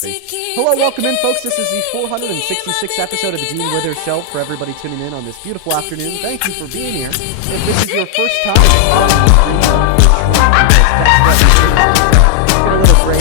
Hello, welcome in, folks. This is the 466th episode of the Dean Withers Show. For everybody tuning in on this beautiful afternoon, thank you for being here. If this is your first time on the stream, get a little break.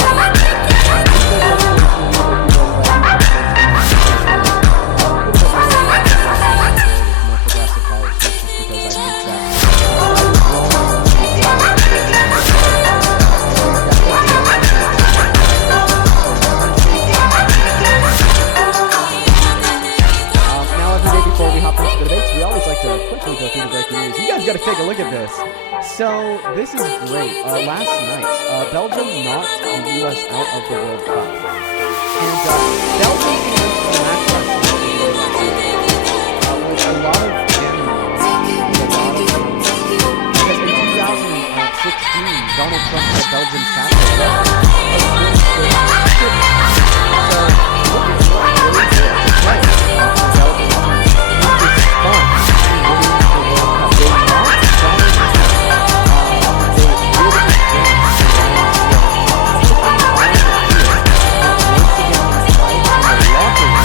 Got to take a look at this. So this is great. Last night, Belgium knocked the U.S. out of the World Cup, and Belgium came into the match last night with a lot of because in 2016, Donald Trump had Belgium's capital. So look at what really did to play the Belgian team in response to winning the World Cup.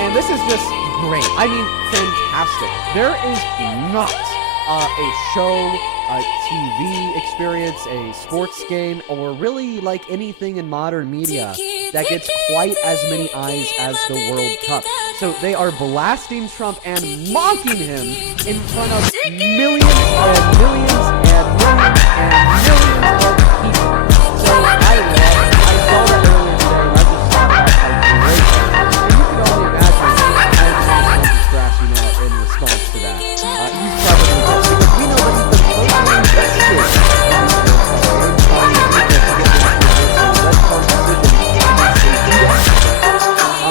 And this is just great. I mean, fantastic. There is not a show, a TV experience, a sports game, or really like anything in modern media that gets quite as many eyes as the World Cup. So they are blasting Trump and mocking him in front of millions and millions and millions and millions of people. So I saw that earlier today, and I just thought about how great it is. And you can only imagine how he's crashing out in response to that. He's probably because we know that he's been personally invested in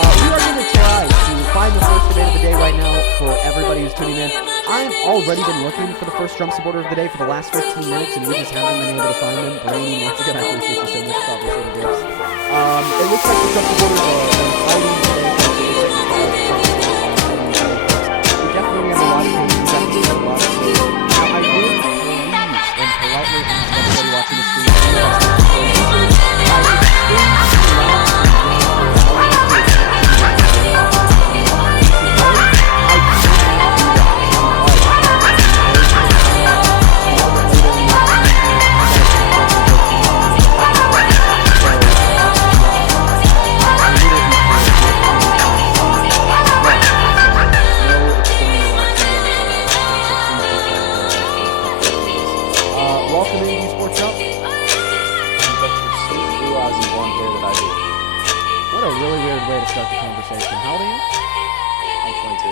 we are going to try to find the first debate of the day right now for everybody who's tuning in. I've already been looking for the first Trump supporter of the day for the last 15 minutes, and we just haven't been able to find them. Brandon, once again, I appreciate you so much for all those little gifts. It looks like the Trump supporters are fighting today. We definitely have a lot of things. We definitely have a lot of things. Now, I would please and politely ask everybody watching the stream to do us. Start the conversation. How old are you? I'm 22.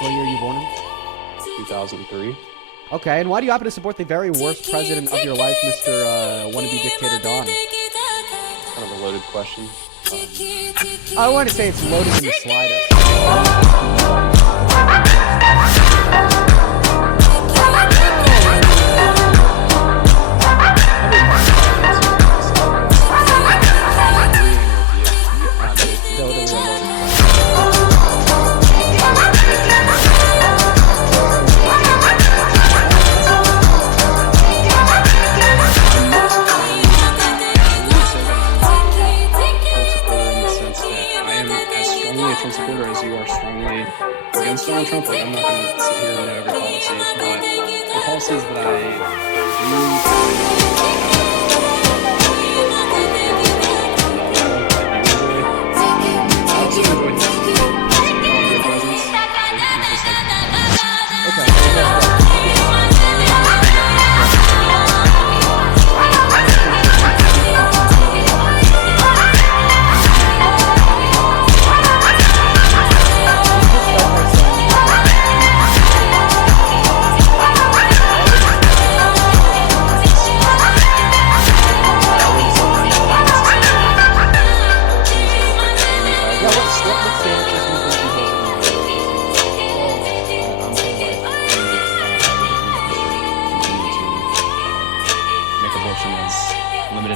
What year are you born in? 2003. Okay, and why do you happen to support the very worst president of your life, Mr. Wannabe Dictator Don? Kind of a loaded question. I want to say it's loaded in the slightest. Donald Trump, like, I'm not going to sit here and know every policy, but the policies that I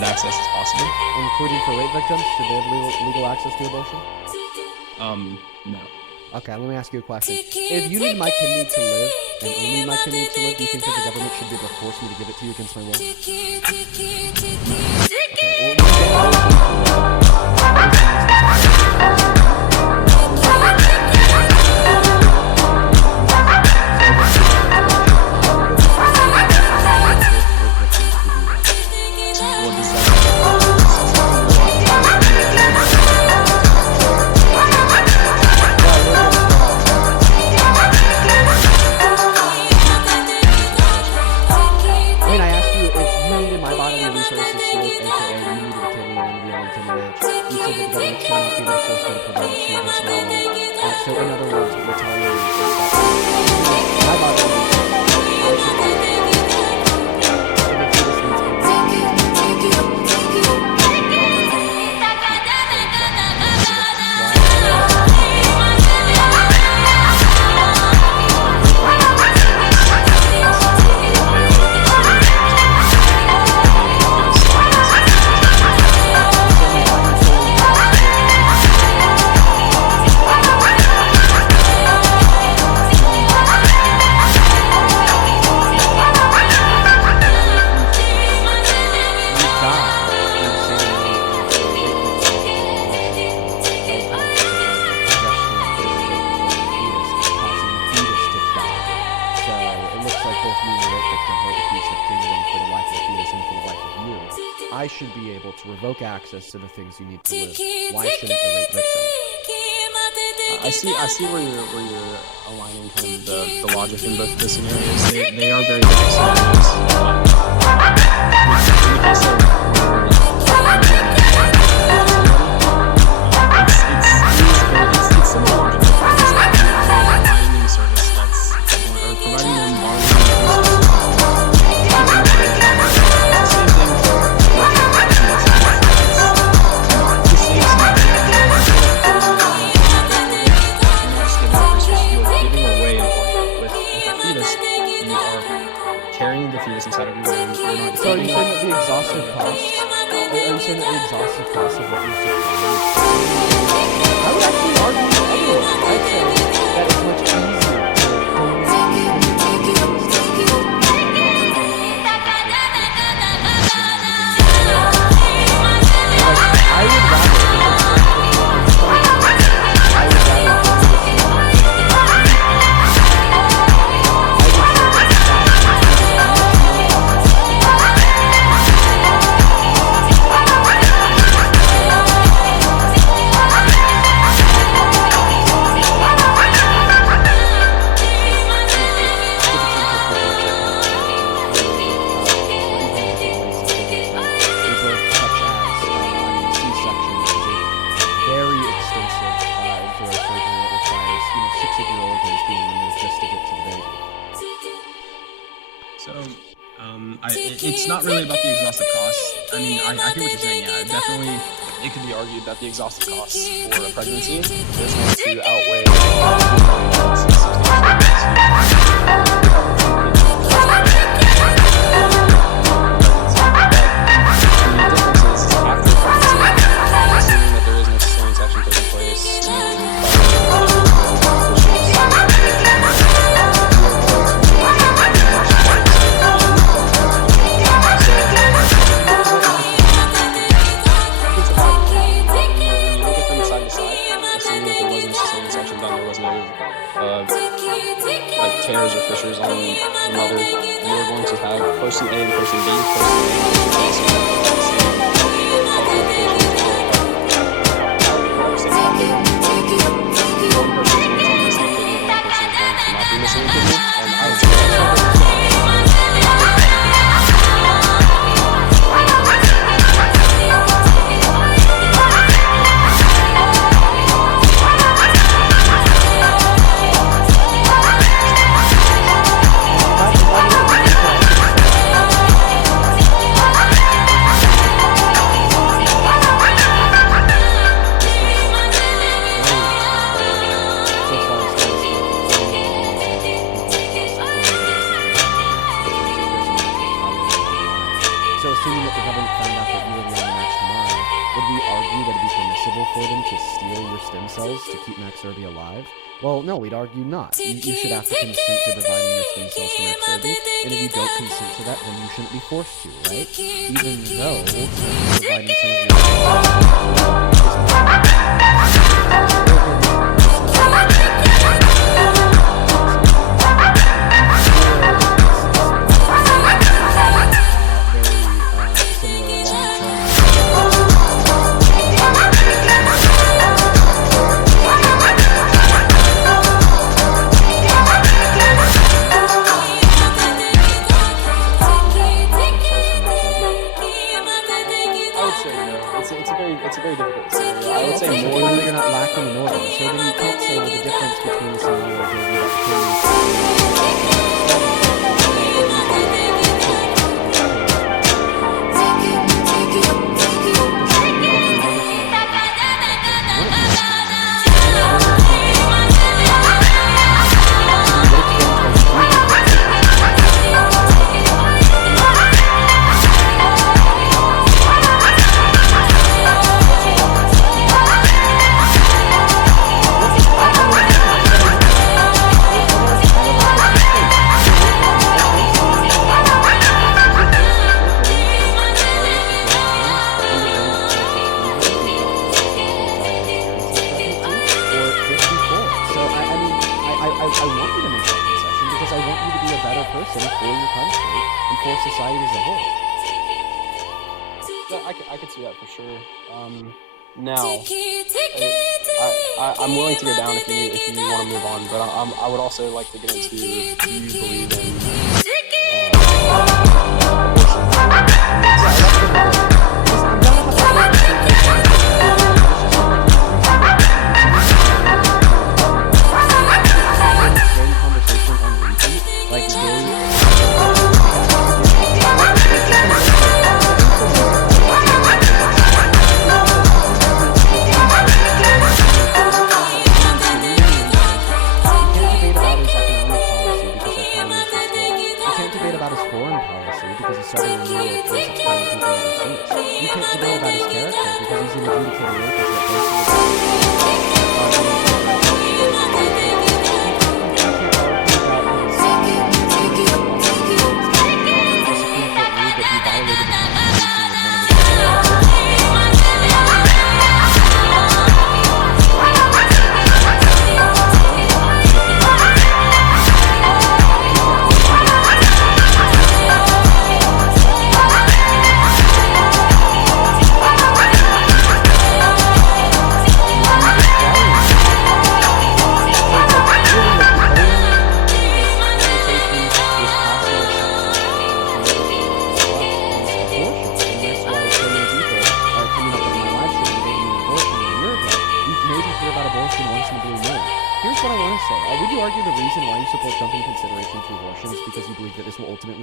access as possible. Including for rape victims? Should they have legal access to abortion? No. Okay, let me ask you a question. If you need my kidney to live, and only my kidney to live, do you think that the government should be able to force me to give it to you against my will? Okay, What does I mean, I asked you if you needed my bodily resources to live, aka you needed a kidney and the only kidney match. You said that the government should not be able to force me to provide it to you against my will. So in other words, what you're telling me is that my bodily resources, I should provide it. And if this needs I should be able to revoke access to the things you need to live. Why shouldn't the rape victim? I see where you're aligning kind of the logic in both the scenarios. They are very different scenarios. In the case of it's similar logic. It's providing them service that's or providing them carrying the fetus inside of your womb. So are you saying that the exhaustive costs? Are you saying that the exhaustive costs of what you're supplying? I would actually argue otherwise. I'd say that it's much easier I would rather. It's not really about the exhaustive costs. I mean, I hear what you're saying. Yeah, definitely, it could be argued that the exhaustive costs for a pregnancy is going to outweigh like tears or fissures on the mother, you are going to have person A and person B, for them to steal your stem cells to keep Max Irby alive? Well, no, we'd argue not. You should have to consent to providing your stem cells from X-Surgery, and if you don't consent to that, then you shouldn't be forced to, right? Even though providing some of it's a very difficult scenario. I would say more. Clearly you're not lacking in order, so then you can't say the difference between the scenario that I want you to make that concession because I want you to be a better person for your country and for society as a whole. Yeah, I could see that for sure. Now, I'm willing to go down if you want to move on, but I would also like to get into, do you believe in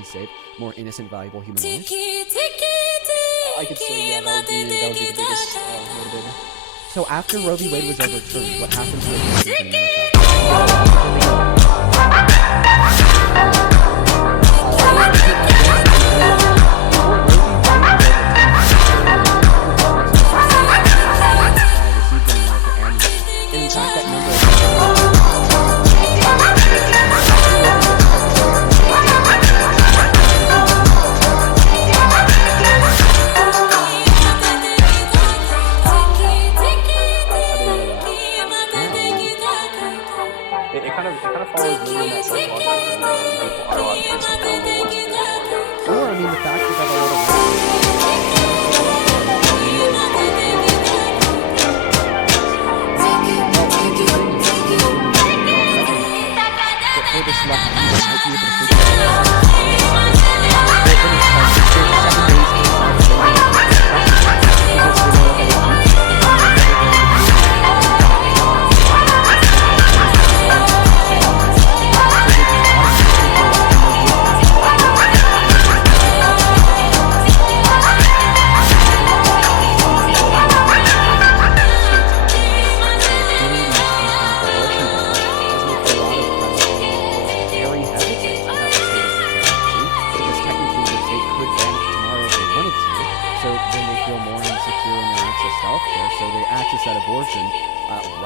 save more innocent, valuable human lives? I could say, yeah, that would be the biggest motivator. So after Roe v. Wade was overturned, what happened to abortions in America?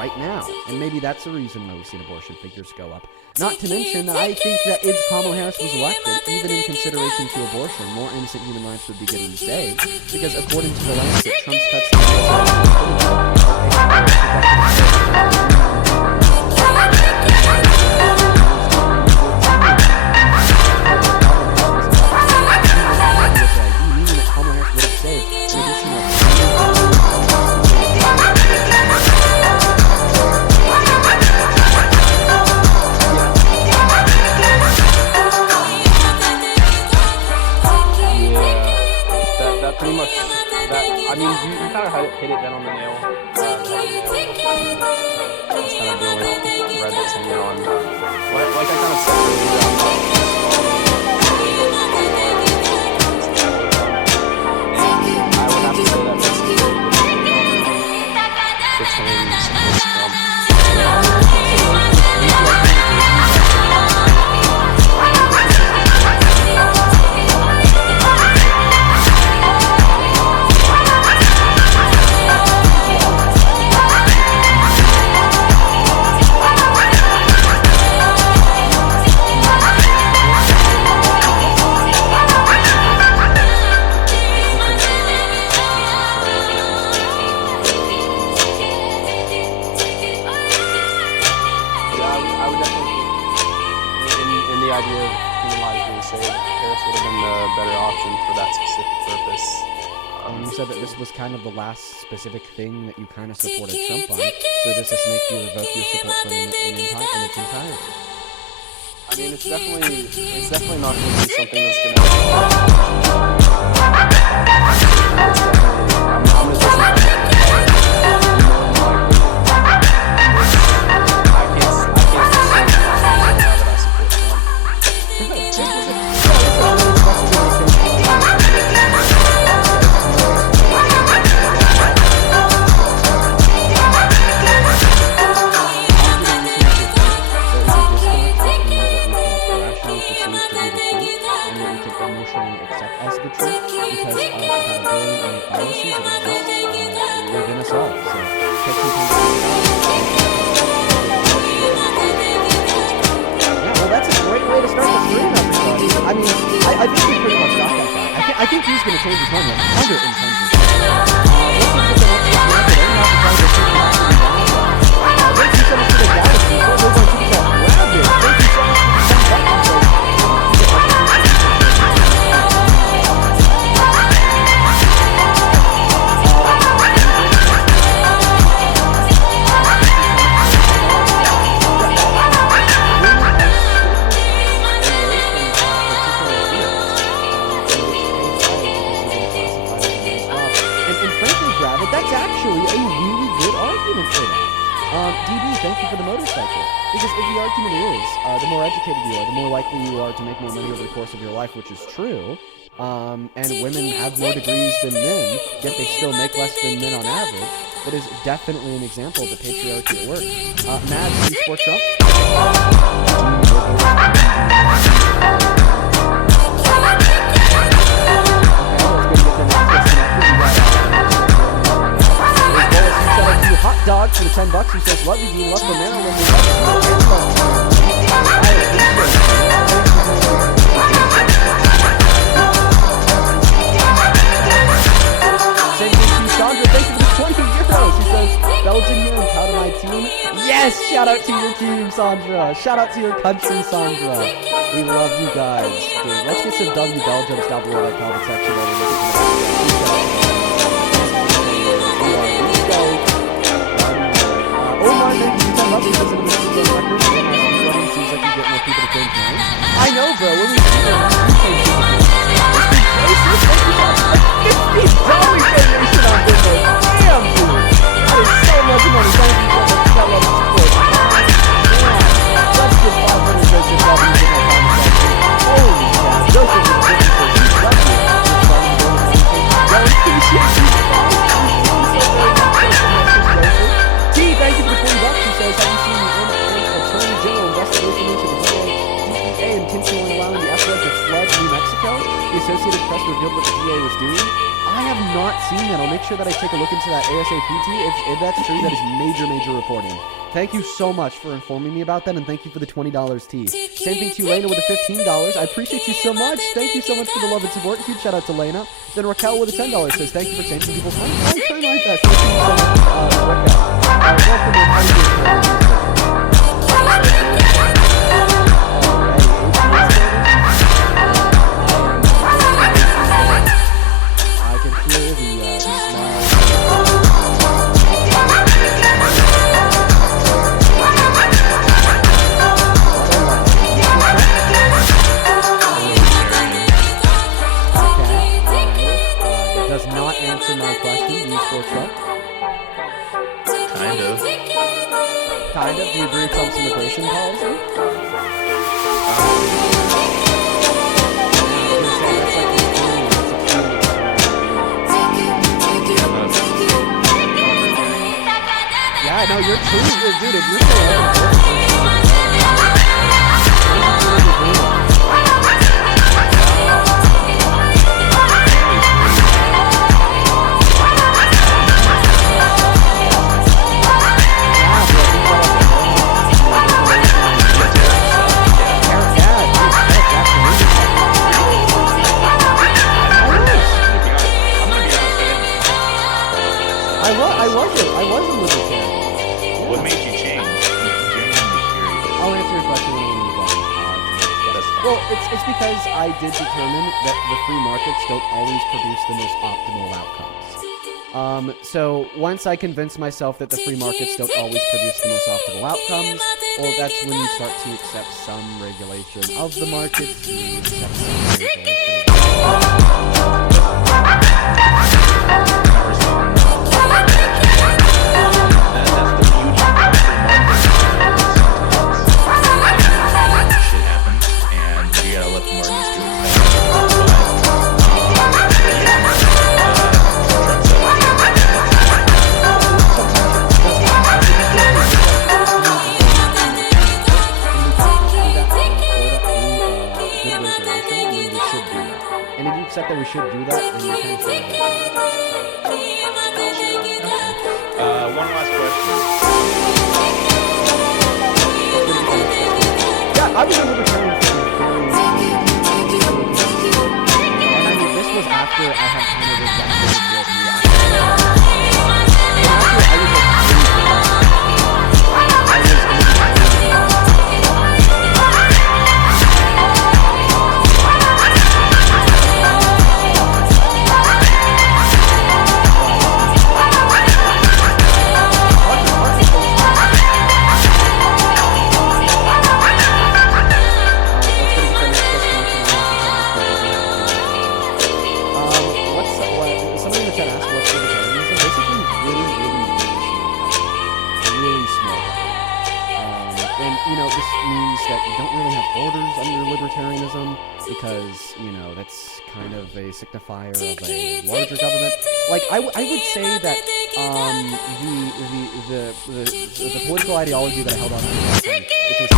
right now. And maybe that's the reason why we've seen abortion figures go up. Not to mention that I think that if Kamala Harris was elected, even in consideration to abortion, more innocent human lives would be getting saved. Because according to the Lancet, Trump's cuts to pretty much that. I mean, you kind of hit it down on the nail. That's kind of the only thread that's hanging on. Like I kind of said and I would have to say that this is between Trump. Idea of human lives being saved, Harris would have been the better option for that specific purpose. You said that this was kind of the last specific thing that you kind of supported Trump on, so does this make you revoke your support for it in its entirety? I mean, it's definitely not going to be something that's going I think he's going to change his mind 110%. Thank you so much for the galaxy. DB, thank you for the motorcycle. Because if the argument is, the more educated you are, the more likely you are to make more money over the course of your life, which is true, and women have more degrees than men, yet they still make less than men on average, that is definitely an example of the patriarchy at work. Mads, do you support Trump? Hot dog for the $10. He says, love you, Dean. Love for Maryland. Same thing to Sandra. Thank you for the 20 euros. He says, Belgium here and proud of my team. Yes! Shout out to your team, Sandra. Shout out to your country, Sandra. We love you guys. Dude, let's get some W Belgiums down below that comment section. I know, bro. When we see them, $50 donation on Venmo. Damn, dude. That is so much money. Thank you so much for that love and support. Let's get 500 Joseph W's in my comment section. Holy cow. Joseph is a good person. He's lucky. I appreciate you. T, thank you for the $20. He says, have you seen the Attorney General investigation into the DEA intentionally allowing the athletic to flood New Mexico? The Associated Press revealed what the DEA was doing. I have not seen that. I'll make sure that I take a look into that ASAP. If that's true, that is major reporting. Thank you so much for informing me about that, and thank you for the $20, T. Same thing to Lena with the $15. I appreciate you so much. Thank you so much for the love and support. Huge shout out to Lena. Then Raquel with the $10 says, thank you for changing people's minds. I'm trying my best. Thank you so much, Raquel. Welcome in. How are you doing? Kind of. Do you agree with Trump's immigration policy? Yeah, no, you're true. Dude, if you're still I wasn't libertarian. What made you change? I'll answer your question when we move on. Well, it's because I did determine that the free markets don't always produce the most optimal outcomes. So once I convinced myself that the free markets don't always produce the most optimal outcomes, well, that's when you start to accept some regulation of the markets. You accept some regulation. Accept that we should do that, and you can say one last question. Yeah, I was a libertarian for a very long time. And I mean, this was after I had kind of rejected the because, you know, that's kind of a signifier of a larger government. Like, I would say that the political ideology that I held on to last time, which was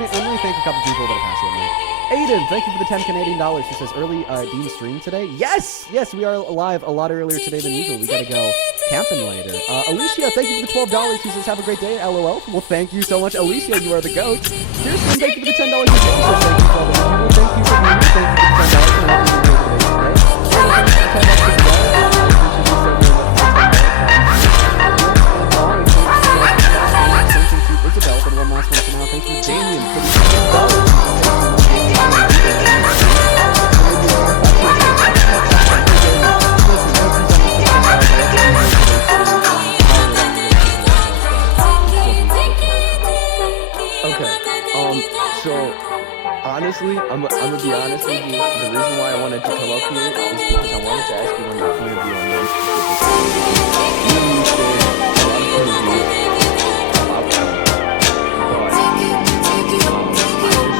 let me thank a couple people that have passed away. Aiden, thank you for the 10 Canadian dollars. She says early Dean stream today. Yes, we are live a lot earlier today than usual. We gotta go camping later. Alicia, thank you for the $12. She says have a great day. LOL. Well, thank you so much, Alicia. You are the goat. Kirsten, thank you for the $10 as well. Thank you for all the people. Thank you for being here. Thank you for the $10. And I hope you enjoyed the day today. Thank you for the $10 as well. Isabel for the one last one for now. Thank you, Damien, for the $10. So honestly, I'm gonna be honest with you. The reason why I wanted to come up here is because I wanted to ask you on your point of view on one specific thing. You said a lot of people do about that, but I just personally think he's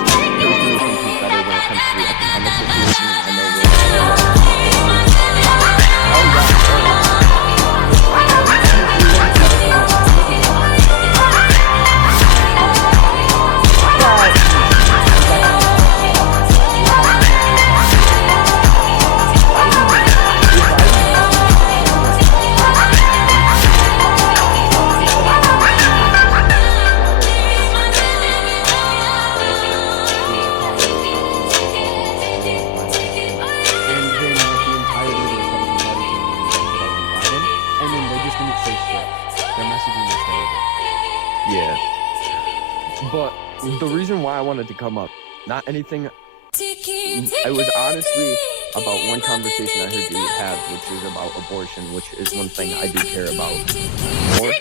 better when it comes to the economic situation. I know the reason why I wanted to come up, not anything, it was honestly about one conversation I heard you have, which is about abortion, which is one thing I do care about more.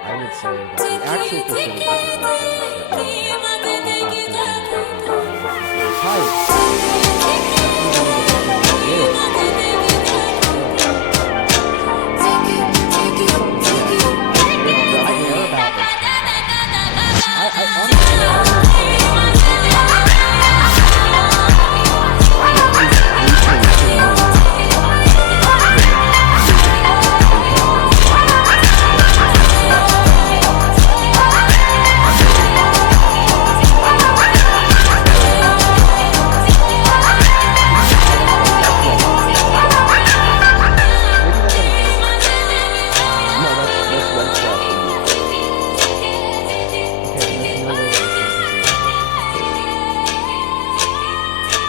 And it's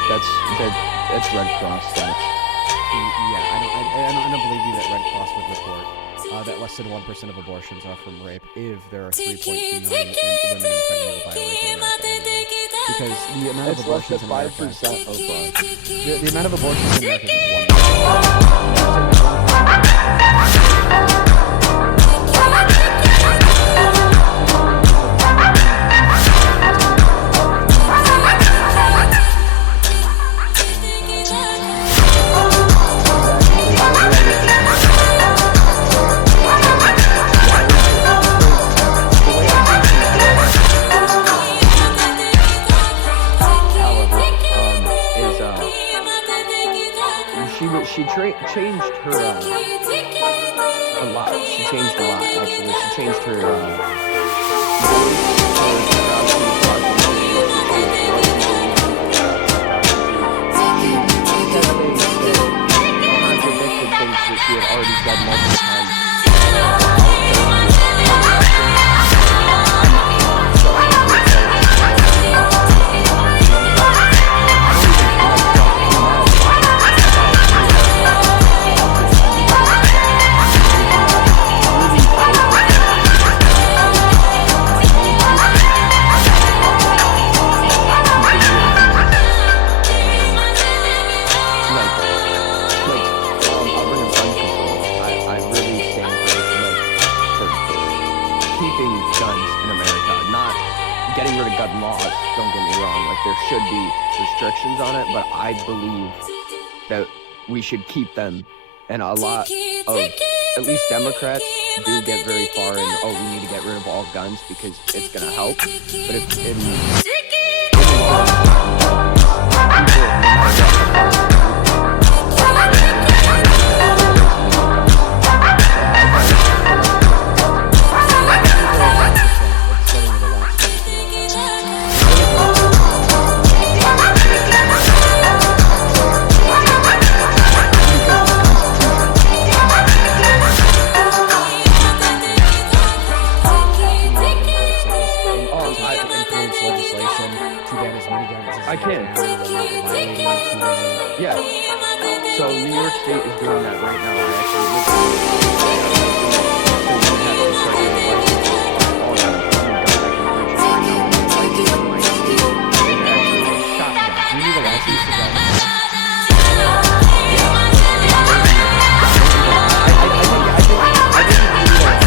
because you guys, but it's Red Cross stats. Yeah, I don't believe you that Red Cross would report that less than 1% of abortions are from rape if there are 3.2 million women impregnated by rape in America annually. Because the amount of abortions in America... It's less than 5% of the amount of abortions in America is 1%. Changed her a lot. She changed a lot, actually. She changed her contradicted things that she had already said multiple times. I'll bring up gun control. I bad laws. Don't get me wrong. Like there should be restrictions on it, but I believe that we should keep them. And a lot of, at least Democrats, do get very far in, oh, we need to get rid of all guns because it's gonna help. But if in I can. Yeah. So New York State is doing that right now. I actually live in New York State. So you have to start getting licenses on all that. I can purchase right now. My license in my state is actually a shotgun. Do you need a license to drive? I didn't need a license.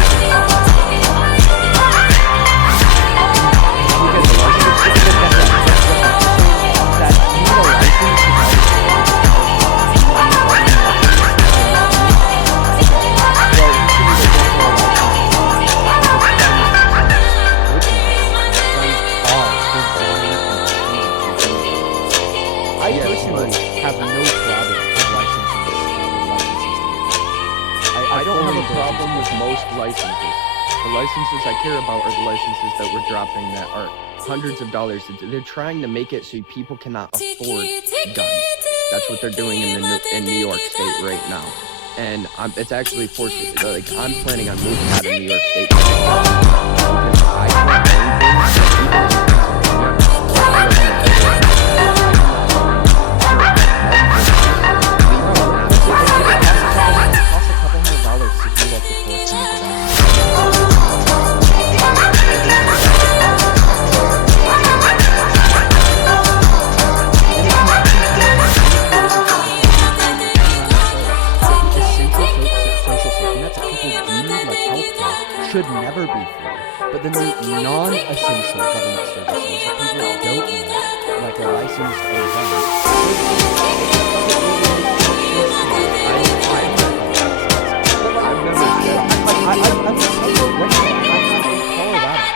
Have no problem with I don't have a problem with most licenses. The licenses I care about are the licenses that we're dropping that are hundreds of dollars. They're trying to make it so people cannot afford guns. That's what they're doing in New York State right now. And it's actually forced. Like I'm planning on moving out of New York State because I can't own things. should never be free. But then the non-essential government services that people don't need, like a licensed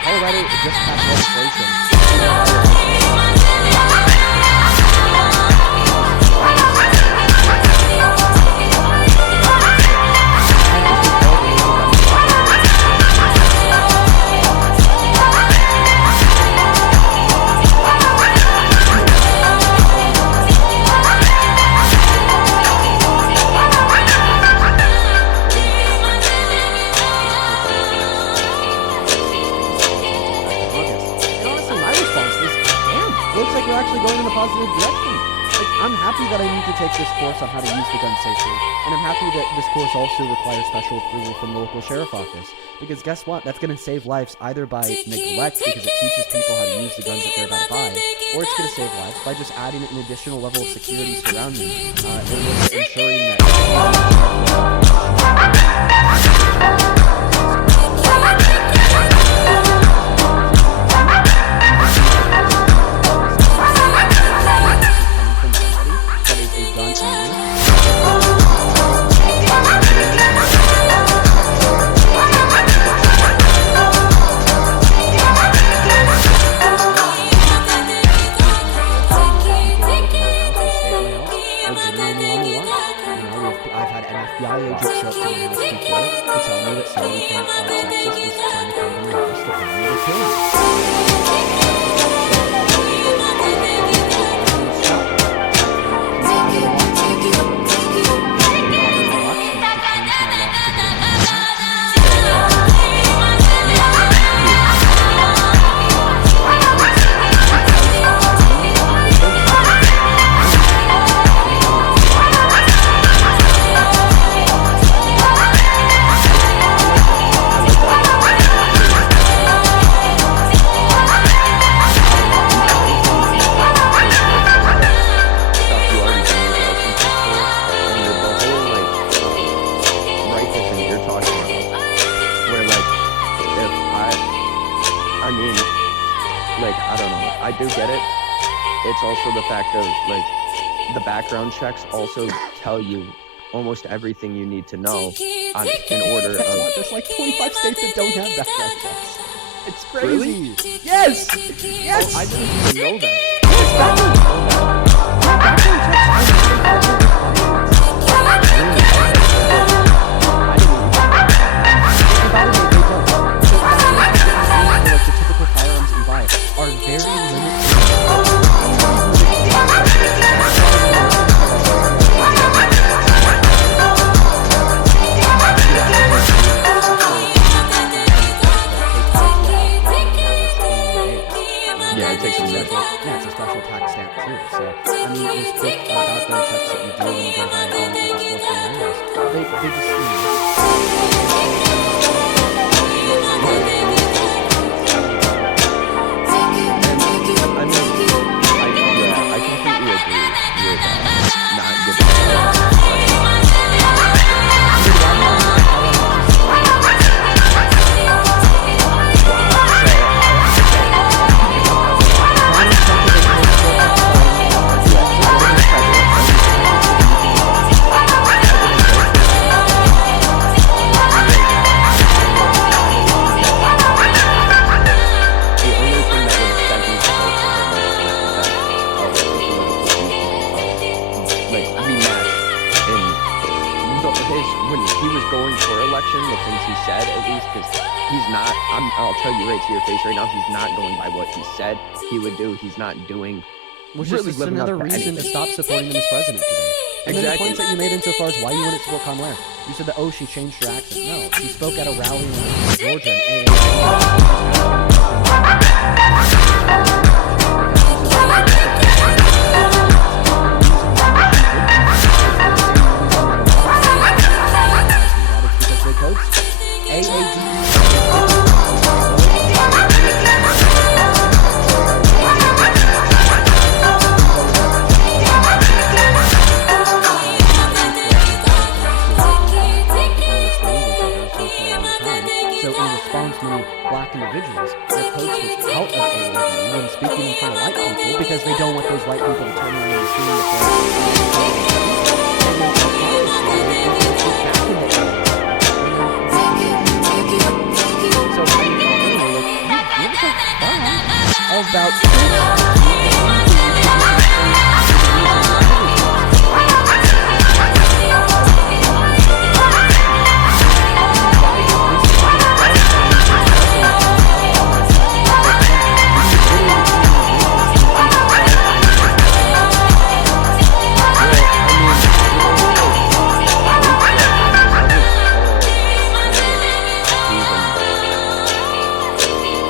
Colorado just passed legislation. Going in a positive direction. Like, I'm happy that I need to take this course on how to use the gun safely, and I'm happy that this course also requires special approval from the local sheriff office, because guess what? That's going to save lives either by neglect, because it teaches people how to use the guns that they're about to buy, or it's going to save lives by just adding an additional level of security surrounding and ensuring that like, I don't know. I do get it. It's also the fact of, like, the background checks also tell you almost everything you need to know in order Guess what? of... There's like 25 states that don't have background checks. It's crazy. Really? Yes! Yes! Oh, I didn't even know that. Yes, background the typical firearms you buy are very limited. Yeah, it takes some Yeah, it's a special tax stamp too. So, I mean, those quick background checks that you do when you go to buy a gun at a sports warehouse, they just, I completely agree with not giving when he was going for election, the things he said, at least, because he's not, I'll tell you right to your face right now, he's not going by what he said he would do. He's not doing, which really is just living up another to reason to anything. stop supporting him as president today. And then the Exactly. points that you made insofar as why you wouldn't support Kamala, you said that, oh, she changed her accent. No, she spoke at a rally in Georgia and so in response, many black individuals are coached out of AAVE when speaking in front of white people because they don't want those white people to turn around and scream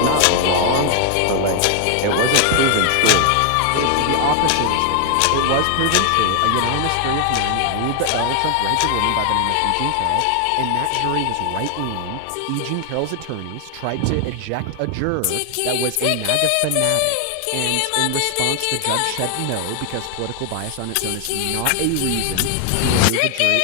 not wrong, but like it wasn't proven true. The opposite is the case. It was proven true. A unanimous jury of men ruled that Donald Trump raped a woman by the name of E. Jean Carroll, and that jury was right-leaning. E. Jean Carroll's attorneys tried to eject a juror that was a MAGA fanatic, and in response, the judge said no because political bias on its own is not a reason to remove a jury.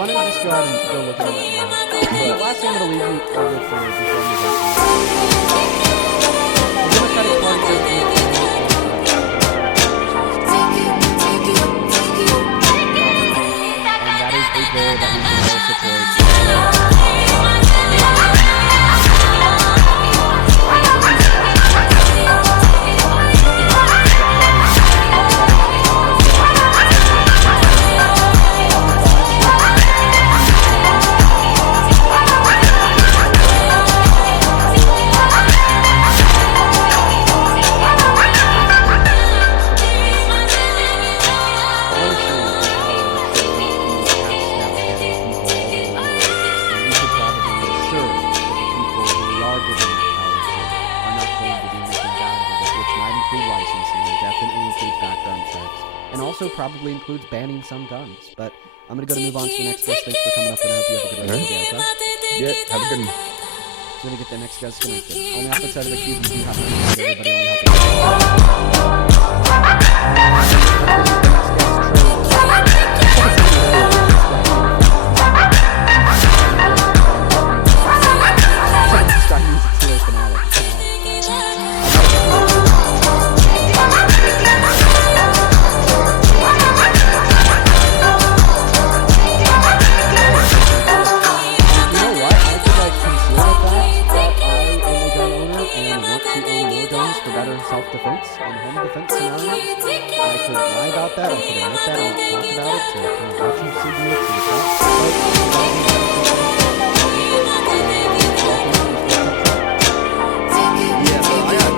Why don't you just go ahead and go look at that now? The last thing I'm going to leave you with for before we go the Democratic Party and that is a goal that we can all support. probably includes banning some guns. But I'm gonna move on to the next guest. Thanks for coming up, and I hope you have a good rest of the day. Okay? Yeah, have a good one. I'm gonna get the next guest connected. Only opposite side of the cube, you do have to be everybody only have to self-defense and home defense scenarios. I could lie about that, I could admit that, and not talk about it to kind of watch you see it to the top. Yeah, so I got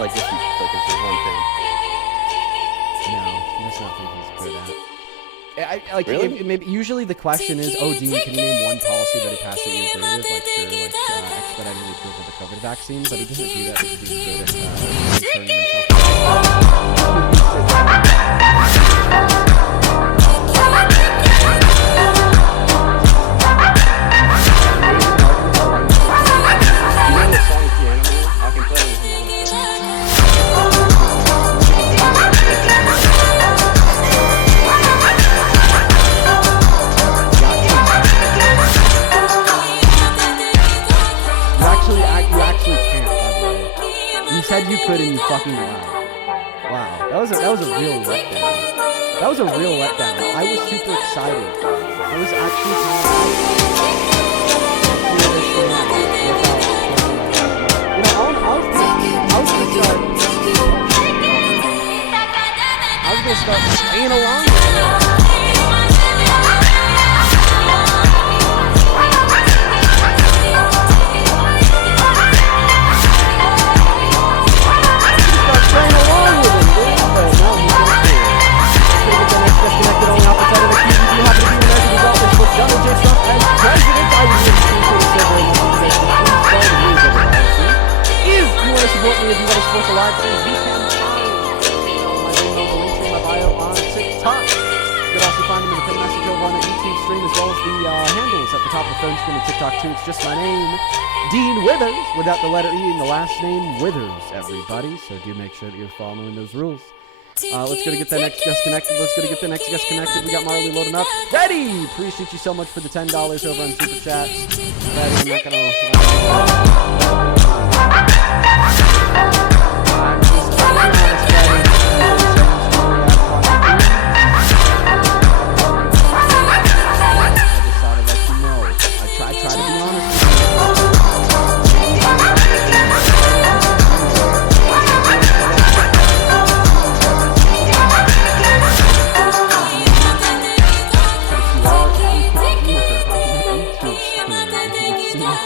like if there's one thing. No, that's not something he's good at. Really? Maybe usually the question is, oh, Dean, can you name one policy that he passed that you agree with? Like, sure, expediting the approval of the COVID vaccine, but he doesn't do that because he's good at turning you could and you fucking lied. Wow, that was a real letdown. That was a real letdown. I was super excited. I was actually kind of I was gonna start playing along. TikTok too. It's just my name, Dean Withers, without the letter E in the last name, Withers, everybody. So do make sure that you're following those rules. Let's go to get that next guest connected. We got Marley loading up. Ready! Appreciate you so much for the $10 over on Super Chat. Ready, I'm not gonna... I'm just trying to be honest, Ready. Try to be honest.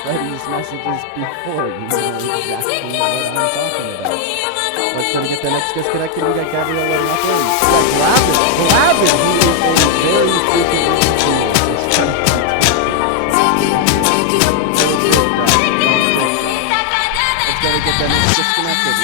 Freddy's messages before you know exactly what I'm talking about. Let's go to get the next guest connected. We got Gabrielle letting up in. We got Glavin, who is a very frequent get them disconnected.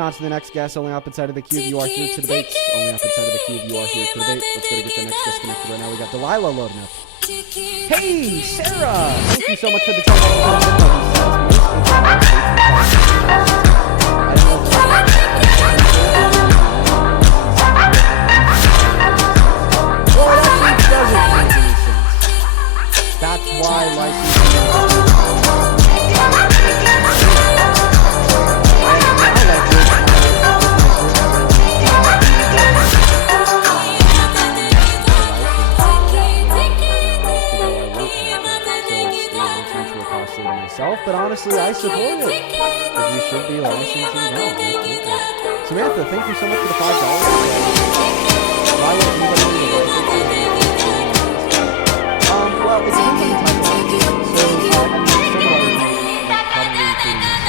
moving on to the next guest. Only up inside of the queue. You are here to debate. Only up inside of the queue. You are here to debate. Let's go to get the next guest connected right now. We got Delilah loading up. Hey, Sarah! Thank you so much for the $10. Well, it actually doesn't make any sense. That's why licensing. But honestly, I support it, because we should be licensing now. Samantha, thank you so much for the $5. Why would anybody need a license? Well, it depends on the type of license. So, I mean, some of our probably including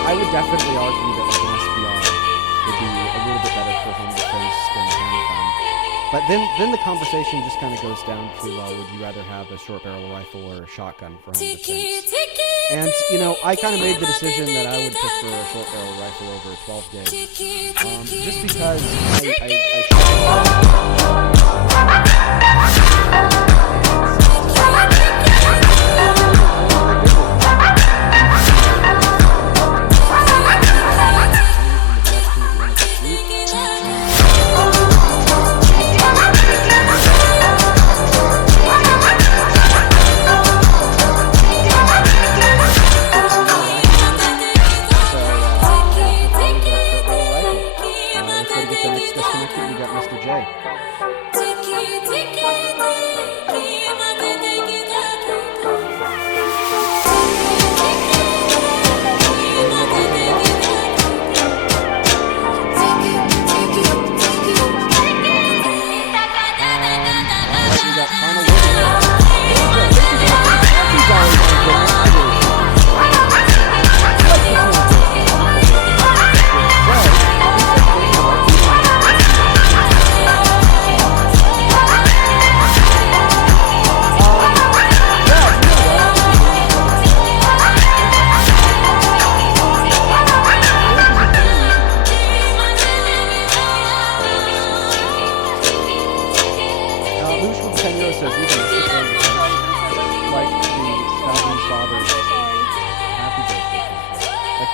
I would definitely argue that like an SBR would be a little bit better for home defense than handgun. But then the conversation just kind of goes down to would you rather have a short barrel rifle or a shotgun for home defense? And you know, I kind of made the decision that I would prefer a short barrel rifle over a 12 gauge, just because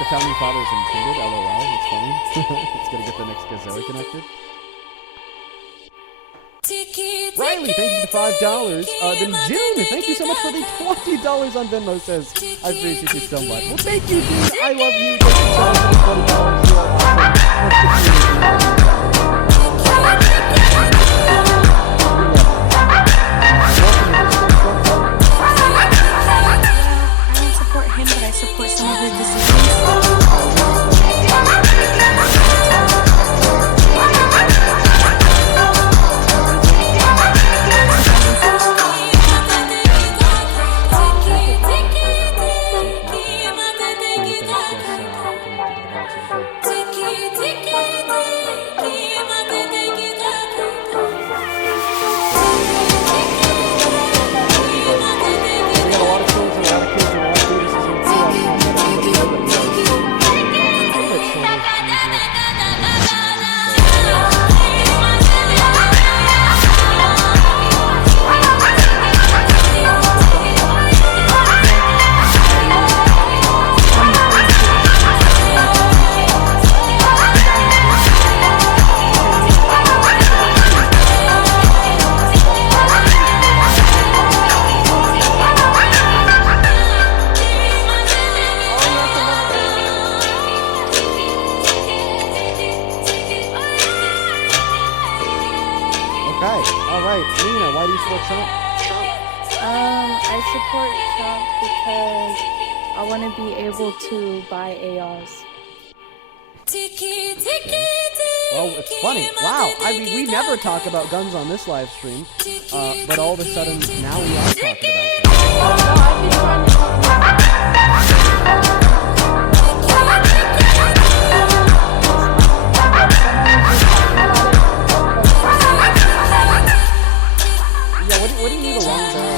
founding fathers intended, LOL, it's funny. Let's go to get the next Gazelle connected. Riley, thank you for the $5. Then June, thank you so much for the $20 on Venmo, says, I appreciate you so much. Well, thank you, June. I love you. Thank you so much for the $20. You are awesome. I don't support him, but I support some of his decisions. I support Trump because I want to be able to buy ARs. Well, it's funny. Wow. I mean, we never talk about guns on this live stream, but all of a sudden now we are talking about them. I've been trying to talk about Yeah, what do you need a long barrel?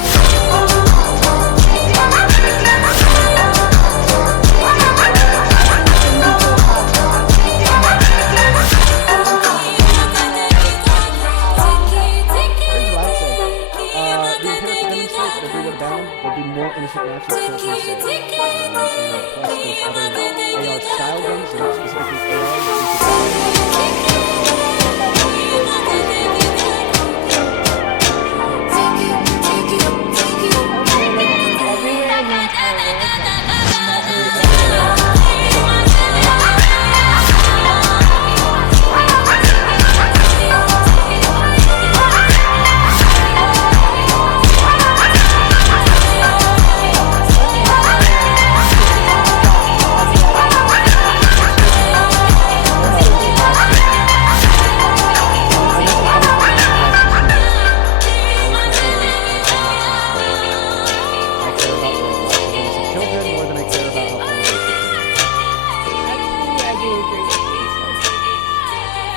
There'll be more innocent matches for say. And plus there's other AR style guns, and specifically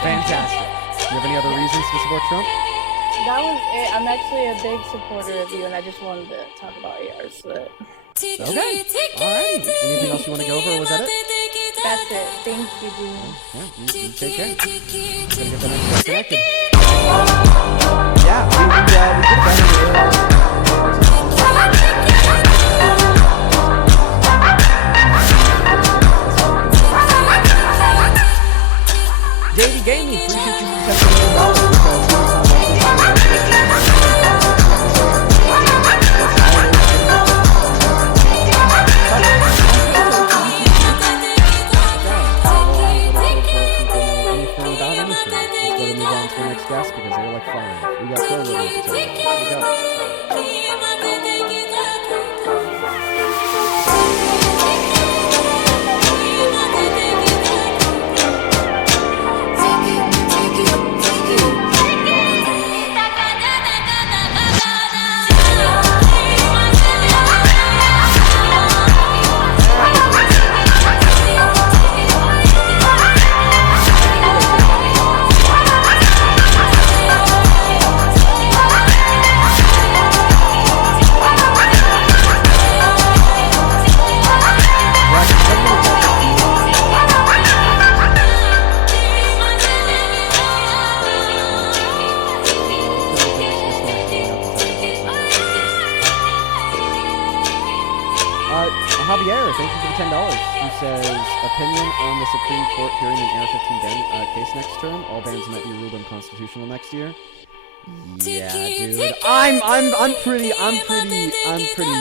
Fantastic. Do you have any other reasons to support Trump? that was it. I'm actually a big supporter of you, and I just wanted to talk about ARs. But Okay. Alright. Anything else you want to go over, or was that it? that's it. Thank you, Dean. Yeah, you take care. Gonna get the next guy connected. Yeah, we did that JD Gaming, appreciate you for $10 million guest because they're like fine. We got so little to tell you. We go. Javier, thank you for the $10. He says, opinion on the Supreme Court hearing an AR-15 ban case next term. All bans might be ruled unconstitutional next year. Yeah, dude. I'm pretty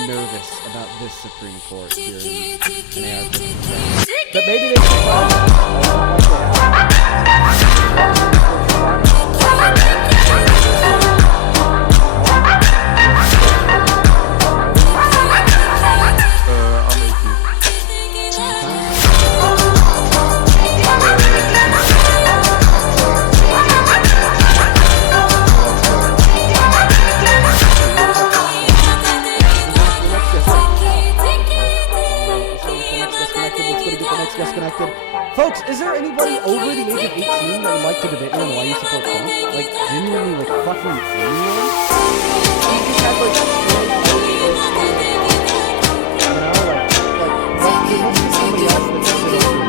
nervous about this Supreme Court hearing an AR-15 ban. But maybe they should disconnected. Folks, is there anybody over the age of 18 that would like to debate me on why you support Trump? Like, genuinely, like, fucking anyone? You just have, like, there must be somebody else that thinks it over.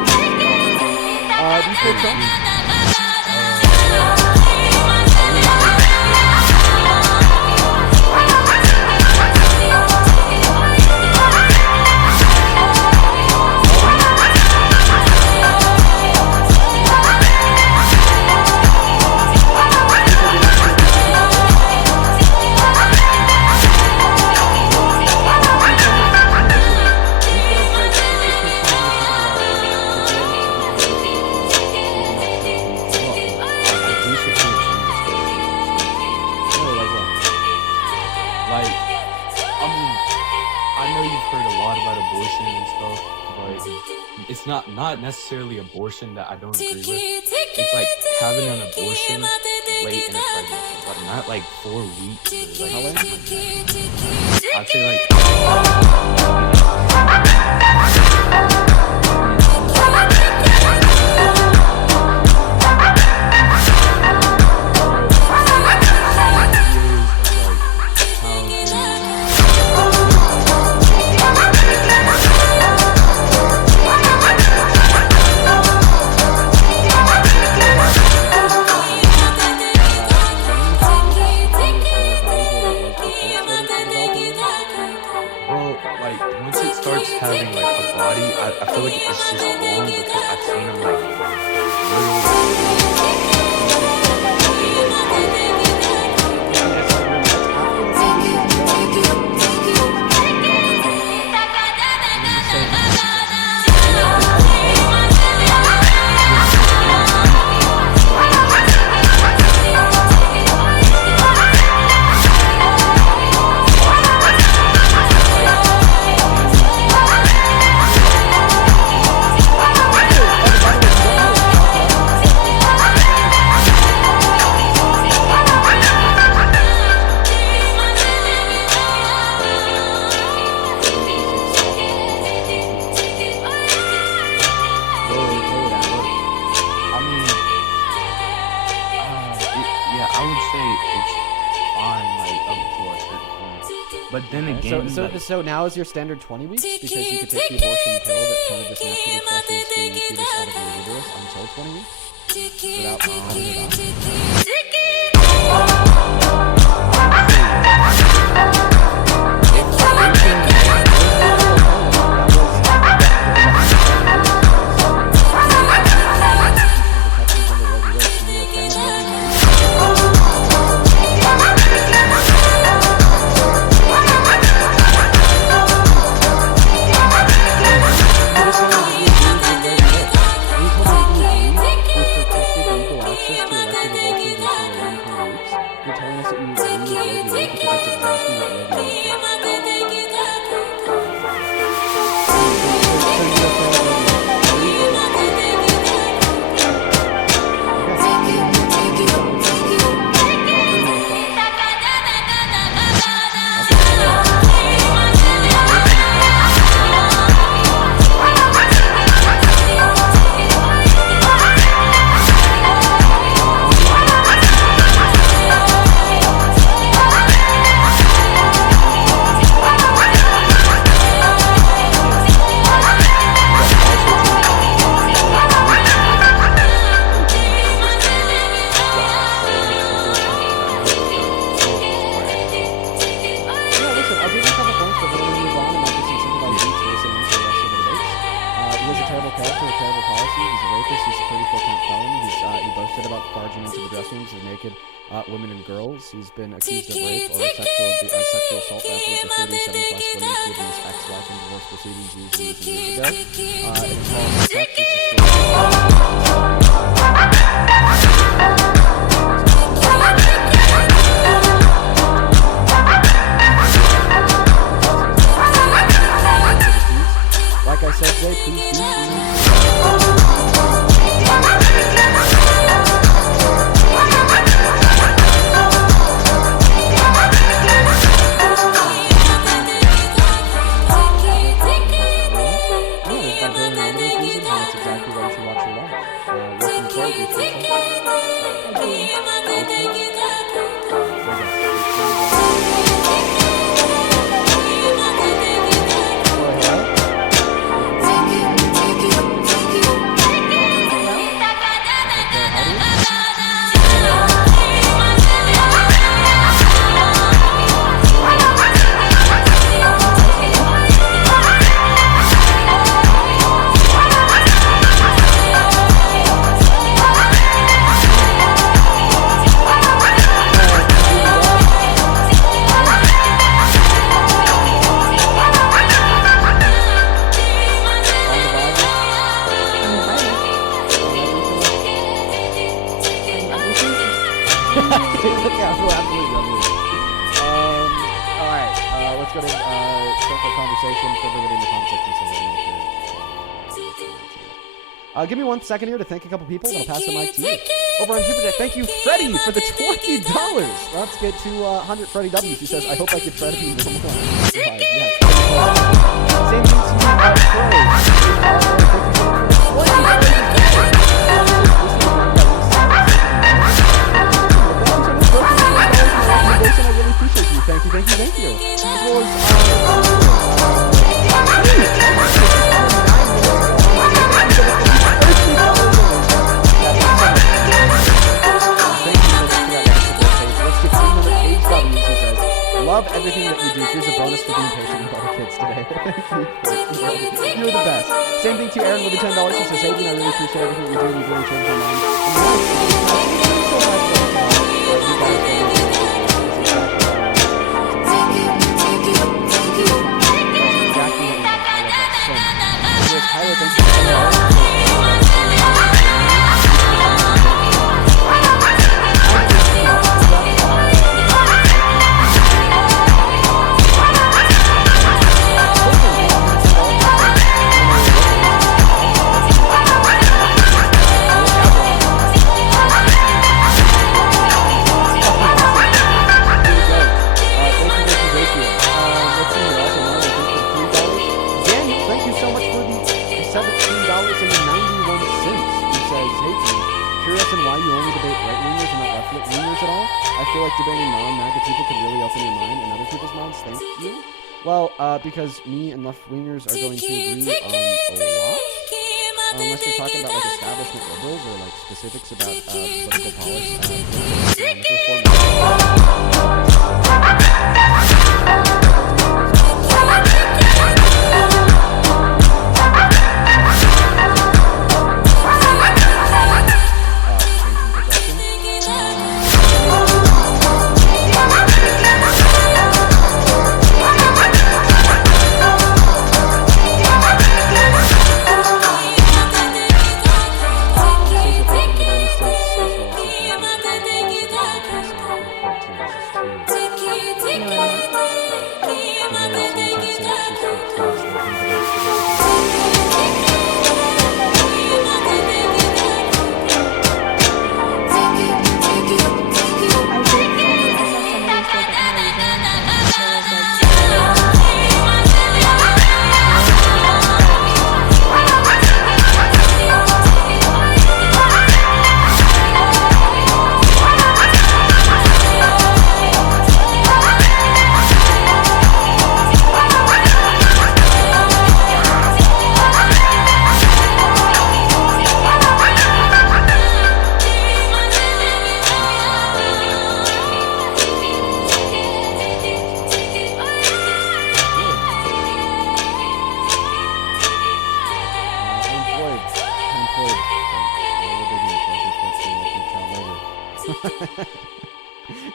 Do you support Trump? it's not necessarily abortion that I don't agree with. It's like having an abortion late in a pregnancy, but not like 4 weeks. Or like, How late? I'd say like. Well, like once it starts having like a body, I feel like it's just wrong because I've seen them like I would say it's fine, like up to a certain point. But then again, So now is your standard 20 weeks because you could take the abortion pill that kind of just naturally flushes the fetus out of your uterus until 20 weeks without cutting it You're telling us that you agree with Roe v. Wade because that's exactly what Roe v. Wade did. Barging into the dressing rooms of naked women and girls. He's been accused of rape or sexual assault by upwards of 37 plus women, including his ex-wife in divorce proceedings years ago. It involves sex. Like I said, Jay, please do. Alright, let's go to start the conversation for everybody in the comment section. Give me 1 second here to thank a couple people, then I'll pass the mic to you. Over on Super Chat, thank you, Freddie, for the $20. Let's get to 100 Freddie W's. He says, I hope I could try to be normal. Same thing to you, I really appreciate you. Thank you. As well as, love everything that you do. Here's a bonus for being patient with other kids today. Thank you. You're the best. Same thing to Aaron with the $10. He says, Hayden, I really appreciate everything you do. You've really changed my mind. Because me and left-wingers are going to agree on a lot. Unless you're talking about like establishment liberals or like specifics about political policy, economic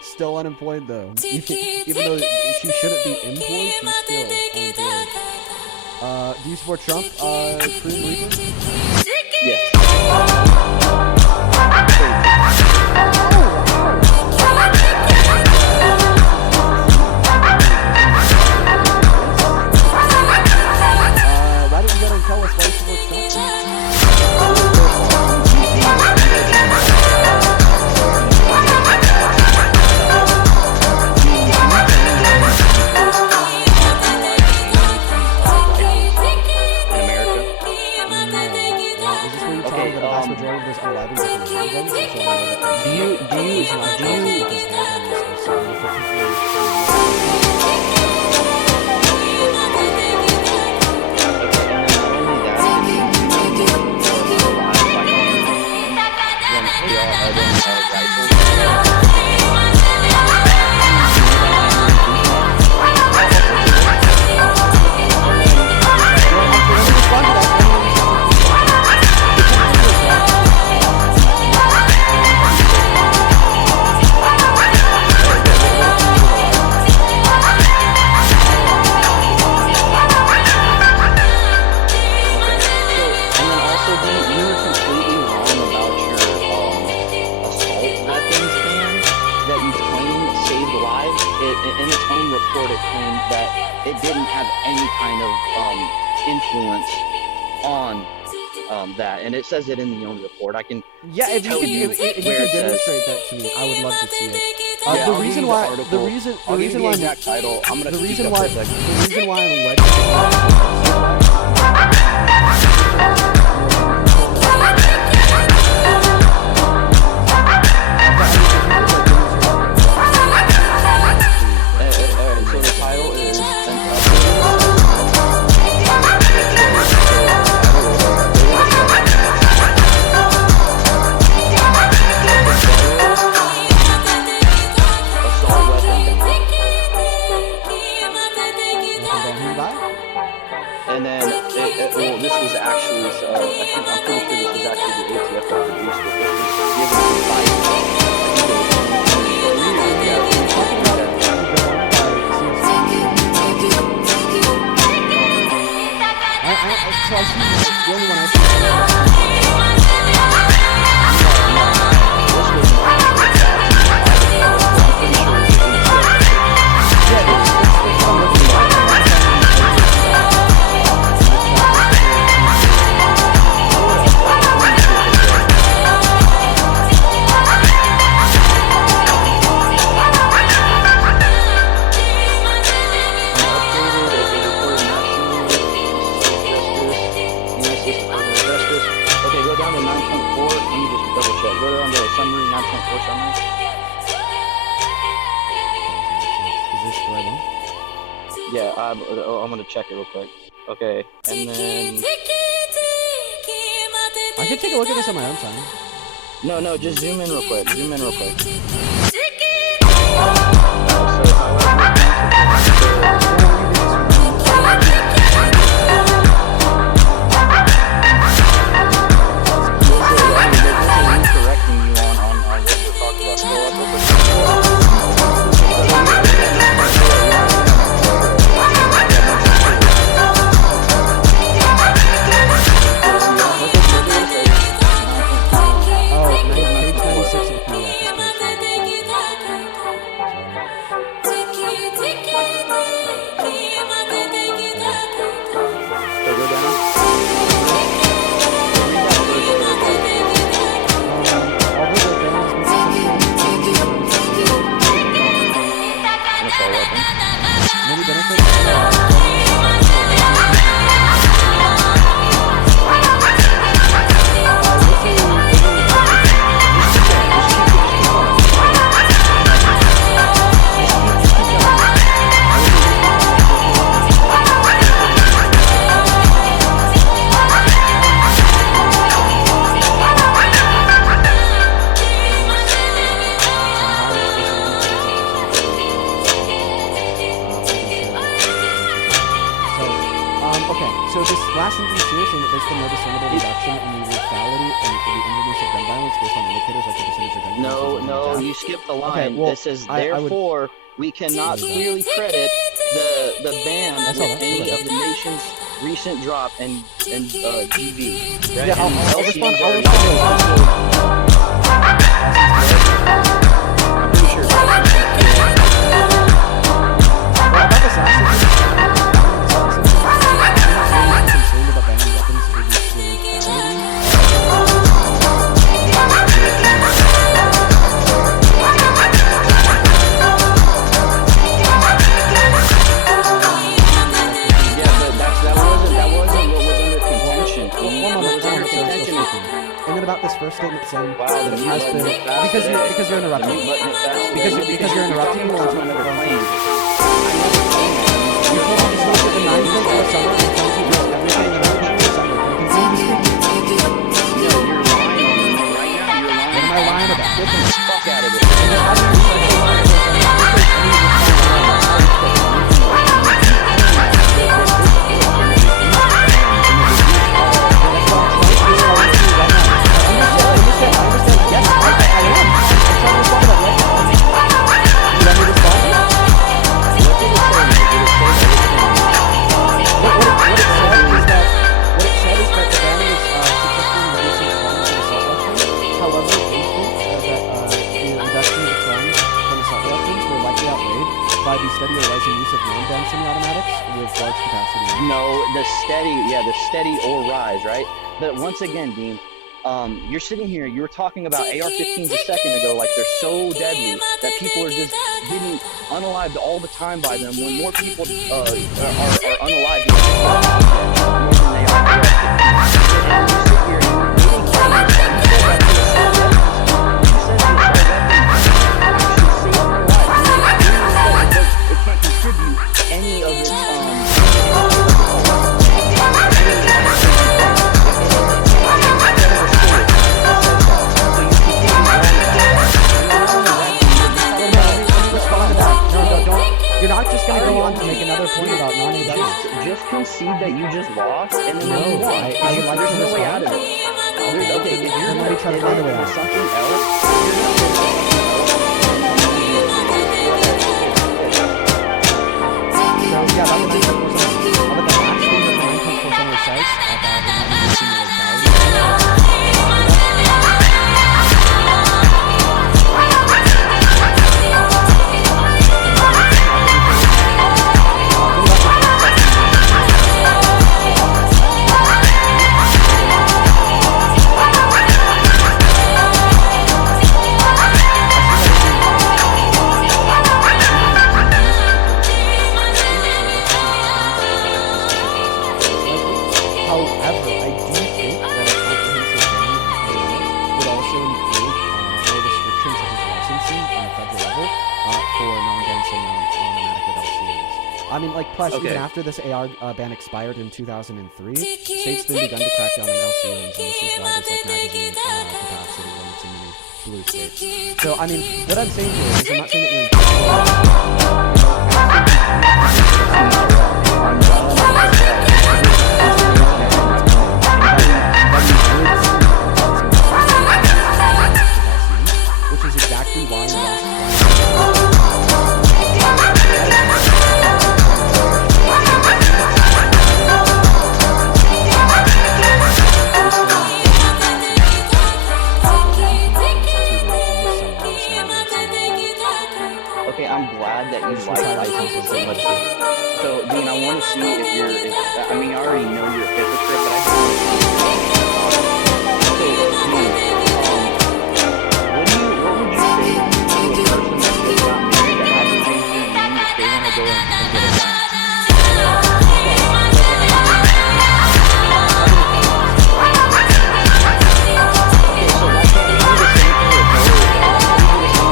Still unemployed though. Even though she shouldn't be employed, she's still unemployed. Do you support Trump, Korean Reaper? Yes. Why don't you go and tell us why you support Trump? it didn't have any kind of influence on that, and it says it in the own report. I can. Yeah, if you tell could, you if you where could it says- demonstrate that to me, I would love to see it. Yeah, The I'll give reason you why, article. the reason I'll give you the why, exact title. I'm gonna the speak reason up why, for a the second. reason why I'm legislating. Alright, so the title is. Assault weapon. And then, well, this was actually, I'm pretty sure this was actually the ATF that produced it. This was given to Biden. So I see the only one I see. Okay, go down to 9.4. Let me just double check. Go down to summary, 9.4 summary. Is this the right one? Yeah, I'm gonna check it real quick. Okay, and then I could take a look at this on my own time. no, just zoom in real quick. Zoom in real quick. Correcting you on what we're talking about. Scroll up real quick. Oh, page 96 of the PDF is page 90. So go down. An assault weapon. Many benefits. Okay, so this last sentence here saying that there's been no discernible reduction in the lethality and the incidence of gun violence based on indicators like the percentage of gun No, you skipped the line. Okay, well, It says, I would- therefore, we cannot clearly credit the ban That's with all right, any that's of the nation's recent drop in GV. Right? Yeah, I'll And respond. LCMs I'll are respond to not- those. I'm pretty sure. Well, about this last sentence, I'm not concerned about banning weapons for these lethality. Yeah, but that wasn't what was under contention. One What was moment, under sir, I'm still contention. speaking. And then about this first statement saying Wow, that the it mute has button been is fast because today. you're The interrupting. mute button is fast today. Because you're interrupting me while I'm talking talking about about claims. You told me to look at the 9.4 summer and tell you just everything in the 9.4 summer. Can you continue to speak? No, you're lying on me right now. You're lying. What am I lying about? Get the fuck out of it. How do you say that? By the steady or rising use of non-gun semi-automatics with large capacity. No, the steady or rise, right? But once again, Dean, you're sitting here, you were talking about AR-15s a second ago, like they're so deadly that people are just getting unalived all the time by them, when more people are unalived more than they are AR-15s. And you sit here and you're getting claims that you said that the assault weapons, you said the assault weapons actually save their lives. It can't contribute any of its You're not just gonna go on to make another point about non-AWs. Just concede that you just lost, and then you won. I would like There's to no way respond. out of it. Okay, if you're Then let me try to find a way out. something else, you're gonna say So yeah, that was 9.4 But the last thing that the 9.4 says about the non-AWs However, I do think that a comprehensive ban would also include more restrictions such as licensing on a federal level for non-dancing on automatic with LCMs. I mean, like, plus, Okay. even after this AR ban expired in 2003, states then begun to crack down on LCMs, and this is why there's, like, magazine capacity limits in many blue states. So, I mean, what I'm saying here is I'm not saying that which is exactly why we lost. okay, I'm glad that you like licensing so much. So, Dean, I want to see if you're, I mean, I already know you're a hypocrite, but I just want to see if you're so, Dean, what would you say to a person that just got married that hasn't made their name if they want to go and get a gun? Okay, so why can't we do the same thing with Hillary?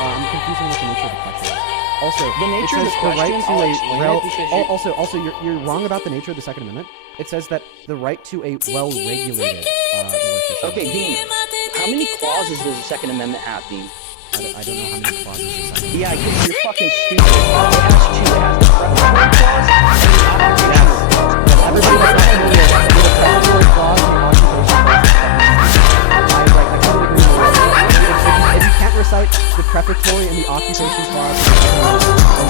I'm confusing what the nature of the question is. Also, The nature it of says the the right question, to I'll a explain well. it because Also, you're wrong about the nature of the Second Amendment. It says that the right to a well-regulated malicious. Okay, Dean, how many clauses does the Second Amendment have, Dean? I don't know how many clauses the Second Amendment. Yeah, because you're fucking stupid. It has two. It has the prefatory clause and the occupation clause. Everybody that's not familiar with the prefatory clause and the occupation clause. I totally agree with you. If you can't recite the prefatory and the occupation clause,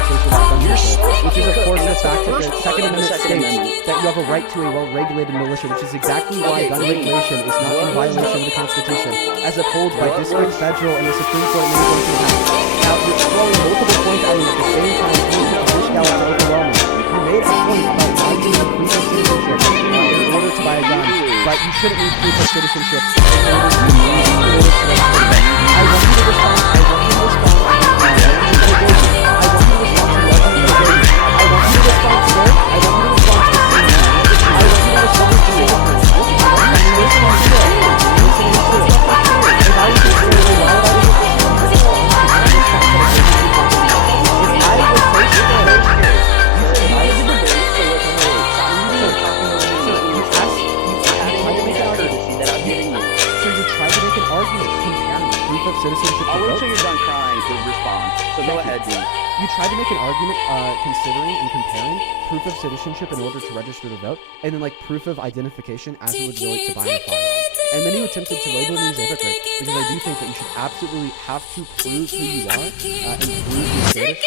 which is of course the fact that the Second Amendment states that you have a right to a well-regulated militia, which is exactly why gun regulation is not in violation of the Constitution, as upheld by district, federal, and the Supreme Court many points in the past. Now, you're throwing multiple points at me at the same time, which gal is overwhelming. You made a point about why you need proof of citizenship in order to buy a gun, but you shouldn't need proof of citizenship in order to I want you to respond. I want you to respond. I want you to respond to what you did. I want you to respond, sir. I want you to respond to the same. I want you to respond to the same. I'm listening to it. I'm listening to it. If I was to say, why would I do this? If I was so scared, so you tried to make an argument comparing proof of citizenship to I'll wait vote. till you're done crying to respond. So go ahead, Dean. you tried to make an argument considering and comparing proof of citizenship in order to register to vote, and then like proof of identification as it would relate to buying a firearm. And then you attempted to label me as a hypocrite because I do think that you should absolutely have to prove who you are and prove your status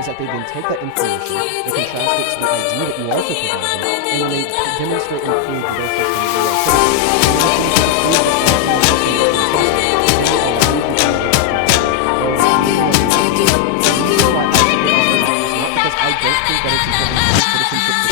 is that they then take that information, they contrast it to the ID that you also provided, and then they demonstrate and prove that their system is because I don't think that it's important to citizenship to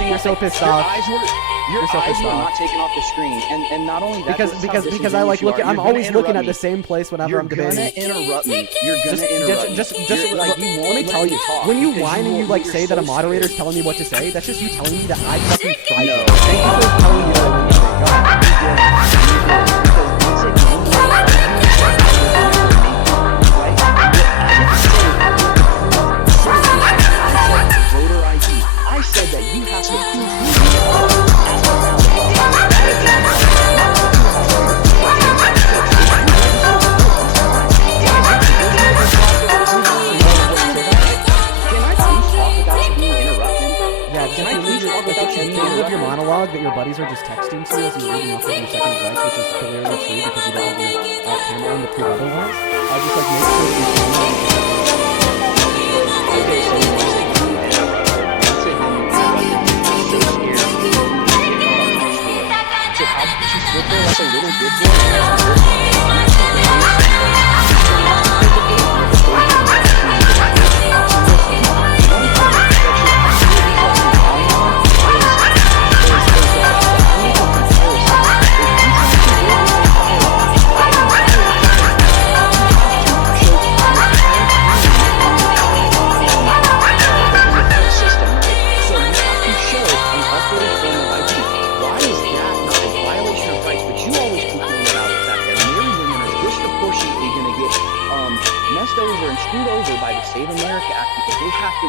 You're so pissed off. Your eyes were not taken off the screen, and not only that. Because I like looking. I'm always looking at the same place whenever I'm debating. You're gonna interrupt me. You're gonna interrupt me. Just like let me tell you. When you whine and you like say that a moderator's telling me what to say, that's just you telling me that I fucking fried you. Thank you for telling me that I need to say. Go ahead. I said that you have to prove who you are Can I please talk without you being interrupted? Yeah, can I please talk without you being interrupted? Your monologue that your buddies are just texting to as you're reading off of your second advice, which is clearly true because you don't have your camera on to prove otherwise. Just like make sure that you Okay, so like a little good boy.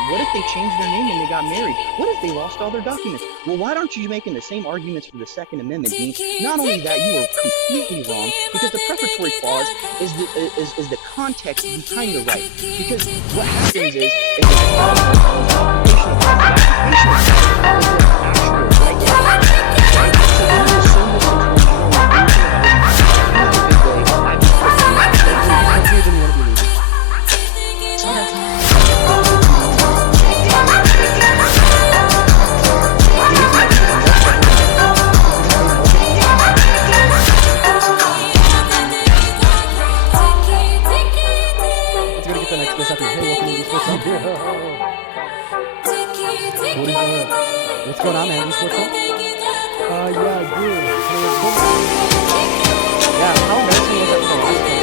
What if they changed their name and they got married? What if they lost all their documents? Well, why aren't you making the same arguments for the Second Amendment, Dean? Not only that, you are completely wrong because the preparatory clause is the context behind the right. Because what happens is the application of What's going on, man? Esports Talk? Yeah, dude. Yeah, how embarrassing was that for the last place?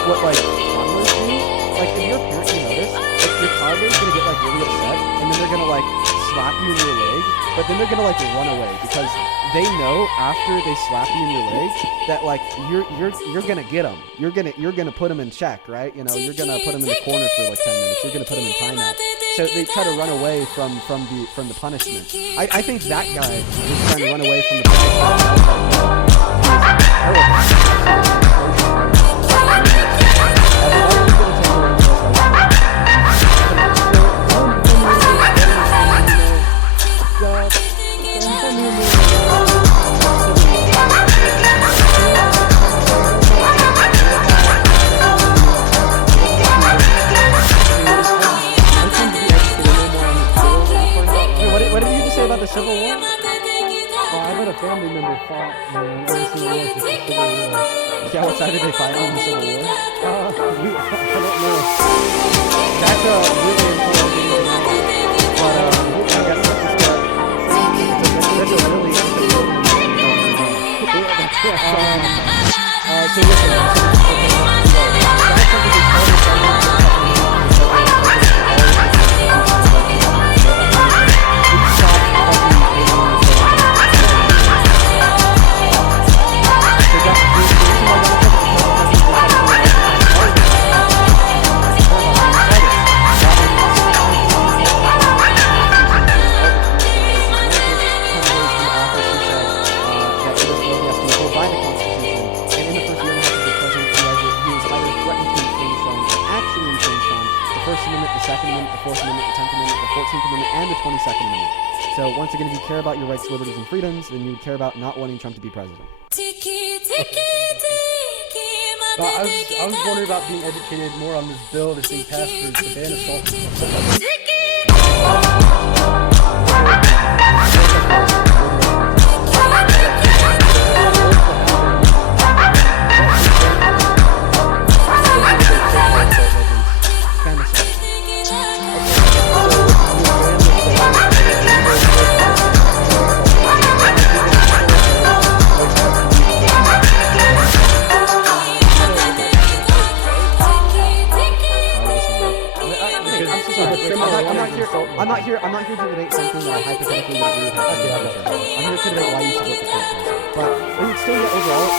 What like toddlers do, like if you're a parent, you notice, like your toddler's gonna get like really upset, and then they're gonna like slap you in your leg, but then they're gonna like run away because they know after they slap you in your leg that like you're gonna get them. You're gonna put them in check, right? You know, you're gonna put them in the corner for like 10 minutes. You're gonna put them in timeout. So they try to run away from the punishment. I think that guy is trying to run away from the punishment. What did you just say about the Civil War? I bet a family member fought in the Civil War for the Civil War. Yeah, what side did they fight on in the Civil War? I don't know. That's a really important thing to know. But I guess that's just that's a really so listen. And the 22nd Amendment. So once again, if you care about your rights, liberties, and freedoms, then you would care about not wanting Trump to be president. I was wondering about being educated more on this bill that's being passed for the ban assault. I'm not here to debate something that I hypothetically would agree with happening. I'm here to debate why you support the current president. But we would still get overall.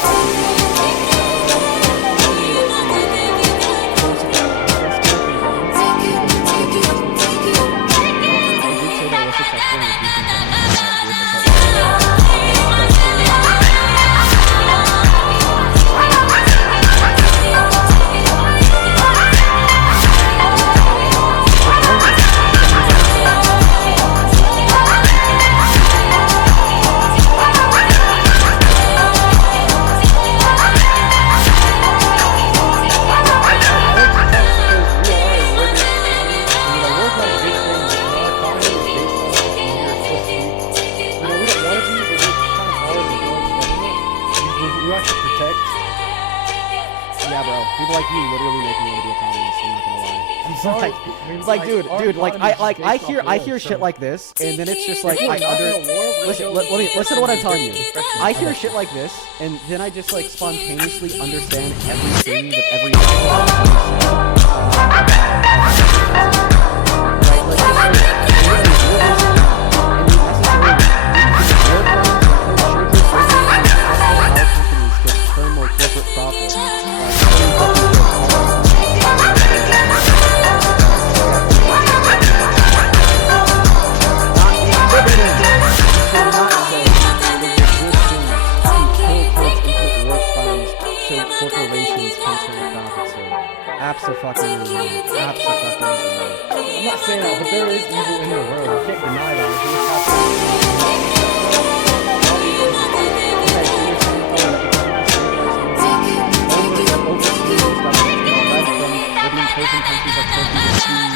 People like you literally make me want to be a communist. I'm not gonna lie. I'm sorry. Dude, I hear shit like this, and then it's just like listen to what I'm telling you. I hear shit like this, and then I just like spontaneously understand everything that every turn more corporate profit. Corporations can turn a profit, so abso-fucking-lutely. I'm not saying that, but there is evil in the world. You can't deny that. Countries like Turkey and Sweden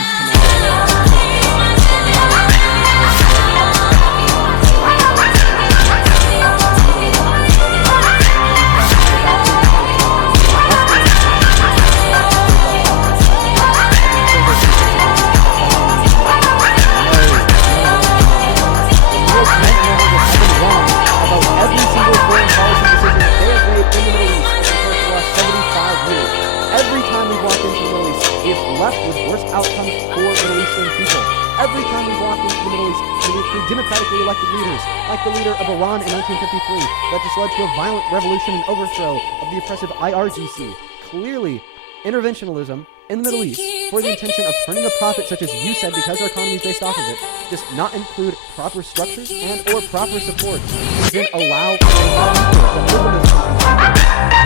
left with worse outcomes for Middle Eastern people. Every time we've walked into the Middle East, we recruit democratically elected leaders, like the leader of Iran in 1953, that just led to a violent revolution and overthrow of the oppressive IRGC. Clearly, interventionism in the Middle East for the intention of turning a profit, such as you said, because our economy is based off of it, does not include proper structures and or proper support to then allow for people that live in this country to claim that their countries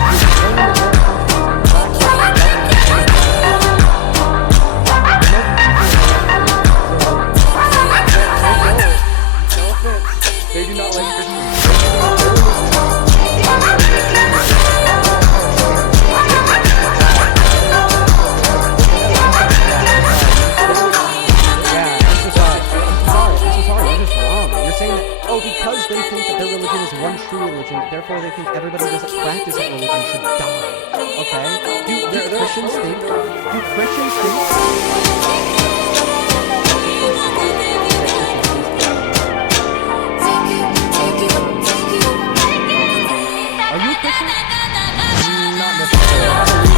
in fact They do not like Christians. because they think that their religion is one true religion, therefore they think everybody who doesn't practice that religion should die. Okay? Do Christians think? Do Christians think? Are you a Christian? Not necessarily.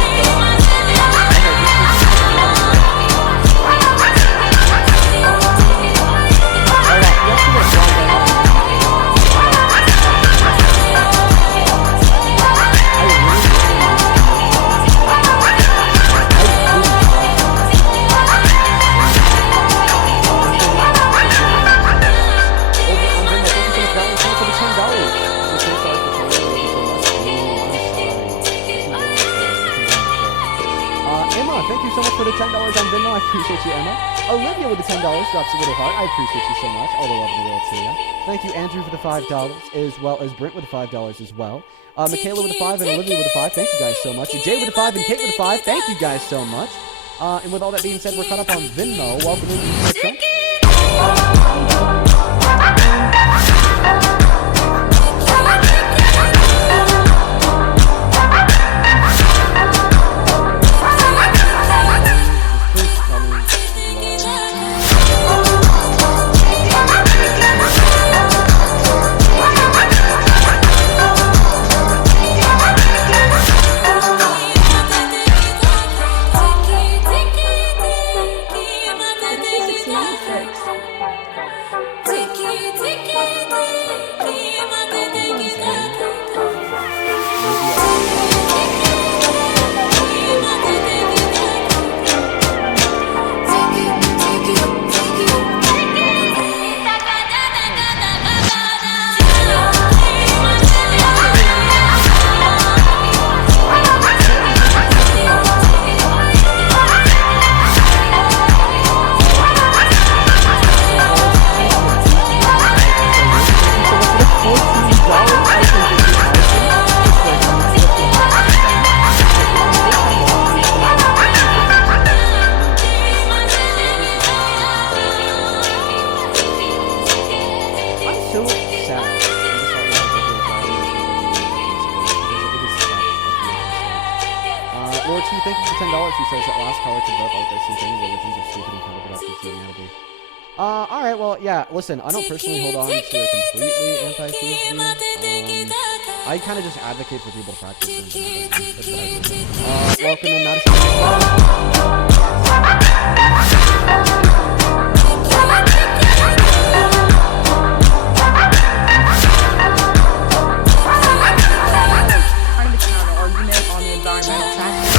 For the $10 on Venmo, I appreciate you, Emma. Olivia with the $10 drops a little heart. I appreciate you so much. All the love in the world to you. Thank you, Andrew, for the $5, as well as Brent with the $5 as well. Michaela with the 5 and Olivia with the 5. Thank you guys so much. And Jay with the 5 and Kate with the 5. Thank you guys so much. And with all that being said, we're caught up on Venmo. Welcome in. Listen, I don't personally hold on to a completely anti-theist view. I kind of just advocate for people to practice them. That's what I do. Welcome in, Madison. Kind of counter-argument on the environmental factor.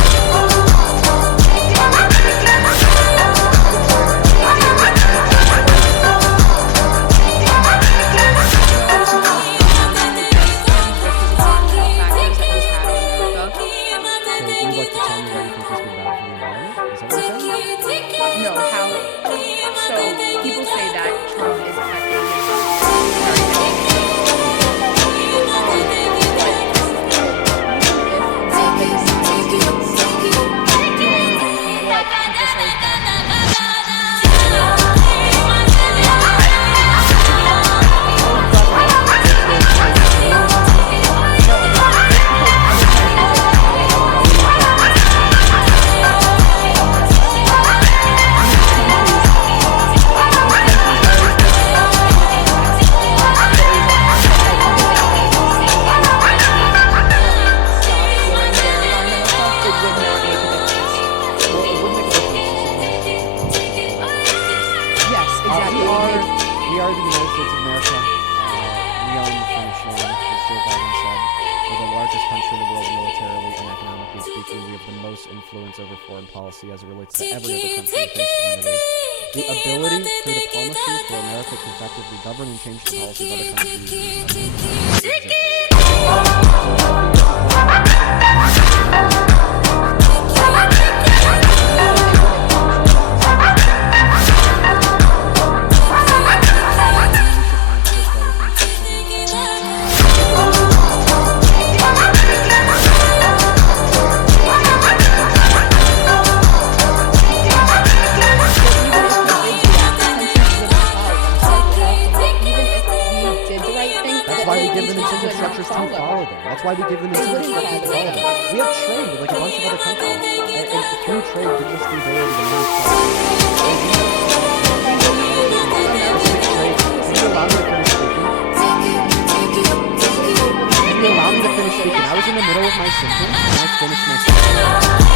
close influence over foreign policy as it relates to every other country on the face of the planet is the ability through diplomacy for America to effectively govern and change the policy of other countries. That's why we give them incentive structures to follow them. That's why we give them incentive structures to follow them. We have trade with like a bunch of other countries, and through trade gives us the ability to manage policy. Can you allow me to finish speaking? Can you allow me to finish speaking? I was in the middle of my sentence, and I finished my sentence.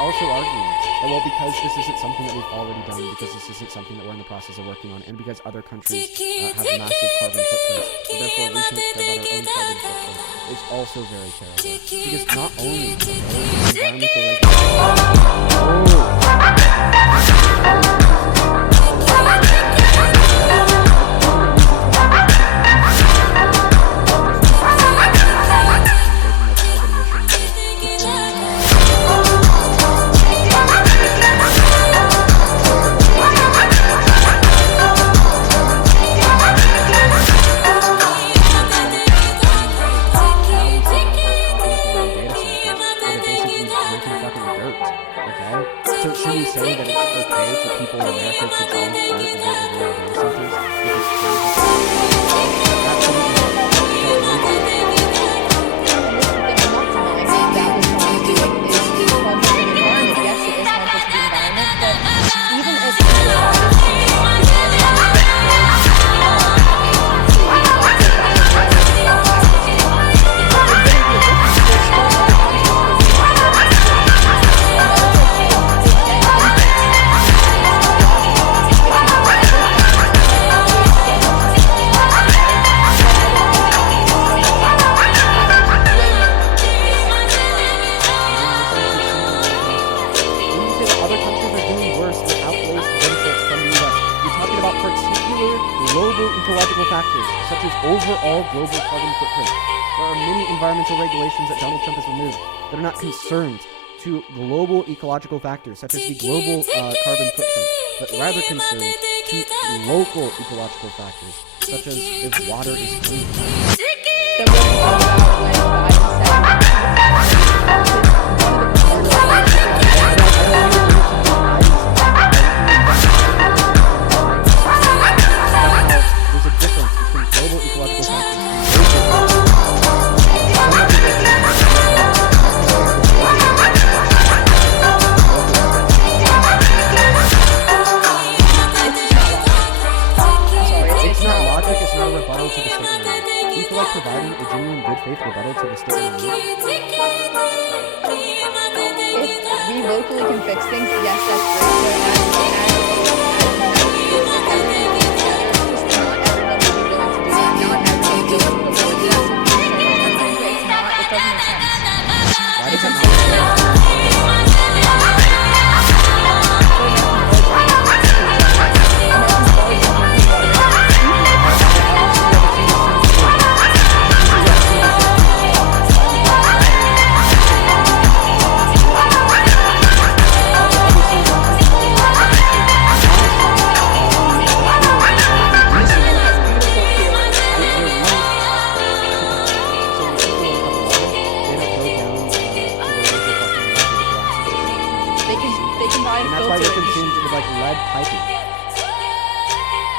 Also arguing that, well, because this isn't something that we've already done, because this isn't something that we're in the process of working on, and because other countries have massive carbon footprints, and therefore we shouldn't care about our own carbon footprint, is also very terrible. Because not only environmental So should we say that it's okay for people in America to drink dirt in their data centers if it's true? Ecological factors, such as overall global carbon footprint. There are many environmental regulations that Donald Trump has removed that are not concerned to global ecological factors, such as the global carbon footprint, but rather concerned to local ecological factors, such as if water is clean. So what do you think about when Biden said providing a genuine good faith rebuttal to the statement of need? if we locally can fix things, yes, that's great. But as just not everyone will be willing to do that. Not everyone will be able to afford that. So it's not. It doesn't make sense. Why does it not make sense?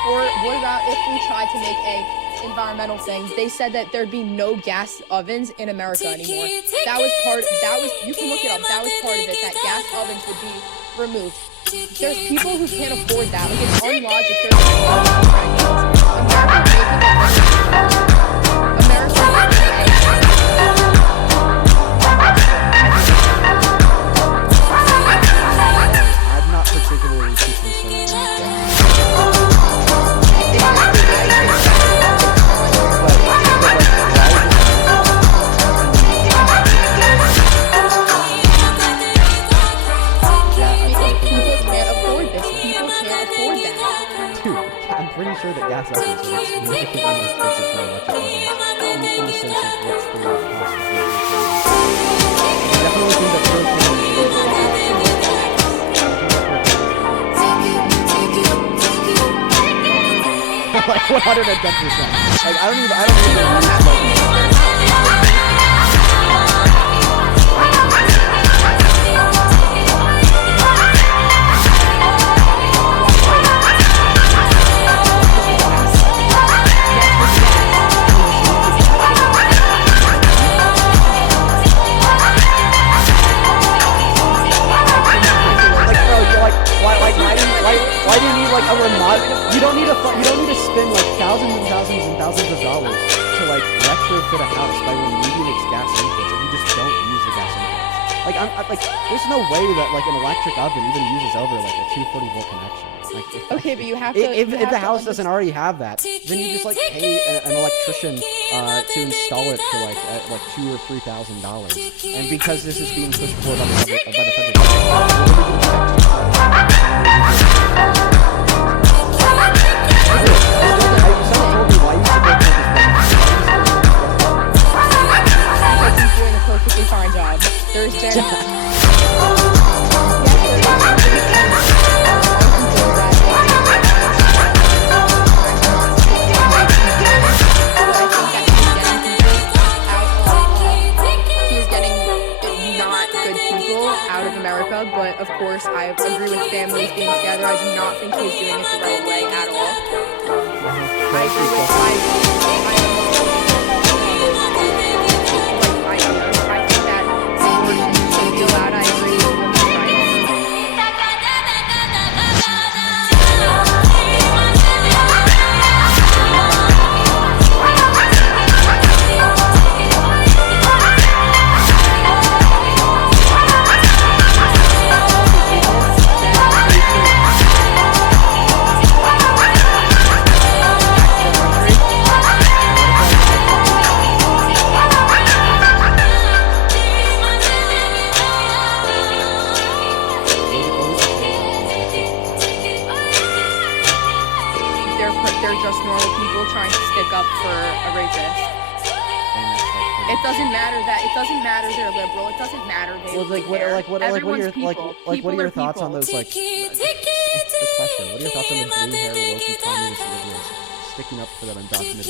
Or what about if we try to make a environmental thing, they said that there'd be no gas ovens in America anymore. That was you can look it up, that was part of it, that gas ovens would be removed. There's people who can't afford that. Like, it's unlogical. There's I'm not particularly too concerned. I'm pretty sure that gas ovens are significantly more expensive than electric ovens in the sense of what's the cost of the definitely think that like 110%. Like I don't even why do you need like a remote? You don't need to spend like thousands and thousands and thousands of dollars to like retrofit a house by removing its gas inputs if you just don't use the gas inputs. Like I'm like there's no way that like an electric oven even uses over like a 240 volt connection. Like okay, but you have to. If the house doesn't already have that, then you just like pay an electrician to install it for like $2,000 or $3,000. And because this is being pushed forward by the federal government. He's doing a perfectly fine job. There's been. Out of America, but of course I agree with families being together. I do not think he's doing it the right way at all. I agree with I think that abortion should be allowed. I agree with women's rights. They're just normal people trying to stick up for a rapist. It doesn't matter they're liberal. It doesn't matter they Well, like what are your thoughts on those like? It's the question. What are your thoughts on the blue hair woke communist liberals sticking up for that undocumented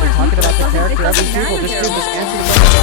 We're talking about the character of these people. Just answer the question.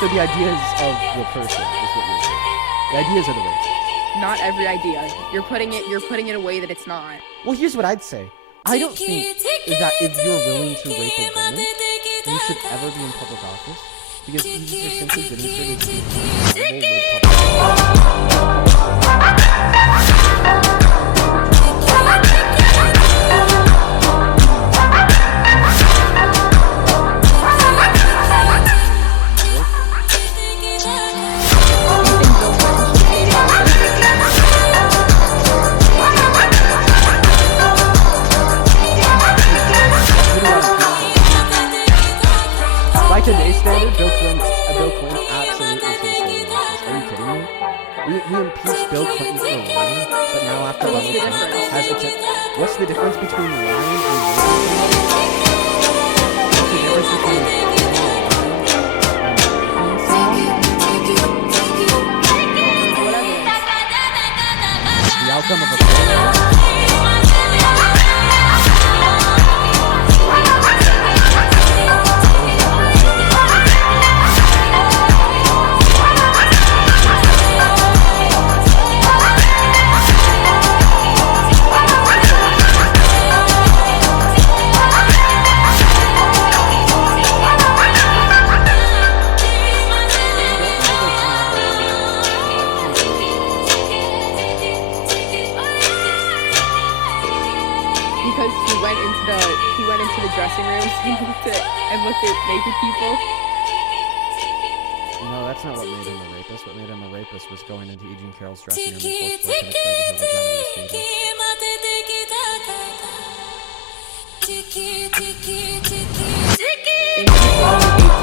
So the ideas of the person is what you're saying. The ideas of the race. not every idea. You're putting it away that it's not. Well, here's what I'd say. I don't think that if you're willing to rape a woman, you should ever be in public office because you are simply demonstrated to be compatible with public by today's standard, Bill Clinton absolutely should have stayed in office. Are you kidding me? We impeached Bill Clinton for lying, but now after What's Donald the Trump difference? has what's the difference between lying and What's the difference between the outcome of a he went into the dressing rooms and looked at naked people. No, that's not what made him a rapist. What made him a rapist was going into E. Jean Carroll's dressing room and forcefully penetrating her vagina with his fingers. Thank you for all the hate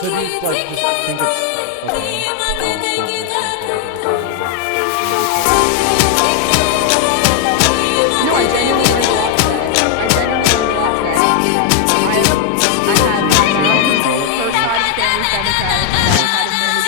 So do you like just think it's okay? No, I genuinely learned a lot today. I had my mom's first side of the family's Democratic, and then I had a family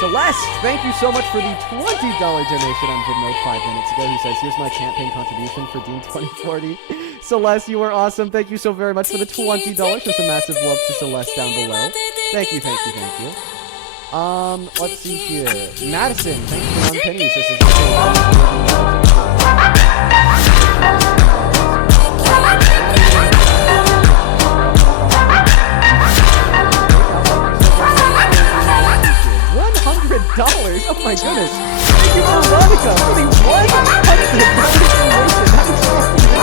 Celeste, thank you so much for the $20 donation on Venmo 5 minutes ago, who says, here's my campaign contribution for Dean 2040. Celeste, you are awesome. Thank you so very much for the $20. Show some massive love to Celeste down below. Thank you, thank you, thank you. Let's see here. Madison, thank you for 1 penny. Says, $100. Oh my goodness. Thank you, Veronica, for the $100 donation. That is so ridiculous. That is so much money. I didn't deserve it.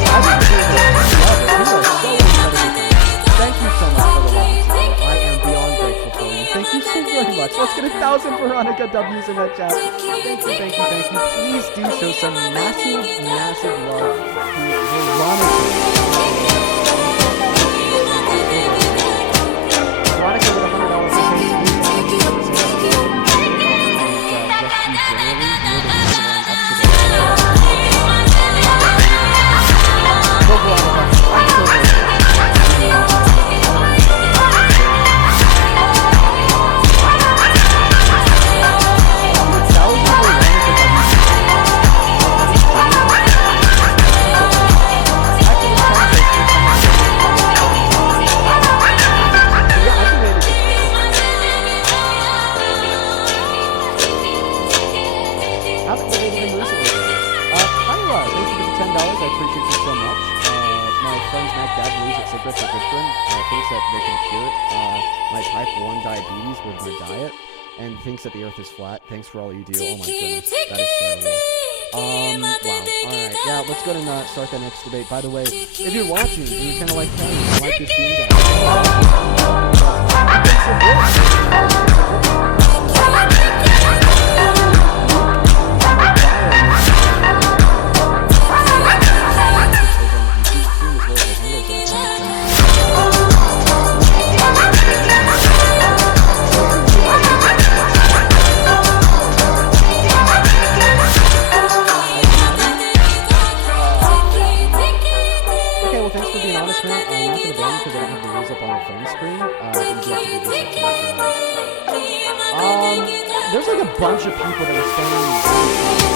I love it. You are so incredibly kind. Thank you so much for the love. I am beyond grateful for you. Thank you so very much. Let's get 1,000 Veronica W's in that chat. Thank you, thank you, thank you. Please do show some massive, massive love to Veronica. Veronica with $100 to say to me, and thinks that the Earth is flat. Thanks for all you do. Oh my goodness, that is terrible. Wow. Alright, yeah, let's go and start the next debate. By the way, if you're watching and you're kind of like, hey, I like this game there's like a bunch of people that are spending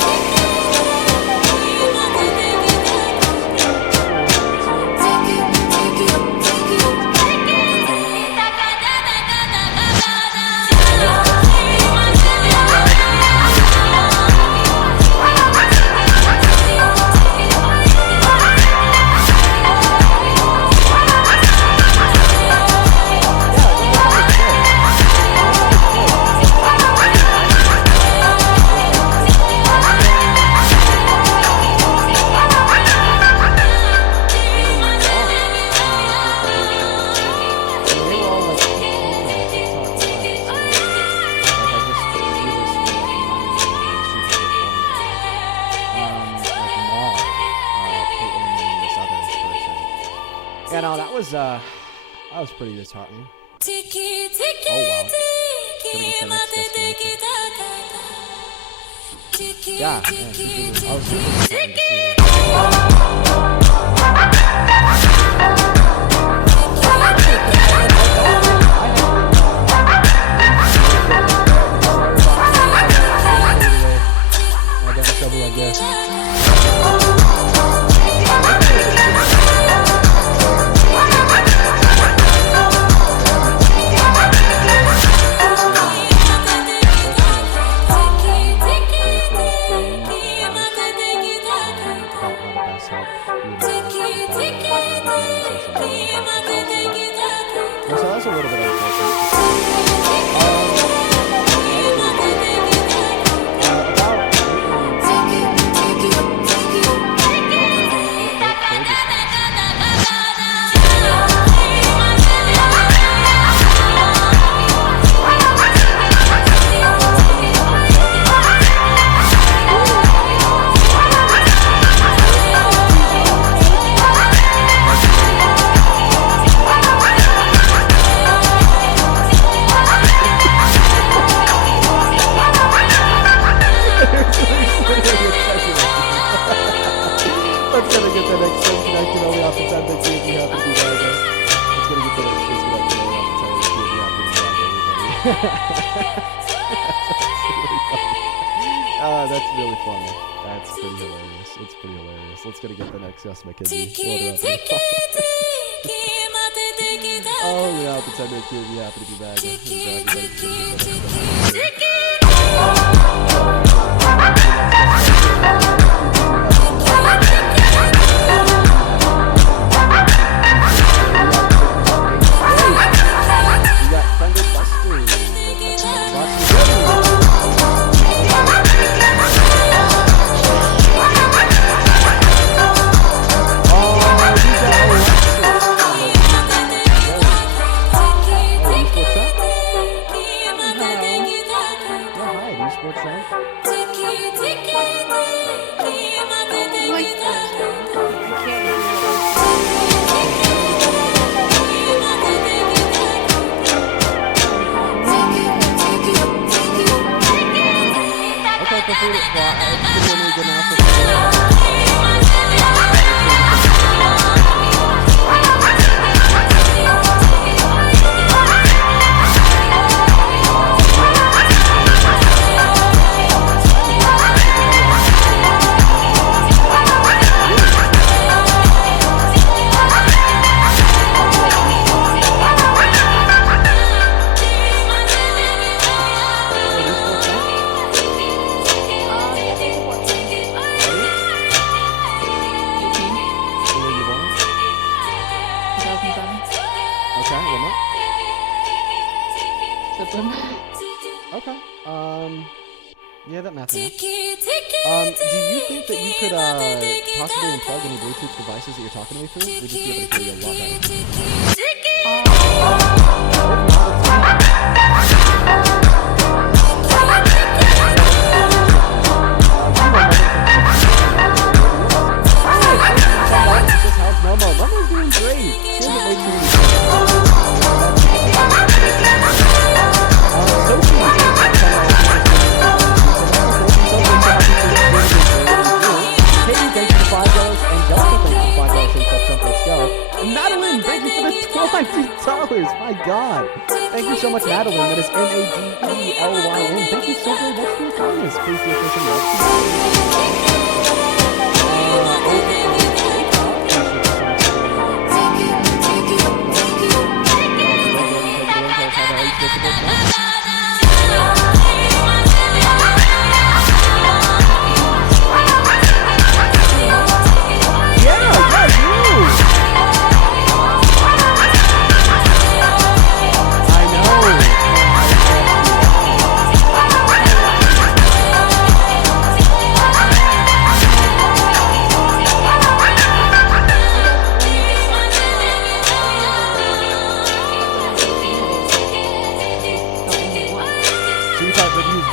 Yeah, no, that was pretty disheartening. Oh wow. Yeah, I was super disheartened to see that. I got in trouble, I guess. So that's a little bit Let's gonna get the next one connected only off the time that you have to be there. Let's gonna get the next one connected only off the time that you have to be there, everybody. That's really funny. That's pretty hilarious. That's pretty hilarious. Let's gonna get the next Gus McKenzie. Oh, yeah, the time that you have to be back. Okay. Yeah, that math. Do you think that you could possibly unplug any Bluetooth devices that you're talking to me through? We'd just be able to hear you a lot better. Momo's doing great. She hasn't made too many Katie, thank you for $5, Angelica, thank you for $5 in Club Jump, let's go. And Madeline, thank you for the $20. My God. Thank you so much, Madeline. That is Madelyn. Thank you so very much for your kindness. Please do show some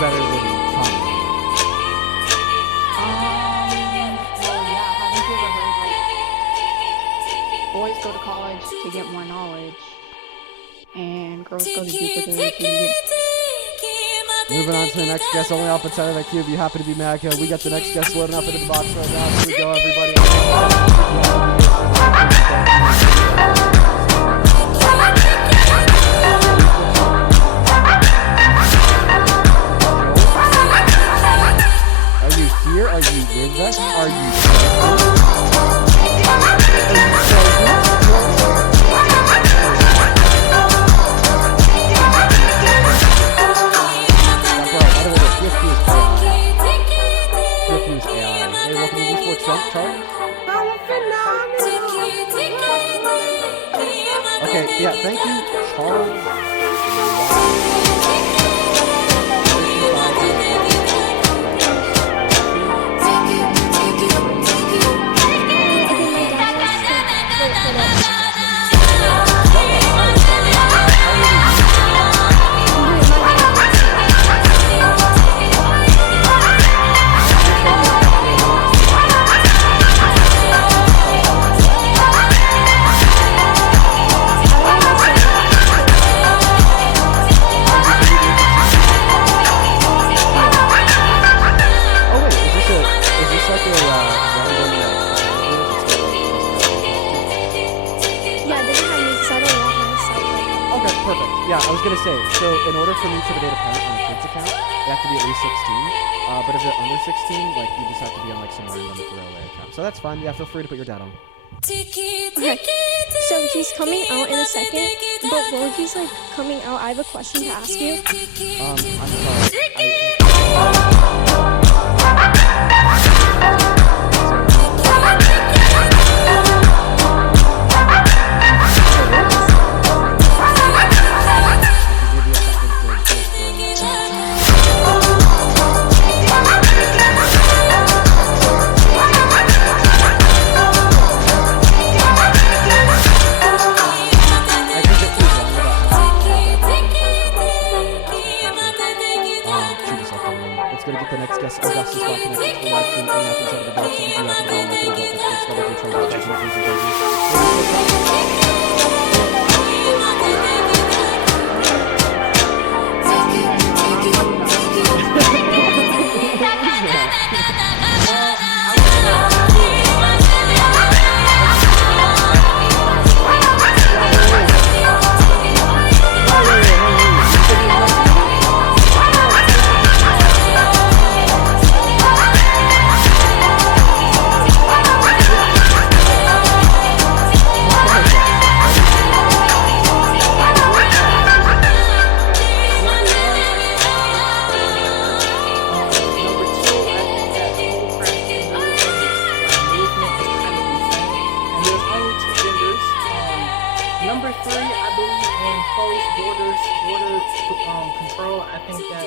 better than Kanye. Well, yeah, haven't you ever heard, like, boys go to college to get more knowledge, and girls go to Jupiter to get... Moving on to the next guest, only off inside of that cube. You happen to be Magco. We got the next guest loading up into the box right now. Here we go, everybody. Are you here? Are you with us? Are you Okay, yeah, thank you, Charles. Yeah, I was gonna say, so in order for me to debate a parent on a kid's account, they have to be at least 16. But if they're under 16, like, you just have to be on, like, some random throwaway account. So that's fine. Yeah, feel free to put your dad on. Okay, so he's coming out in a second, but while he's, like, coming out, I have a question to ask you. I'm Let's go to get the next guest. Augustus got connected to the live stream. Only happens over the box. If you do happen to be on the adult, it's double J Trump.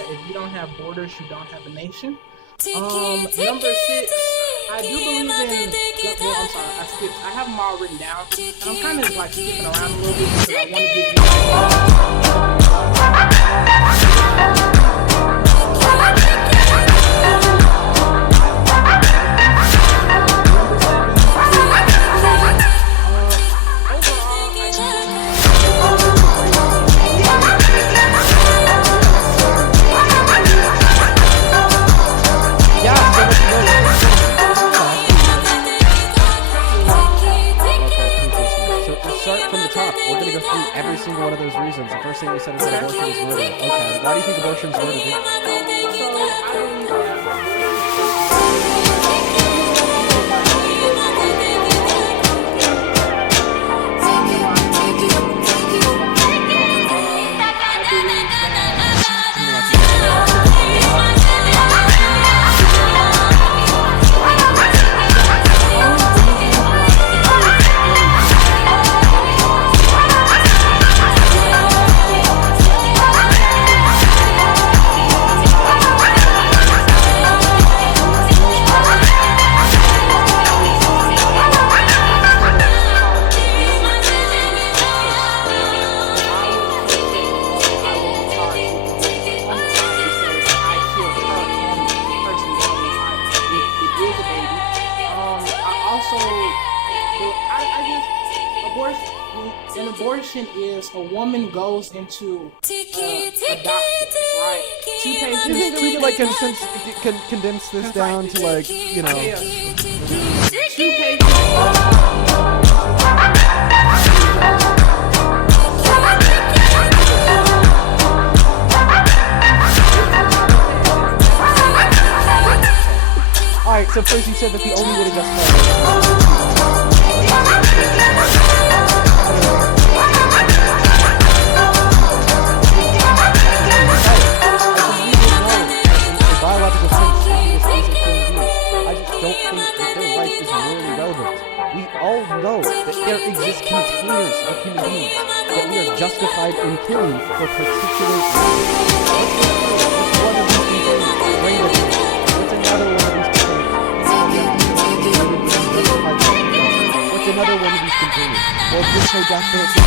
that if you don't have borders, you don't have a nation. Number 6, I do believe in. Well, I'm sorry, I skipped. I have them all written down, and I'm kind of like skipping around a little bit because I want to give every single one of those reasons. The first thing we said is that abortion is murder. Okay, why do you think abortion is murder? Abortion is a woman goes into adoption, right? 2 pages. You think that we could like condense this down to like, you know? Yeah. 2 pages. Alright, so first you said that the only way to justify biological sense, this is a human being. I just don't think that their life is morally relevant. We all know that there exist containers of human beings that we are justified in killing for particular reasons. What's one of these containers? What's another one of these containers? What's another one of these containers? Well, just no death penalty.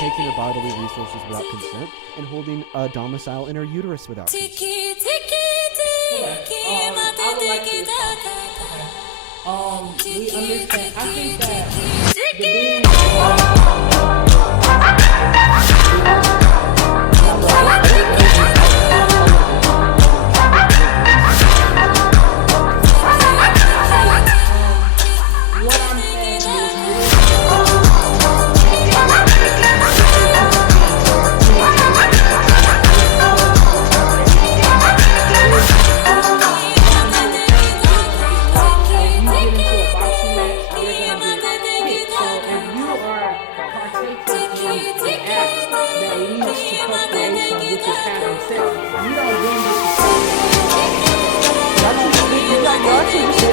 Taking her bodily resources without consent and holding a domicile in her uterus without consent. I would like to we understand. I think that the being what I'm saying is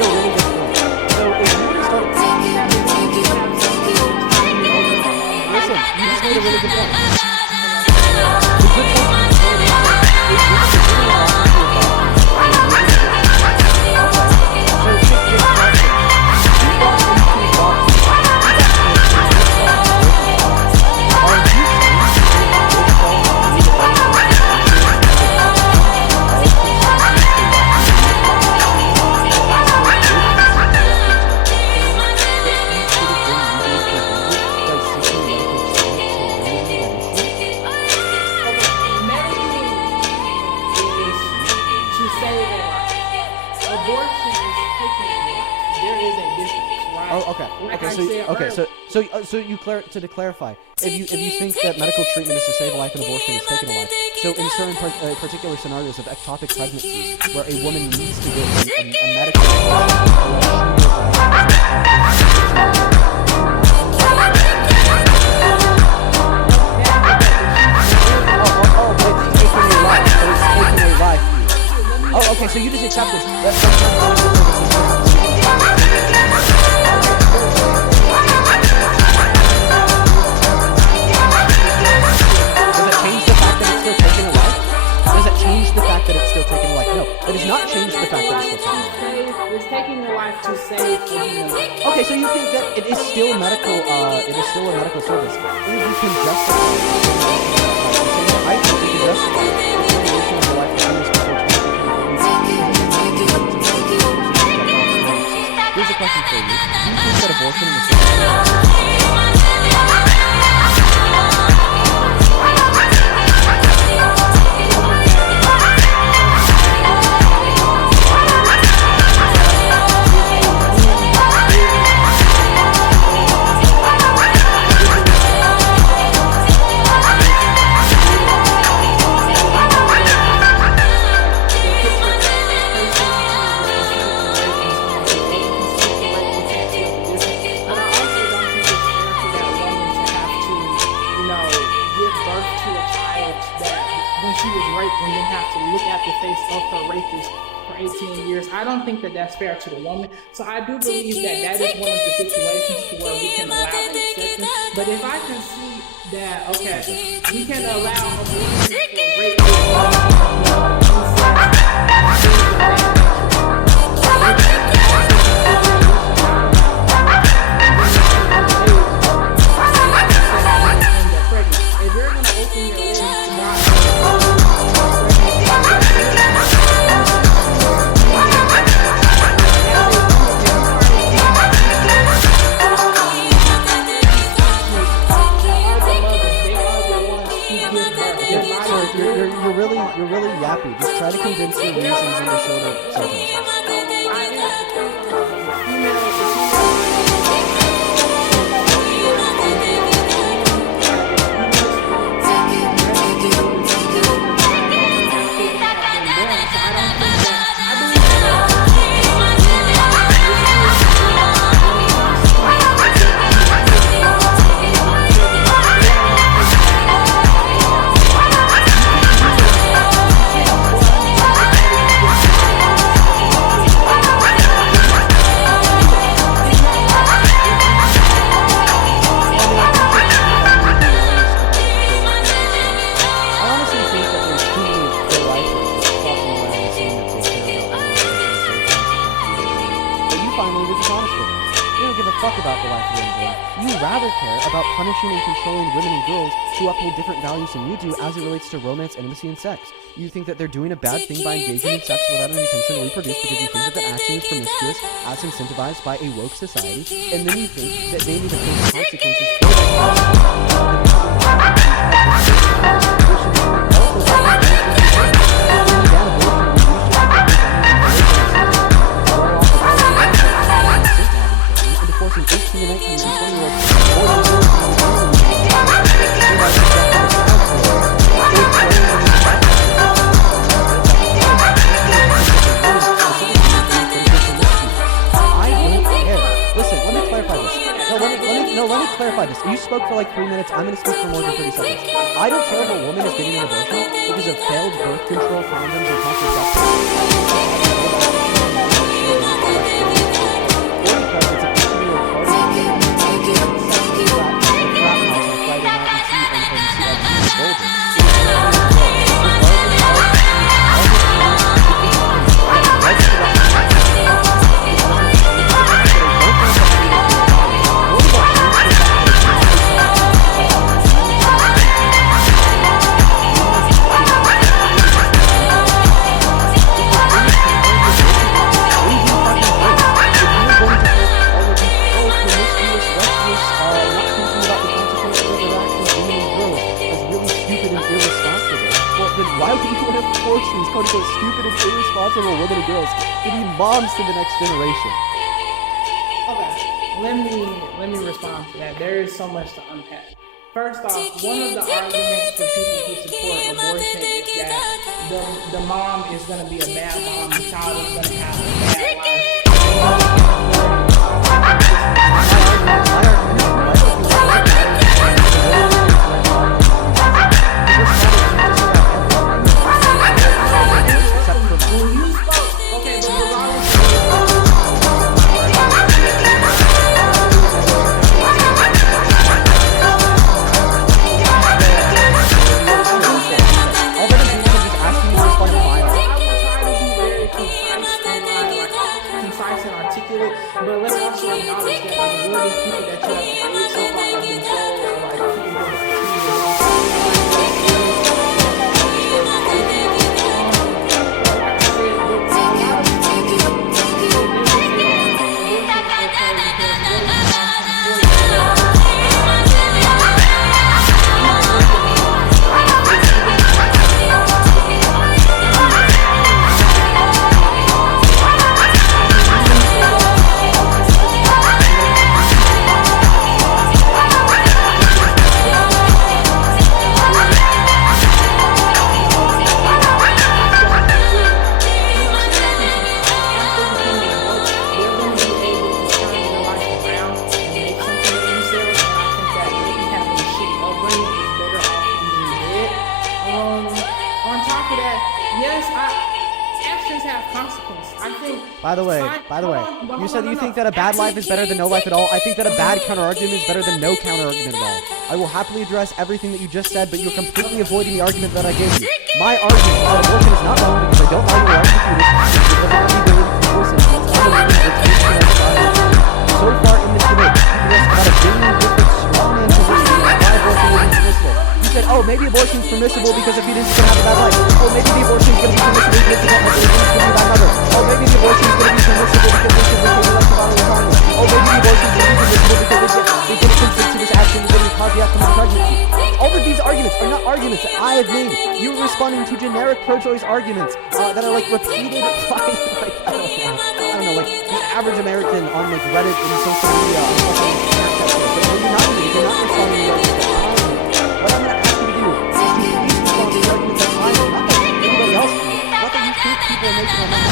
said Okay, earlier. to clarify, if you think that medical treatment is to save a life and abortion is taking a life, so in certain particular scenarios of ectopic pregnancies where a woman needs to get a medical Oh, okay, so you just accept this. Does it change the fact that it's still taking a life? No, it does not change the fact that it's still taking a life. It's taking your life to save the human. Okay, so you think that it is still medical, it is still a medical service. We can justify I think we can justify the termination of the life of someone before 20. Here's a question for you. Do you think that abortion is I don't think that that's fair to the woman. So I do believe that that is one of the situations to where we can allow an exception. But if I can see that, okay, we can allow abortion for rape, if you're going to open your lips to not you're really yappy. Just try to condense your reasons into shorter sentences. Punishing and controlling women and girls who uphold different values than you do as it relates to romance, intimacy, and sex. You think that they're doing a bad thing by engaging in sex without an intention to reproduce because you think that that action is promiscuous as incentivized by a woke society, and then you think that they need to face consequences for forcing 18 to 19 and 20-year-olds let me clarify this. You spoke for like 3 minutes. I'm going to speak for more than 30 seconds. I don't care if a woman is getting an abortion because of failed birth control, condoms, and contraception. Stupid and irresponsible women and girls to be moms to the next generation. Okay, let me respond to that. There is so much to unpack. First off, one of the arguments for people who support abortion is that the mom is going to be a bad mom, the child is going to have a bad life. But let's also acknowledge that the majority of people that you have created so far have been trolls or like By the way, you said you think that a bad life is better than no life at all. I think that a bad counter-argument is better than no counter-argument at all. I will happily address everything that you just said, but you're completely avoiding the argument that I gave you. My argument that abortion is not wrong because I don't value the right to fetus because I don't need the ability to voice it. So far in this debate, you've asked about a billion different strongman positions on why abortion is permissible. You said, oh, maybe abortion is permissible because a fetus is going to have a bad life. Oh, maybe the abortion is going to be permissible because it's going to be a bad mother. Oh, maybe the abortion is going to be permissible because they should retain the right to bodily autonomy. Oh, maybe the abortion is going to be permissible because they didn't consent to this action that would cause the outcome of the pregnancy. All of these arguments are not arguments that I have made. You're responding to generic pro-choice arguments that are like repeated by like I don't know, like the average American on like Reddit and social media on fucking Snapchat. But you're not responding to the arguments that I made. What I'm gonna ask you to do is to please respond to the arguments that I made, not that anybody else made. Not that you think people are making on that.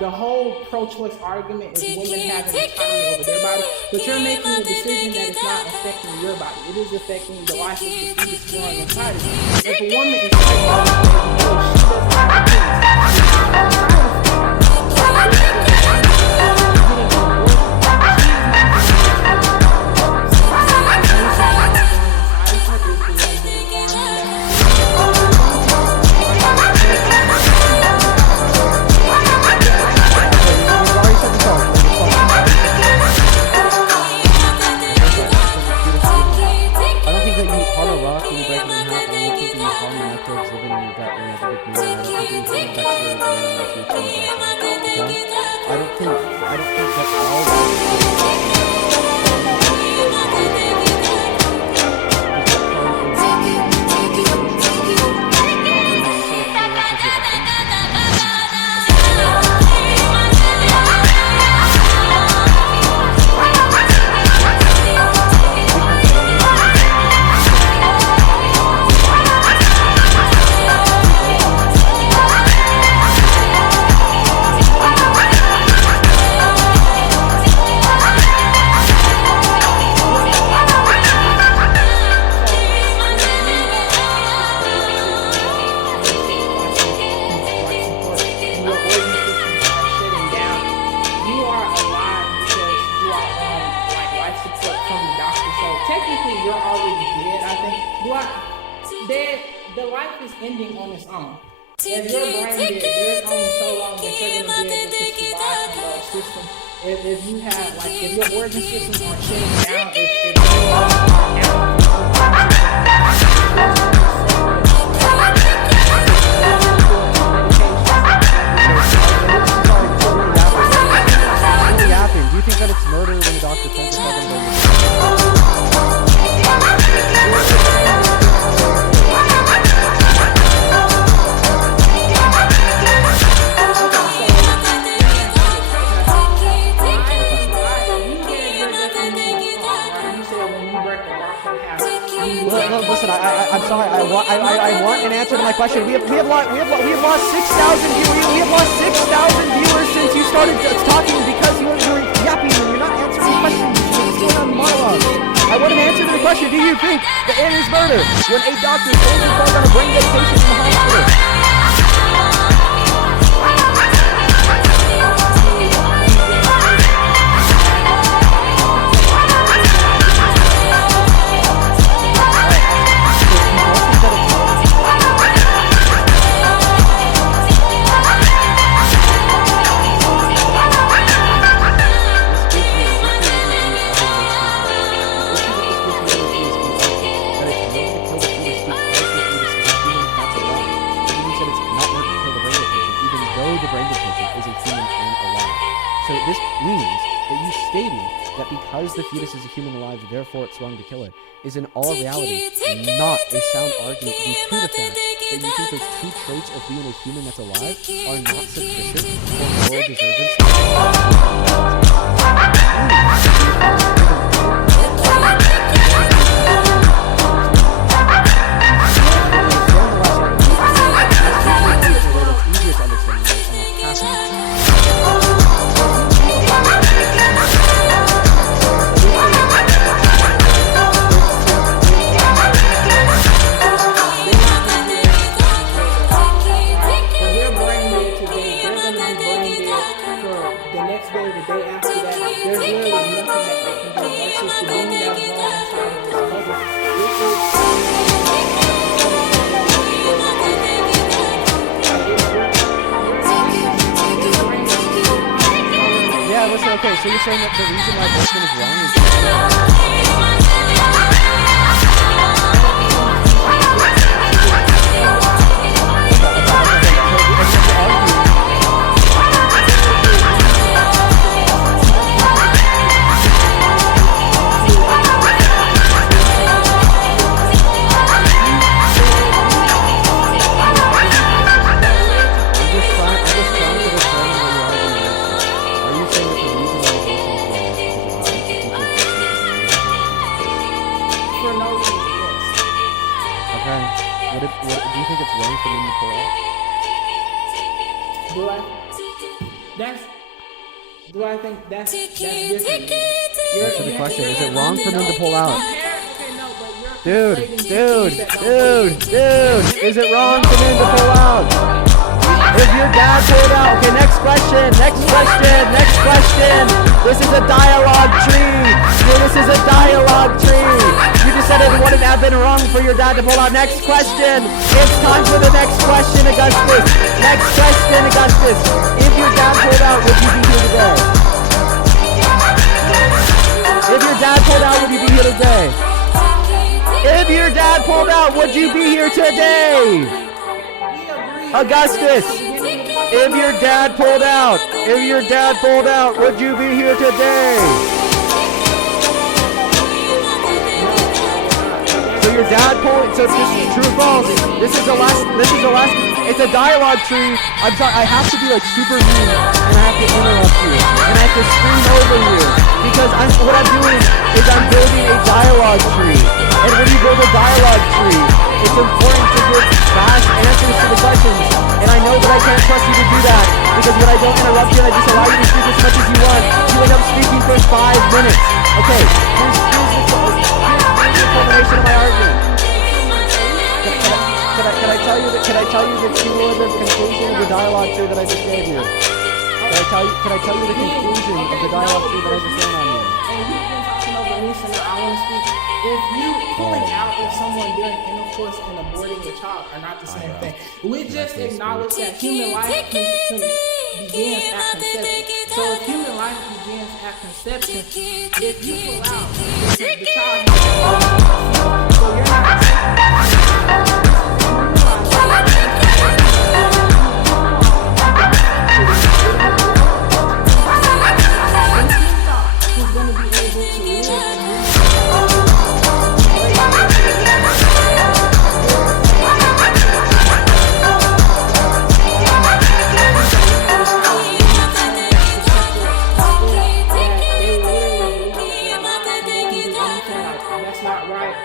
The whole pro-choice argument is women having autonomy over their body, but you're making a decision that is not affecting your body. It is affecting the life of the fetus growing inside of you. If a woman is pregnant, she doesn't have the life is ending on its own. If you're brain dead, there's only so long that you're going to be able to survive from those systems. If you have, like, if your organ systems are shutting down, if you Do you think that it's murder when the doctor tells us Listen, I'm sorry. I want an answer to my question. We have lost 6,000 viewers. We have lost 6,000 viewers since you started talking because you were yapping and you're not answering questions. You're still on monologue. I want an answer to the question. Do you think that it is murder when a doctor holds his phone on a brain dead patient in the hospital? Because the fetus is a human alive, therefore it's wrong to kill it, is in all reality not a sound argument due to the fact that you think those two traits of being a human that's alive are not sufficient for moral deservance. Okay, so you're saying that the reason why Bushman is wrong is Do I think that's different? Answer the question. Is it wrong for men to pull out? Dude, is it wrong for men to pull out? If your dad pulled out, okay, next question. This is a dialogue tree. You just said it wouldn't have been wrong for your dad to pull out. Next question. It's time for the next question, Augustus. If your dad pulled out, would you be here today? If your dad pulled out, would you be here today? If your dad pulled out, would you be here today? Augustus, if your dad pulled out, would you be here today? So your dad pulled, so this is true or false. This is the last, it's a dialogue tree. I'm sorry, I have to be like super mean, and I have to interrupt you, and I have to scream over you, because what I'm doing is I'm building a dialogue tree. And when you build a dialogue tree, it's important to give fast answers to the questions. And I know that I can't trust you to do that, because when I don't interrupt you and I just allow you to speak as much as you want, you end up speaking for 5 minutes. Okay, here's the culmination of my argument. Can I tell you the cumulative conclusion of the dialogue tree that I just gave you? Can I tell you the conclusion of the dialogue tree that I just ran on you? Lisa, now I want to speak. If you pulling out of someone during intercourse and aborting your child are not the same thing. We just acknowledge that human life begins at conception. So if human life begins at conception, if you pull out, the child has so you're not who's going to be able to live and that's not right.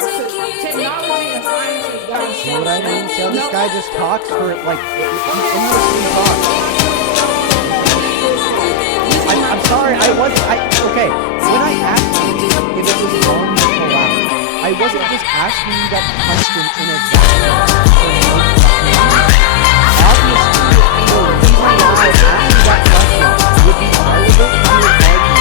Technology and science has gotten See what I mean? So this guy just talks for like endlessly talks. I'm sorry, okay. When I asked you if it was wrong to pull out, I wasn't just asking you that question in a vacuum. Obviously, the reason why I asked you that question would be relevant to your argument.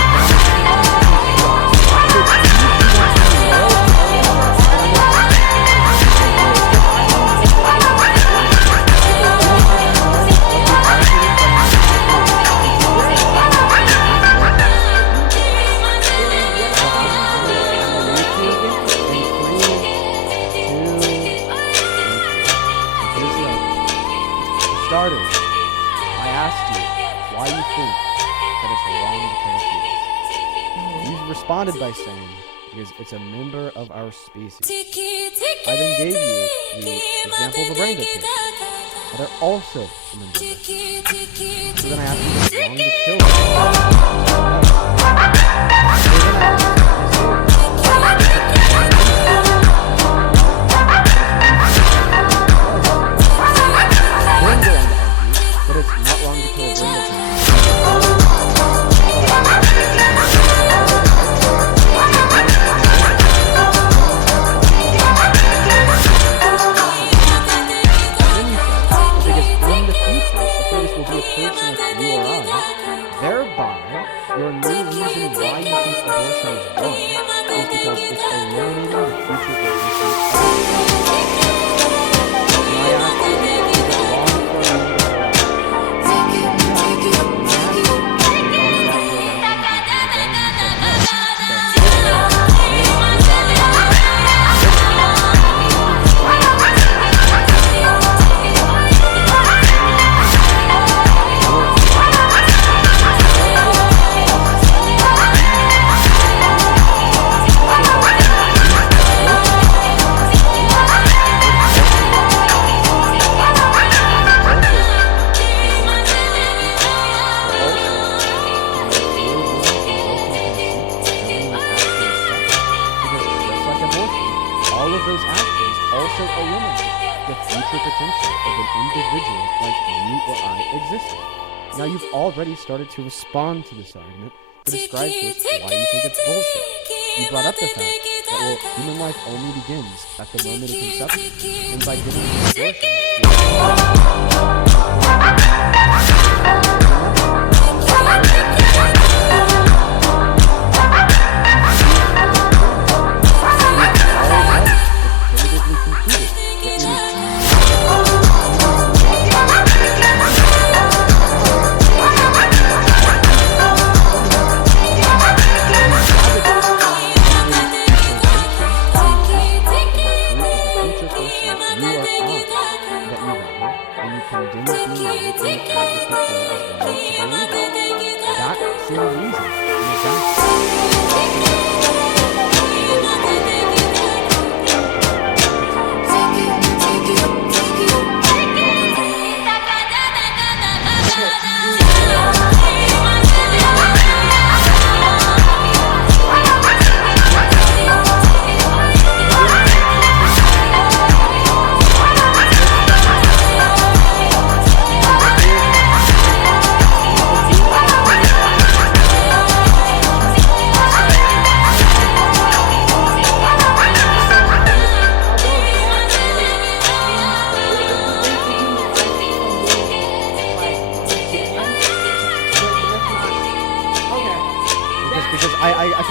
Starters, I asked you why you think that it's wrong to kill a fetus. You responded by saying, because it's a member of our species. I then gave you the example of a rainbow pig. But they're also a member of our species. So then I asked you if it's wrong to kill them. But it's not wrong to kill a rainbow pig. Thereby, your new reason why you think abortion is wrong is because it's eliminating the future existence of and I ask you, is it wrong for a man Now you've already started to respond to this argument to describe to us why you think it's bullshit. You brought up the fact that, well, human life only begins at the moment of conception, and by giving an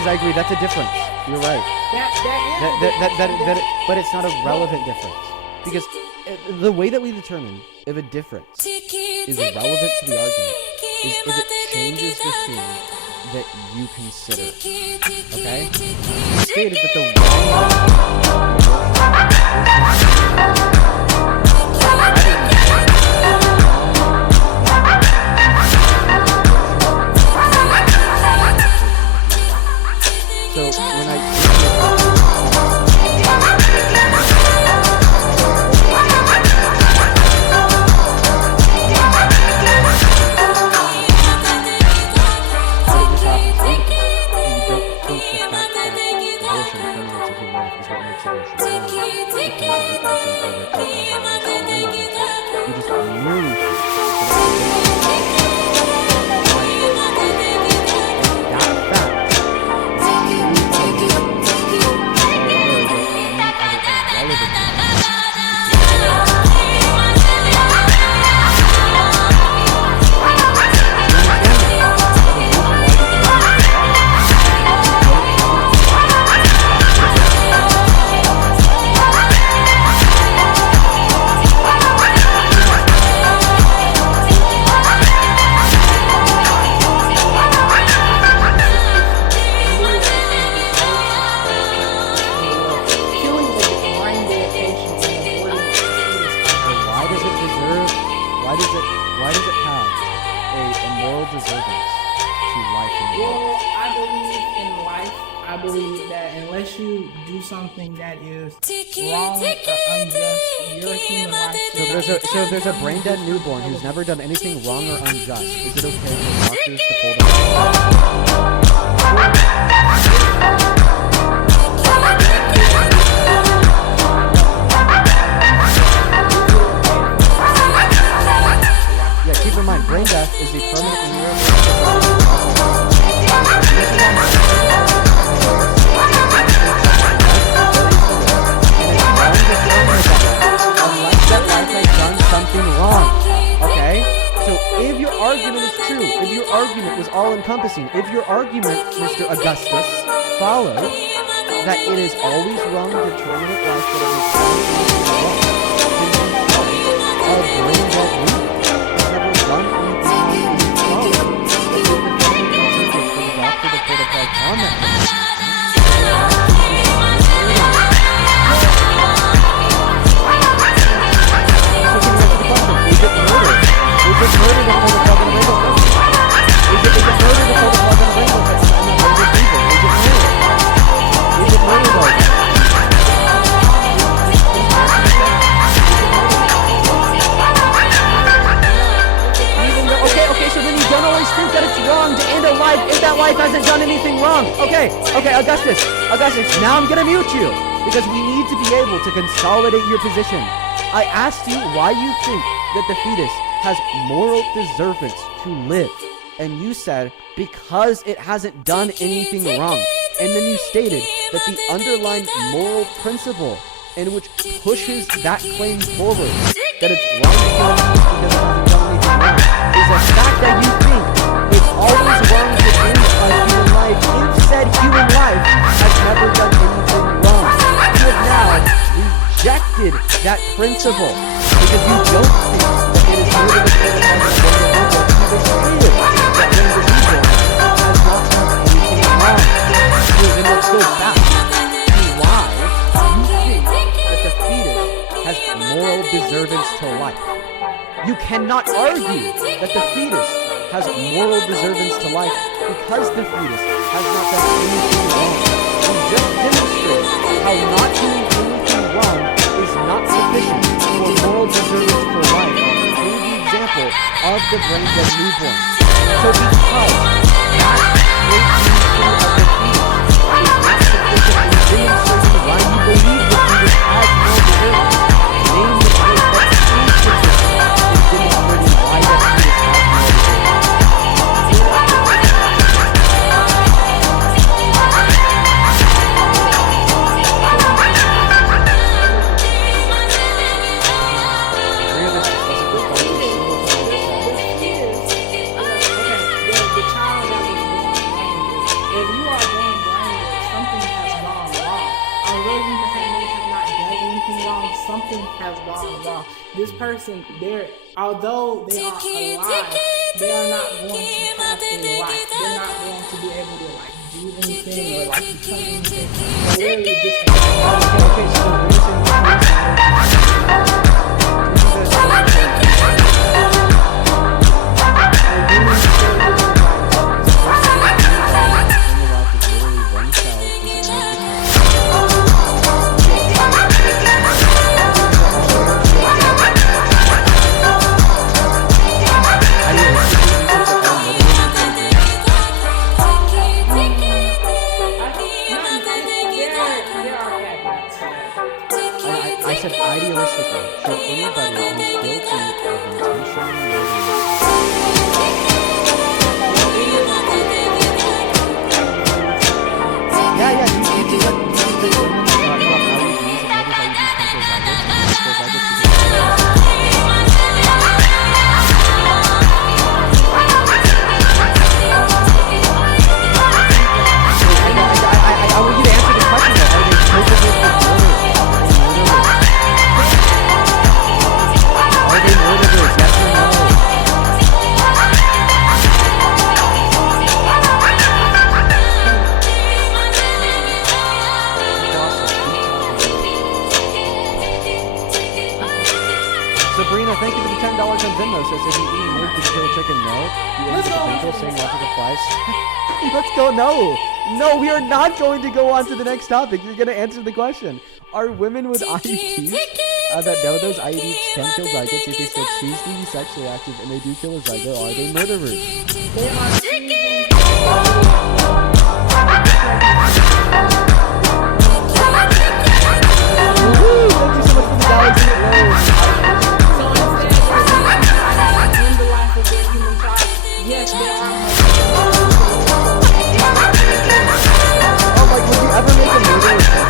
I agree. That's a difference. You're right. But it's not a relevant difference because the way that we determine if a difference is relevant to the argument is if it changes the thing that you consider. Okay? You stated that the so when I why does it have a moral deservance to life in the world? Well, I believe in life. I believe that unless you do something that is wrong or unjust, your human life. So if there's a brain dead newborn who's never done anything wrong or unjust, is it okay for doctors to pull them? Yeah, keep in mind, brain death is the permanent unless that life has done something wrong. Okay? So if your argument is true, if your argument was all-encompassing, if your argument, Mr. Augustus, followed that it is always wrong to terminate life that it is wrong, a brain dead newborn has never done anything wrong to follow that the defendant consented for the doctor to put a plug on that person. Is it murder? Is it murder to pull the plug on a rainbow person? Is it murder to pull the plug on a rainbow person? I'm not very good people. Is it murder? Is it murder though? Okay, so then you don't always think that it's wrong to end a life if that life hasn't done anything wrong. Okay, Augustus, now I'm gonna mute you because we need to be able to consolidate your position. I asked you why you think that the fetus has moral deservance to live, and you said because it hasn't done anything wrong. And then you stated that the underlying moral principle in which pushes that claim forward, that it's wrong to kill a fetus because it hasn't done anything wrong, is the fact that you think it's always wrong to end a human life if said human life has never done anything wrong. You have now rejected that principle because you don't think that it is murder to kill a human life that the individual has not done anything wrong. So then let's go back to why you think that the fetus has moral deservance to life. You cannot argue that the fetus has moral deservance to life because the fetus has not done anything wrong. You just demonstrated how not doing anything wrong is not sufficient for moral deservance for life through the example of the brain dead newborn. So because that great ministry of the fetus is not sufficient in demonstrating why you believe the fetus has moral deservance, name the case that's insufficient in demonstrating why that fetus has moral deservance. The child that was born blameless, if has gone wrong. This person, although they are alive, they are not going to have a life. They're not going to be able to like do anything or like become anything. They're literally just Okay, so the reason I said idealistically, should anybody who's guilty of intentionally murdering yeah, you think that women who have IUDs and others IUDs chemical zygotes, and chemical zygotes is I want you to answer the question though. Are they capable of murder? Are they murderers? Yes or no? Sabrina, thank you for the $10 on Venmo. Says if you eat meat, did you kill a chicken? No. You answered the potential, saying logic applies. Let's go. No, we are not going to go on to the next topic. You're going to answer the question. Are women with IUDs that know those IUDs can kill zygotes if they still choose to be sexually active and they do kill a zygote, are they murderers? Woo! Thank you so much for the galaxy flow. yes, there are. Oh, like, would you ever make a murderous president?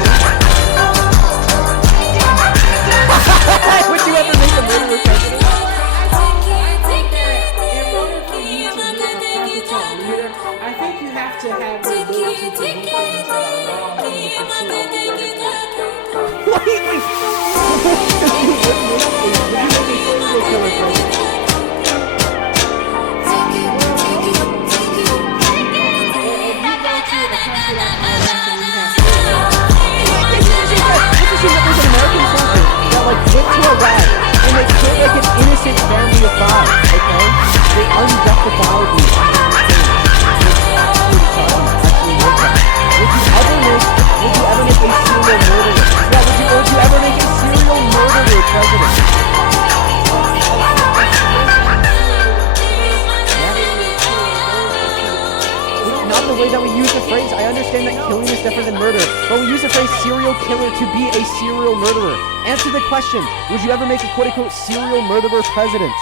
Would you ever make a murderous president? I think you have to have the ability to do things that are wrong in the pursuit of the greater good. Wait. Would you make a serial killer president? Like went to Iraq and they killed like an innocent family of 5, okay? They unjustifiably Would you ever make a serial murderer? Yeah, would you ever make a serial murderer president? Not the way that we use the phrase. I understand that killing is different than murder, but we use the phrase serial killer to be a serial murderer. Answer the question. Would you ever make a quote-unquote serial murderer president?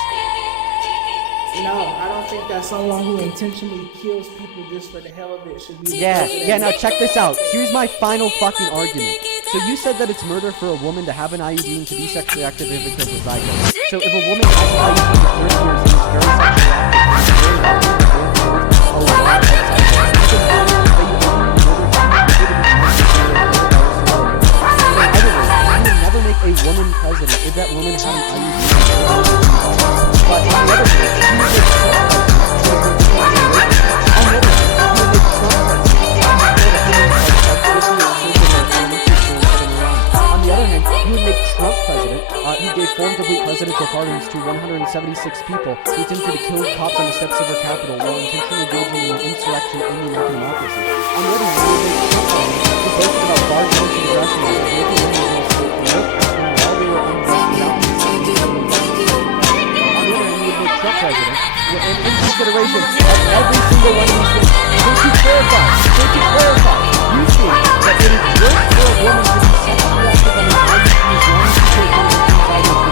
No, I don't think that someone who intentionally kills people just for the hell of it should be. Yeah, now check this out. Here's my final fucking argument. So you said that it's murder for a woman to have an IUD and to be sexually active if it kills a zygote. So if a woman has an IUD for 30 years and is very sexually active, a lot of a woman president if that woman had an IUD. But on the other hand, you would make Trump president. He gave full and complete presidential pardons to 176 people who attempted to kill cops on the steps of our Capitol while intentionally engaging in an insurrection in the American democracy. On the other hand, you would make Trump president who boasted about large military aggression and making women while they were unjust without Trump president, in consideration of every single one of these things. Don't you clarify, you think that it is worse for a woman to be sexually active on an IUD as long as she takes things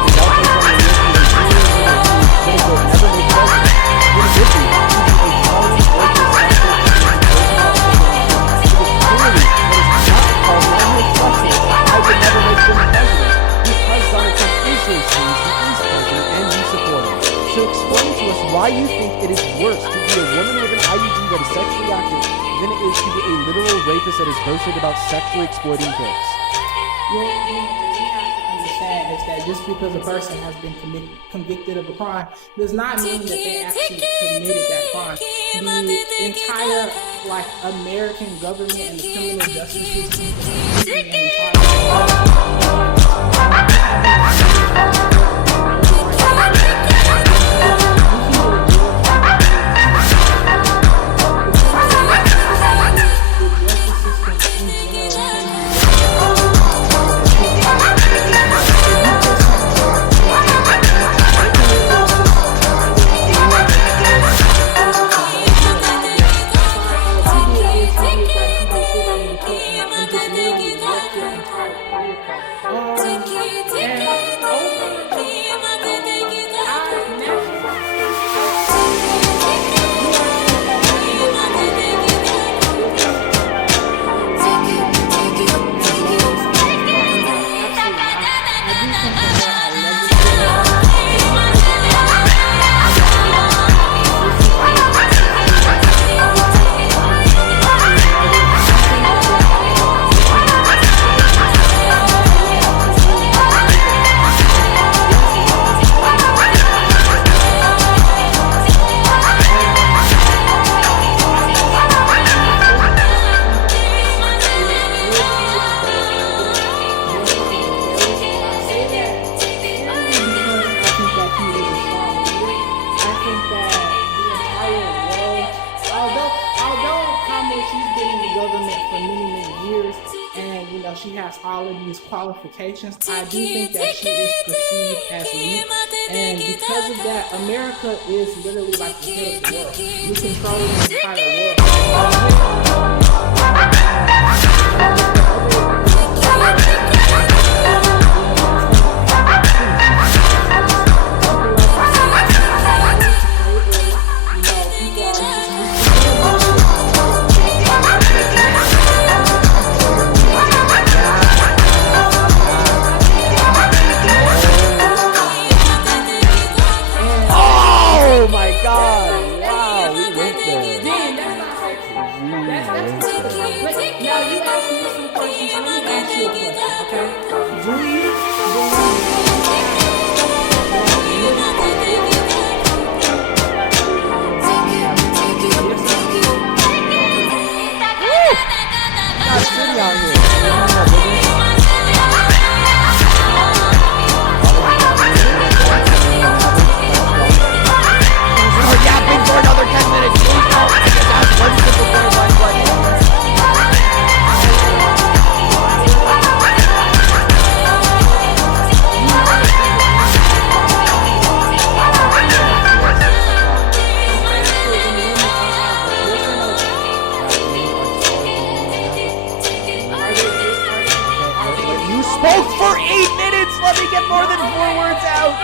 without taking on the risk of a serious that it will never make president, when it would be a following breaking sexual it is clearly what is not called non-make president. I would never make them president because Donald Trump is those things, he is president, and you support him. So explain to us why you think it is worse to be a woman with an IUD that is sexually active than it is to be a literal rapist that is boasted about sexually exploiting kids. Well, we have to understand, is that just because a person has been convicted of a crime does not mean that they actually committed that crime. The entire American government and the criminal justice system is an entire she has all of these qualifications, I do think that she is perceived as weak, and because of that, America is literally like the head of the world. We control the entire world. Oh my God! Wow, we went there. Damn, that's not sexy. That's but now you ask me some questions. Let me ask you a question, okay? Do you Got city out here. Yapping for another 10 minutes. Please don't. I just asked one simple clarifying question. You spoke for 8 minutes. Let me get more than 4 words out.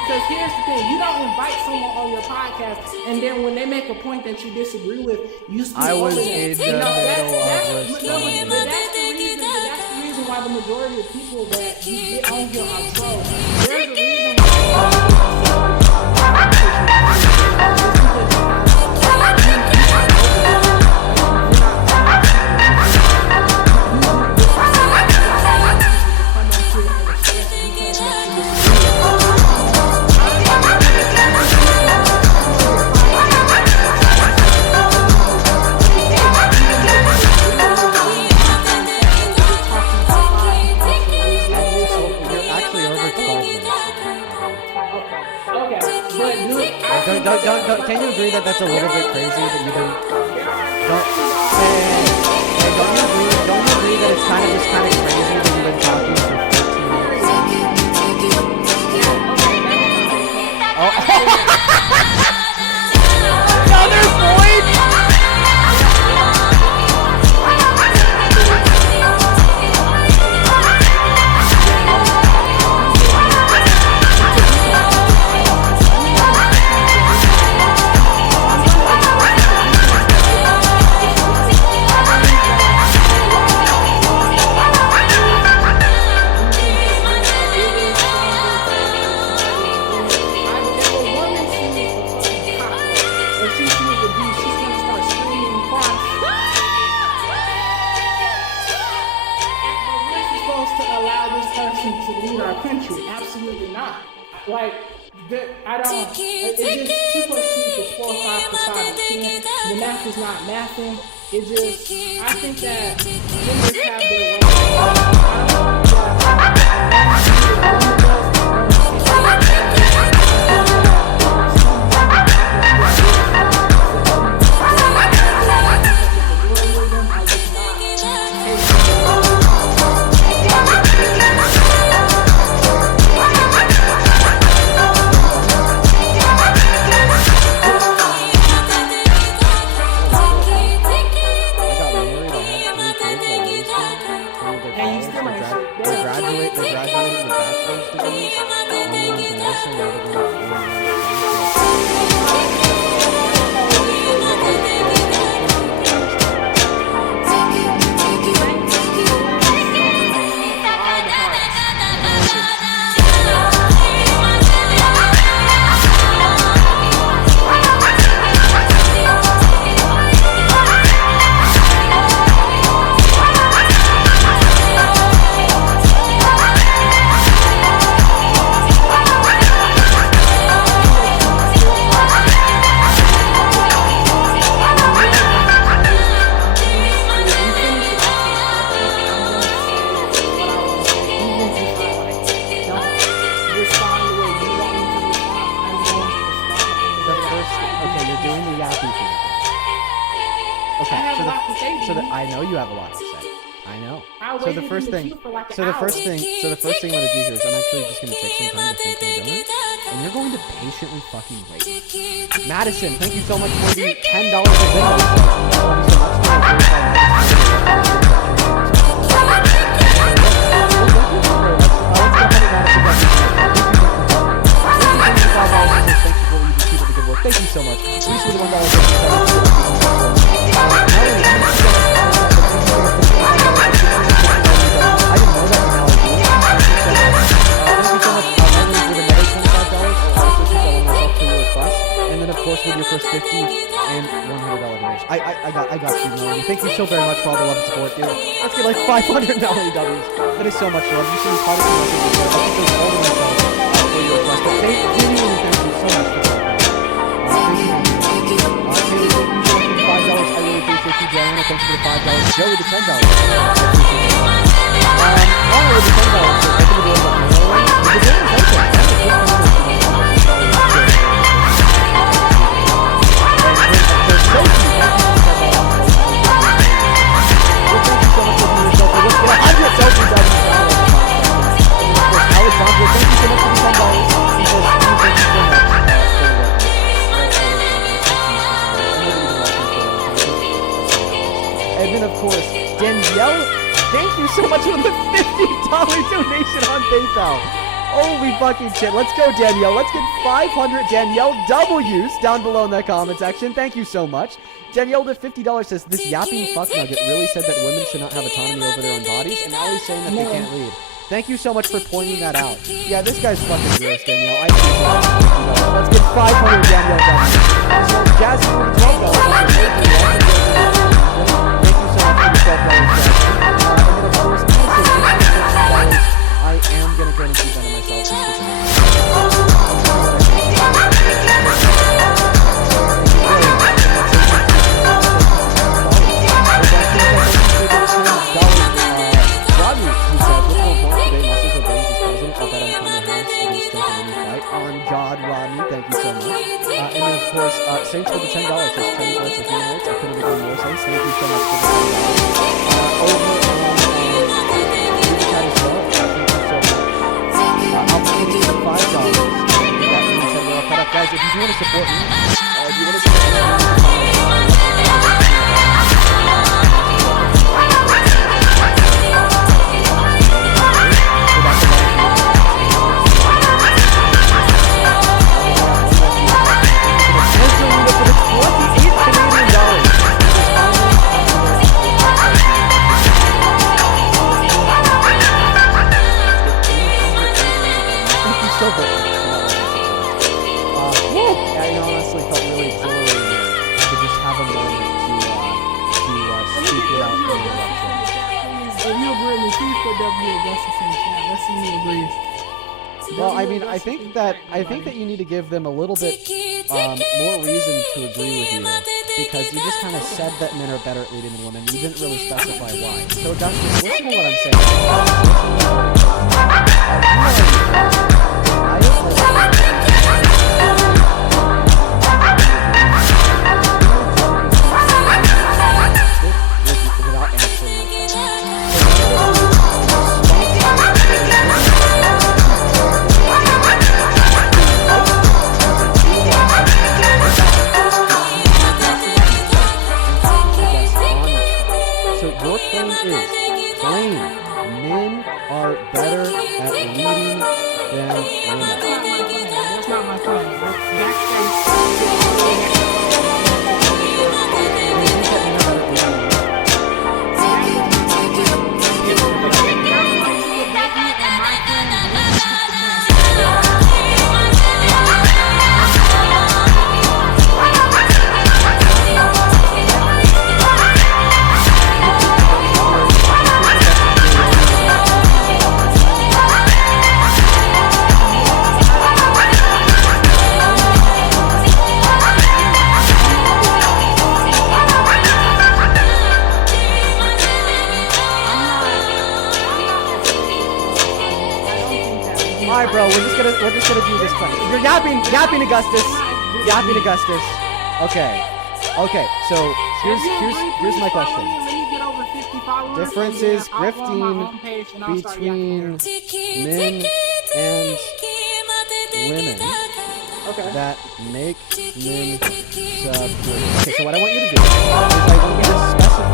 Because here's the thing, you don't invite someone on your podcast, and then when they make a point that you disagree with, you speak I was over them. in the middle of responding. But that's the reason why the majority of people that you get on here are trolls. There's a reason why. Don't, can you agree that that's a little bit crazy that you don't you agree that it's kind of crazy that you've been talking for 15 minutes? Another point? in our country. Absolutely not. Like, I don't. It just 2 plus 2 equals 4, 5 plus 5 is 10. The math is not mathing. It just, I think that genders have their I know you have a lot to say. I know. So the first thing I'm gonna do here is I'm actually just gonna take some time to thank my donor, and you're going to patiently fucking wait. Madison, thank you so much for the $10 of Venmo. Thank you so much. Please for the $1. With your first 50 and $100 donation. I got you, Melanie. Thank you so very much for all the love and support, dude. Let's get like 500 Melanie W's. That is so much love. You see me quite a few messages there. I think there's all of myself for your request. But genuinely thank you so much for that. Thank you. Taylor, thank you so much for the $5. I really appreciate you, Joanna. Thanks for the $5. Joey, the $10. Honor with the $10. Open the door about Maryland. The door is open. And then, of course, Danielle, thank you so much for the $50 donation on PayPal. Holy fucking shit. Let's go, Danielle. Let's get 500 Danielle W's down below in the comment section. Thank you so much. Danielle with $50 says, this yapping fuck nugget really said that women should not have autonomy over their own bodies, and now he's saying that they can't lead. Thank you so much for pointing that out. Yeah, this guy's fucking gross, Danielle. I appreciate it. Let's get 500 Danielle W's. So, Jasmine with the $12. Thank you so much for the $12, Jasmine. And then, of course, I am gonna guarantee that myself. On God, Rodney, thank you so much. And then, of course, Saints for the $10. Says trans rights and human rights. I couldn't agree more, Saints. Thank you so much for the $10. Over on chat as well. Thank you so much. I'll put it at $5. And that means that we're all caught up. Guys, if you do want to support me, if you want to support me, Let's see you breathe. Well, I mean, I think that you need to give them a little bit more reason to agree with you, because you just kind of said that men are better at leading than women. You didn't really specify why. So, Augustus, listen to what I'm saying. I don't like. Without answering my So your claim is men are better at leading than women. That's not my claim. Alright, bro, we're just gonna do this claim. You're yapping, Augustus. Yapping, Augustus. Okay. So here's my question. Differences grifting between men and women that make men superior. Okay, so what I want you to do is I want you to specify.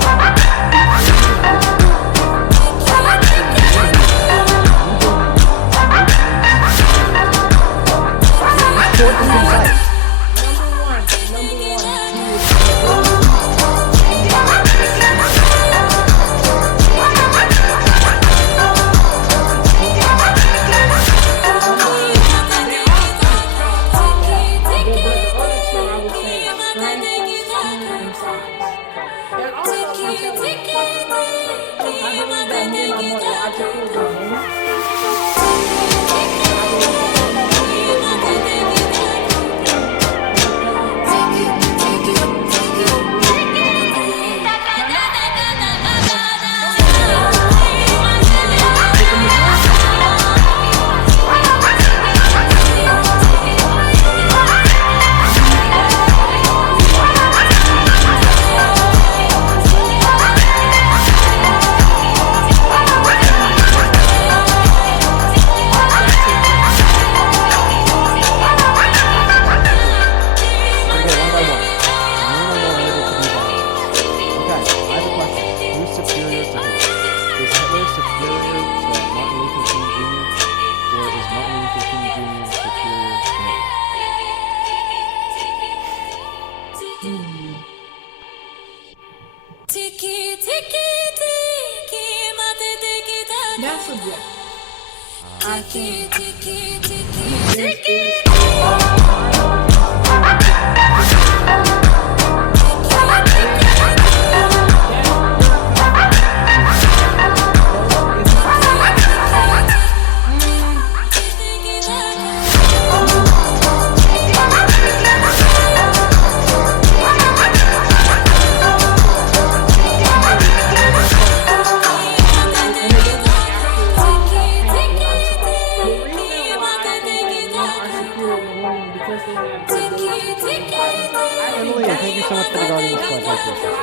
Short and concise. Number one. That's subjective. I think Emily, thank you so much for the Guardians Pledge. I appreciate it.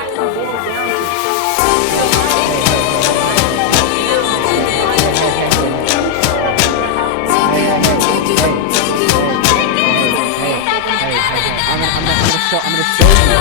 I'm gonna show you.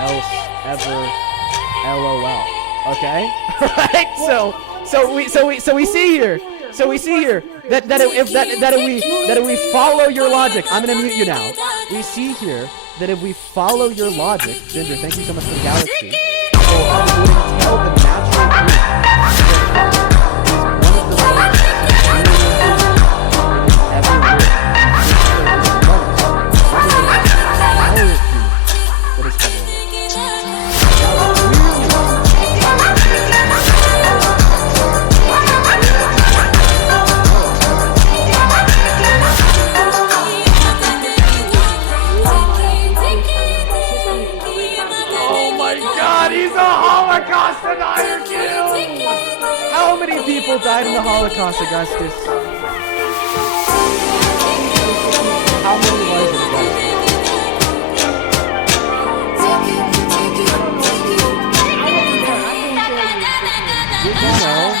Else ever LOL. Okay? Alright, so So we see here. So we see here that if we follow your logic, I'm gonna mute you now. We see here that if we follow your logic, Ginger, thank you so much for the galaxy. So I'm going to tell the natural truth that is one of the most ever lived. That is ever lived. He's a Holocaust denier too! How many people died in the Holocaust, Augustus? How many was it, Augustus? Did you know?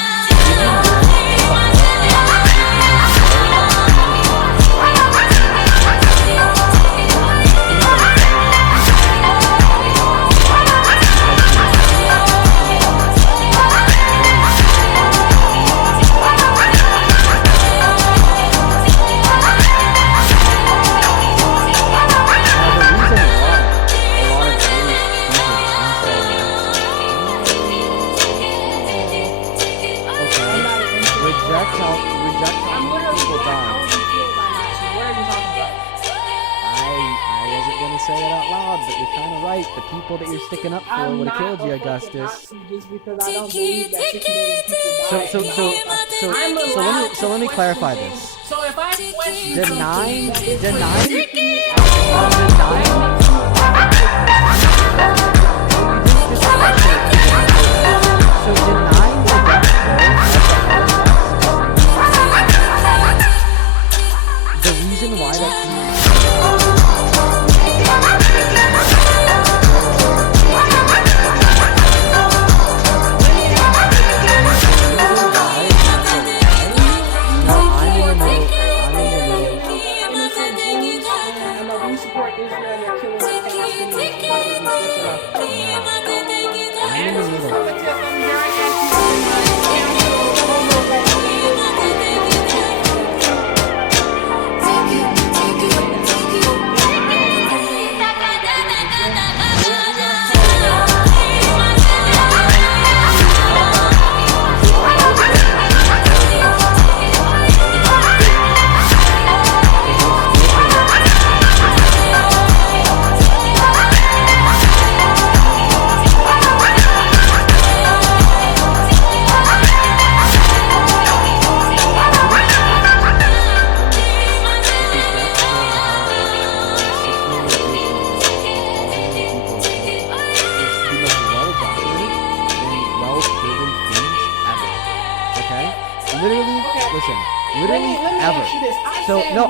The people that you're sticking up for would have killed you, Augustus. Just because I don't believe that 6 million people died. So let me clarify this. So if I question Denying the reason why that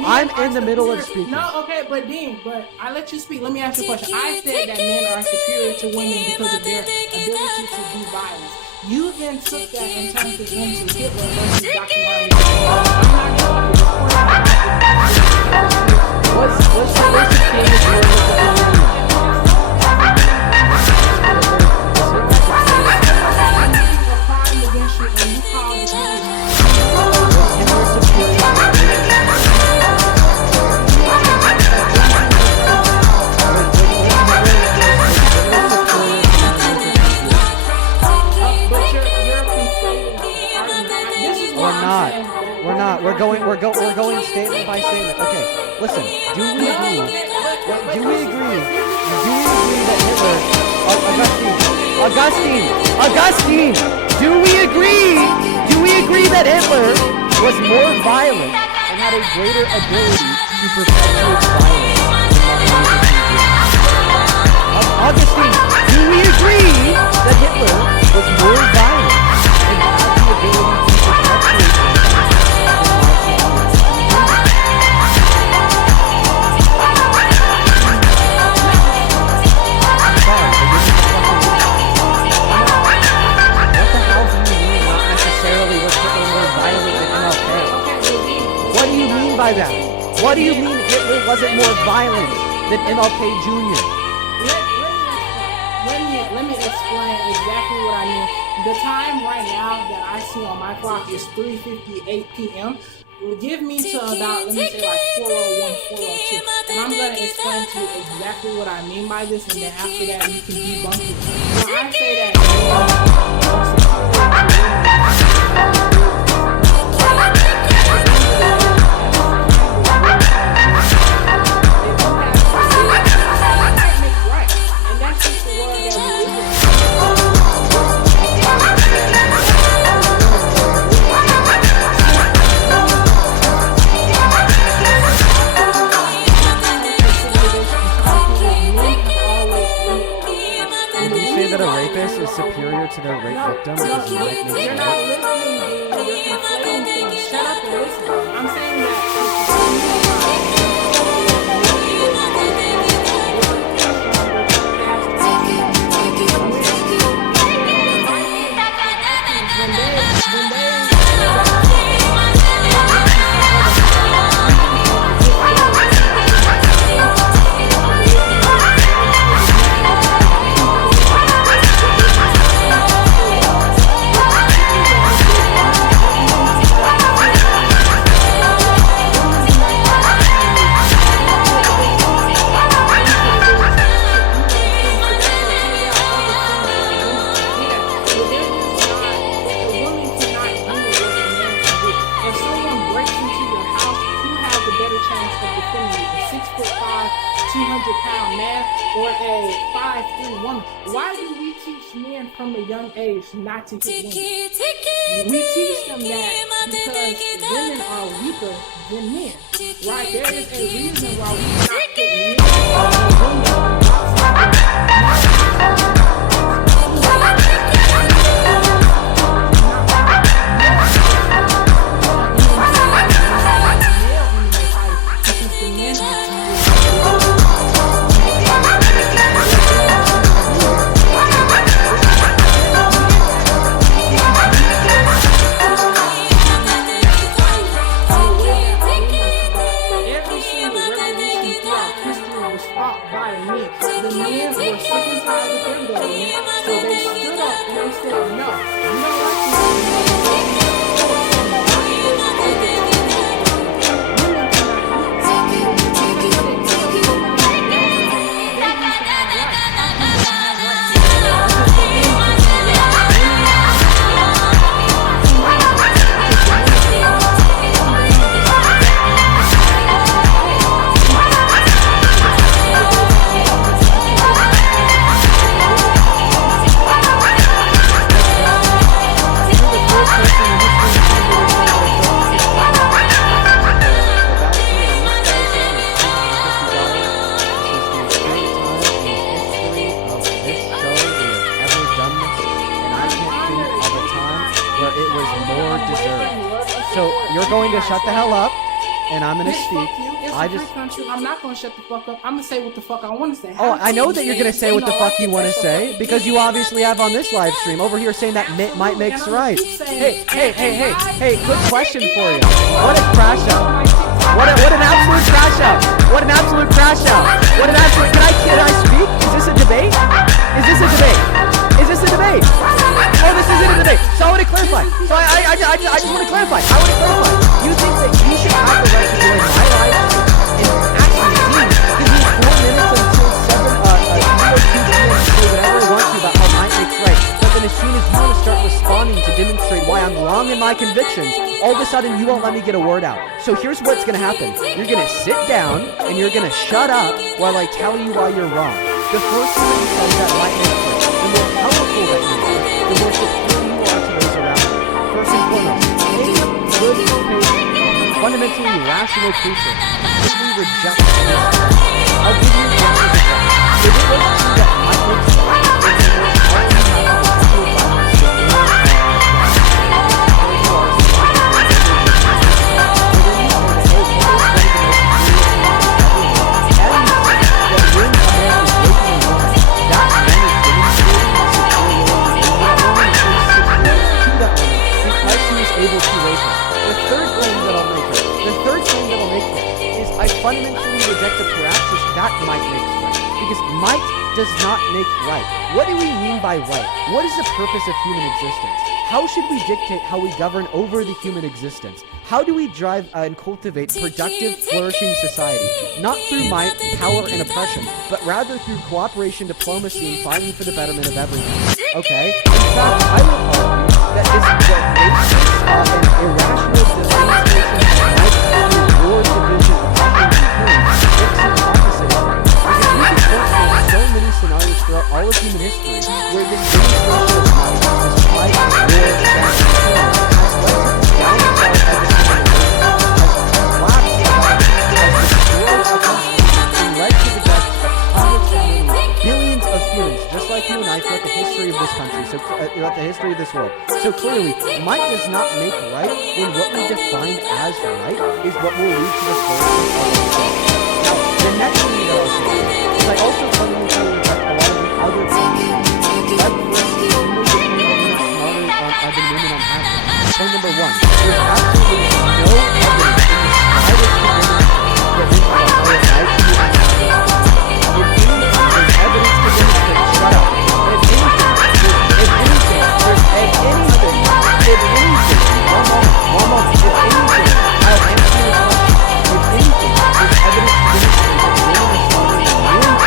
I'm in the middle of speaking. No, okay, but Dean, I let you speak. Let me ask you a question. I said that men are superior to women because of their ability to do violence. You then took that and turned it into Hitler versus Dr. Martin We're going statement by statement. Okay, listen. Do we agree that Hitler? Augustine. Do we agree that Hitler was more violent and had a greater ability to perpetuate violence than Augustine, do we agree that Hitler was more violent and had the ability to perpetuate violence? By that? What do you mean Hitler wasn't more violent than MLK Jr.? Let me explain exactly what I mean. The time right now that I see on my clock is 3:58 p.m. Give me to about, let me say like 4:01, 4:02, and I'm going to explain to you exactly what I mean by this, and then after that you can debunk it. When I say that that a rapist is superior to their rape victim because he might make you're not listening, dude. You're conflating things. Shut up and listen. I'm saying that. Why do we teach men from a young age not to hit women? We teach them that because women are weaker than men, right? There is a reason why we not put going to shut the hell up, and I'm gonna speak. I'm not gonna shut the fuck up. I'm gonna say what the fuck I want to say. Oh, I know that you're gonna say what the fuck you want to say because you obviously have on this live stream over here saying that might makes right. Hey, quick question for you. What a crash out! What an absolute crash out! What an absolute crash out! What an absolute. Can I speak? Is this a debate? Is this a debate? Is this a debate? Oh, this isn't a debate. So I want to clarify. So I just want to clarify. I want to clarify. You think that you should have the right to join my live and actually give me 4 minutes until 7, say whatever I want to about how might makes right. But then as soon as you want to start responding to demonstrate why I'm wrong in my convictions, all of a sudden you won't let me get a word out. So here's what's going to happen. You're going to sit down and you're going to shut up while I tell you why you're wrong. The first thing that says that might make right, the more powerful that you are, the more secure you are to those around you. First and foremost, any good faith, fundamentally rational creature simply rejects this. I'll give you examples of that. If it was true that might make right, then you would already have the sexual violence, the more able to rape her. The third claim that I'll make is I fundamentally reject the paradoxes that might makes right. Because might does not make right. What do we mean by right? What is the purpose of human existence? How should we dictate how we govern over the human existence? How do we drive and cultivate productive, flourishing society? Not through might, power, and oppression, but rather through cooperation, diplomacy, and fighting for the betterment of everyone. Okay? In fact, I would argue that this basis an irrational differentiation might through war, division, oppression, and killing makes the opposite of it. Because we can point to so many scenarios throughout all of human history where this demonstration of might, this fight, war, death, and killing has led to the downfall of the billions of humans, just like you and I, throughout the history of this country, so throughout the history of this world. So clearly, might does not make right when what we define as right is what will lead to the flourishing of our state. Now, the next thing that I'll say is I also firmly believe that a lot of the other countries, like for instance, you know, the women smarter than women on average. Point number one, there's absolutely no evidence in the slightest to demonstrate that we have a higher IQ than average. If anything, there's evidence to demonstrate. Shut up. If anything, one moment, if anything, I'll answer your question. If anything, there's evidence to demonstrate that women are smarter than men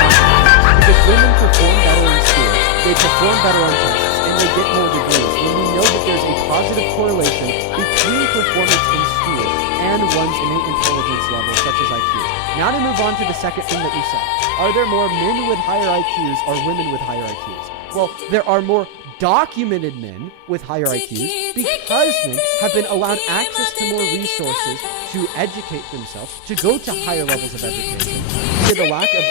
because women perform better in school, they perform better on tests, and they get more degrees. When we know that there's a positive correlation between performance in school and one's innate intelligence level, such as IQ. Now to move on to the second thing that you said. Are there more men with higher IQs or women with higher IQs? Well, there are more documented men with higher IQs because men have been allowed access to more resources to educate themselves, to go to higher levels of education, via the lack of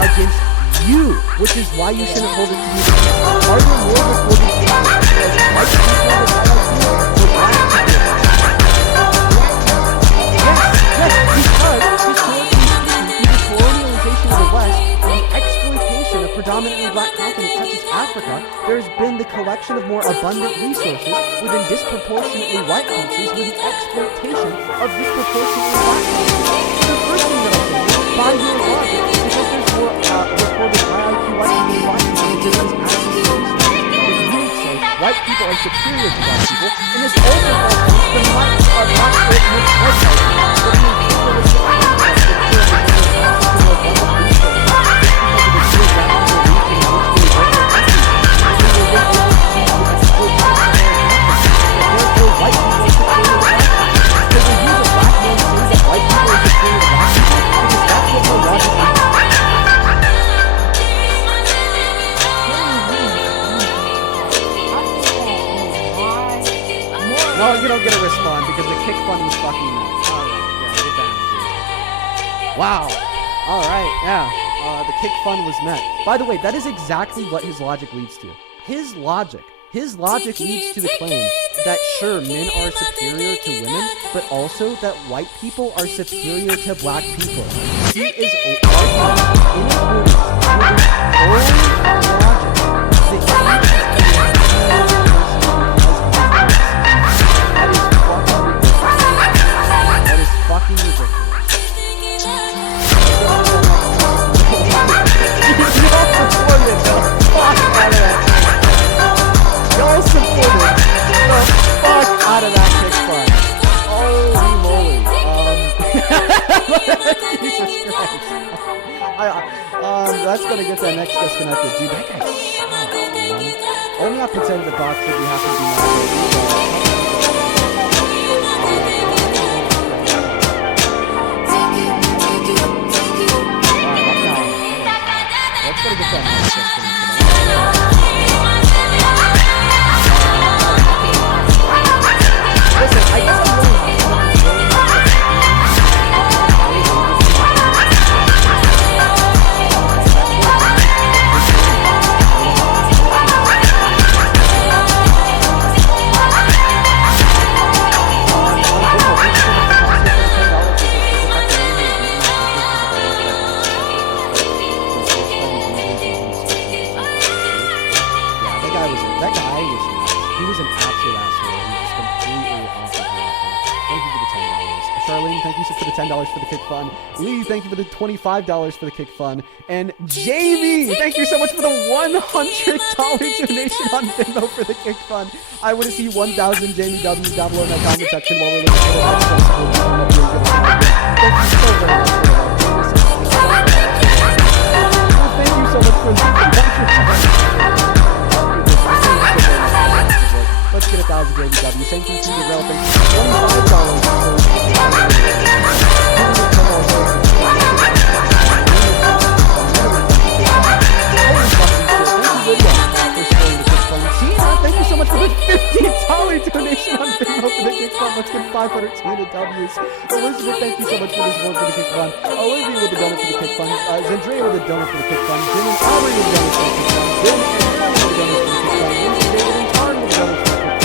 against you, which is why you shouldn't hold it to you. Are there more recorded cases of white people with high IQ or black people? Yes, because historically speaking, through the colonialization of the West and the exploitation of predominantly black continents such as Africa, there has been the collection of more abundant resources within disproportionately white countries with the exploitation of disproportionately black countries. The first thing that I'll say is, by your logic, because there's more recorded high IQ white people in black people, it gives us access to resources. If you would say white people are superior to black people, and this also falls against the might of not great mixed blood types, but the imperialistic concept of pure access to more abundant resources, just because of the geographical region in which they work their countries, and they were then able to exploit therefore white people are superior to black people. Because when you, the black man, say that white people are superior to black people, because that's what your logic is. No, you don't get a respond because the kick fund was fucking nuts. Alright, yeah, get down, dude. Wow. Alright, yeah. The kick fund was met. By the way, that is exactly what his logic leads to. His logic leads to the claim that sure, men are superior to women, but also that white people are superior to black people. He is arguing in accordance with his own logic that he fucking ridiculous. Y'all supported the fuck out of that kick fund. Holy moly. Jesus Christ. That's gonna get that next disconnected. Dude, that guy sucks, man. Only up inside of the box if you happen to be mad. Let's go get that next disconnected. Listen, I guess I'm really $10 for the kick fund. Lee, thank you for the $25 for the kick fund. And Jamie, thank you so much for the $100 donation on Venmo for the kick fund. I want to see 1,000 Jamie W's down below in that comment section while we're looking for the Thank you so very much for that. Thank you so much for Let's get 1,000 JBW. Same thing to the relevant thank you so much for the $50 donation on Venmo for the kick fund. Let's get 500 W's. Elizabeth, thank you so much for the support for the kick fund. Olivia with the donut for the kick fund. Zendrea with the donut for the kick fund. Jim and Aubrey with the donut for the kick fund. Jim and Aaron with the donut for the kick fund. Lindsay, David, and Tarn with the donut for the kick fund.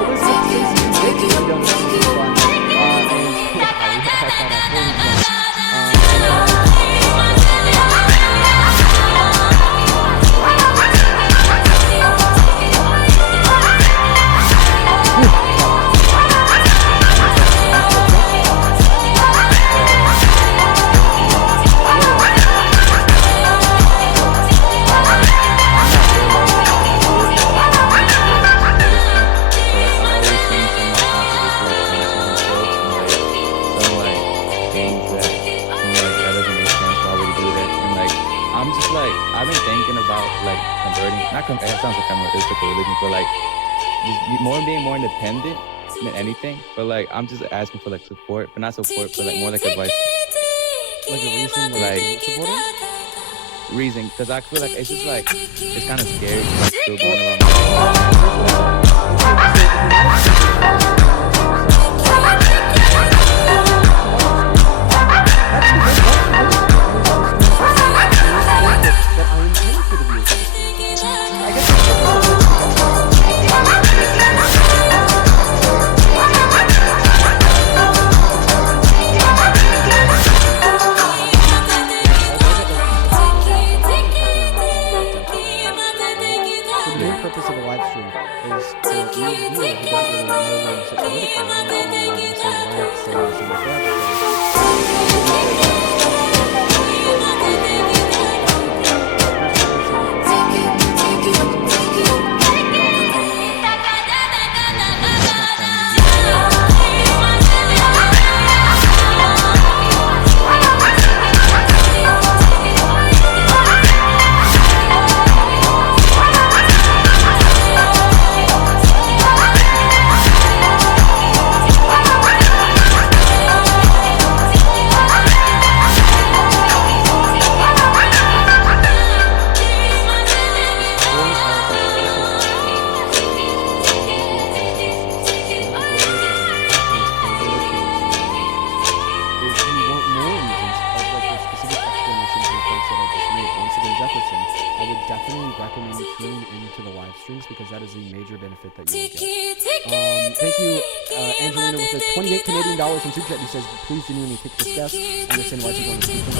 Elizabeth, Stacey, and David with the donut for the kick fund. It sounds like I'm it's like a religion, but like just being more independent than anything. But like I'm just asking for like support, but not support, but like more like advice. Like a reason, like supporting? Reason, because I feel like it's just like it's kind of scary to like still going around. $28 Super Chat. He says, please genuinely pick this guest. Understand why she's going to speak to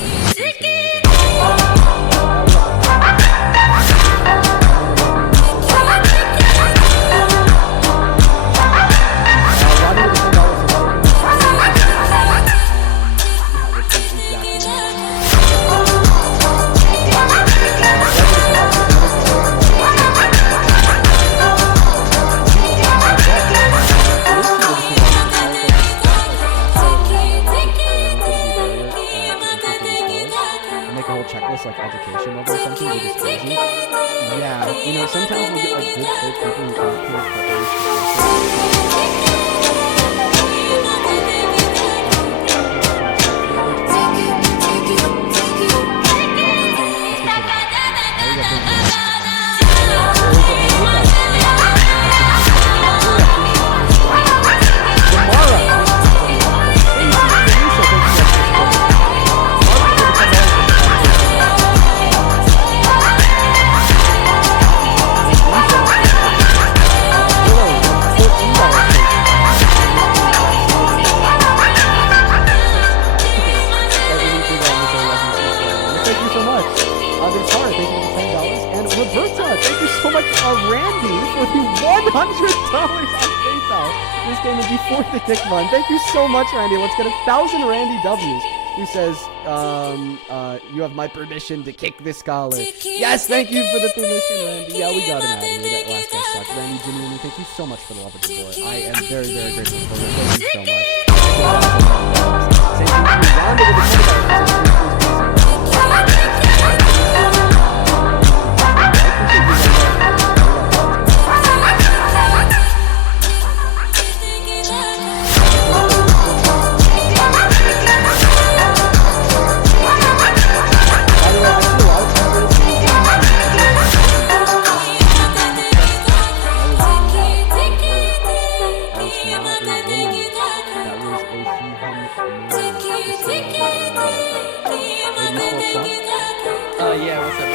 like education level or something, they just crazy. Yeah, you know, sometimes we'll get like good folk people who come up here for honest $100 on Facebook. out. This game would be for the kick fun. Thank you so much, Randy. Let's get 1,000 Randy W's. Who says, you have my permission to kick this scholar. Yes, thank you for the permission, Randy. Yeah, we got him out of here. That last guy sucked. Randy, genuinely, thank you so much for the love and support. I am very, very grateful for it. Thank you so much. Same thing to you, Rhonda with the Yeah, what's up,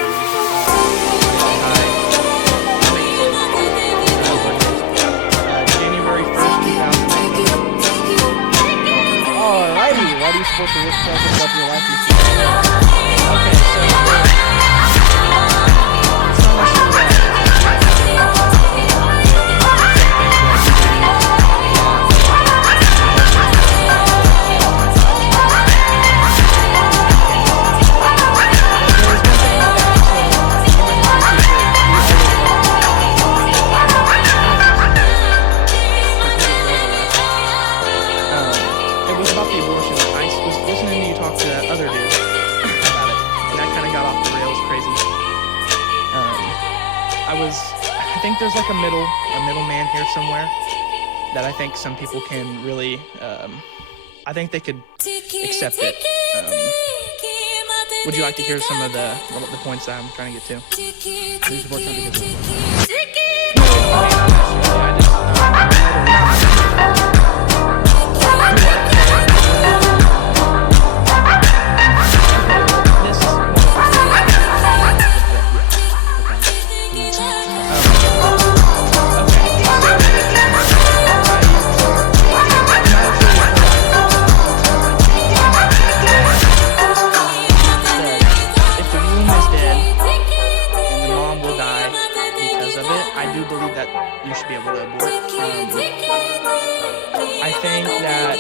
January 1st, 2008. Alrighty, why do you support the worst president of your life? Okay, so it's not I think there's like a middleman here somewhere that I think some people can really, I think they could accept it. Would you like to hear some of the points that I'm trying to get to? Please support something. I think that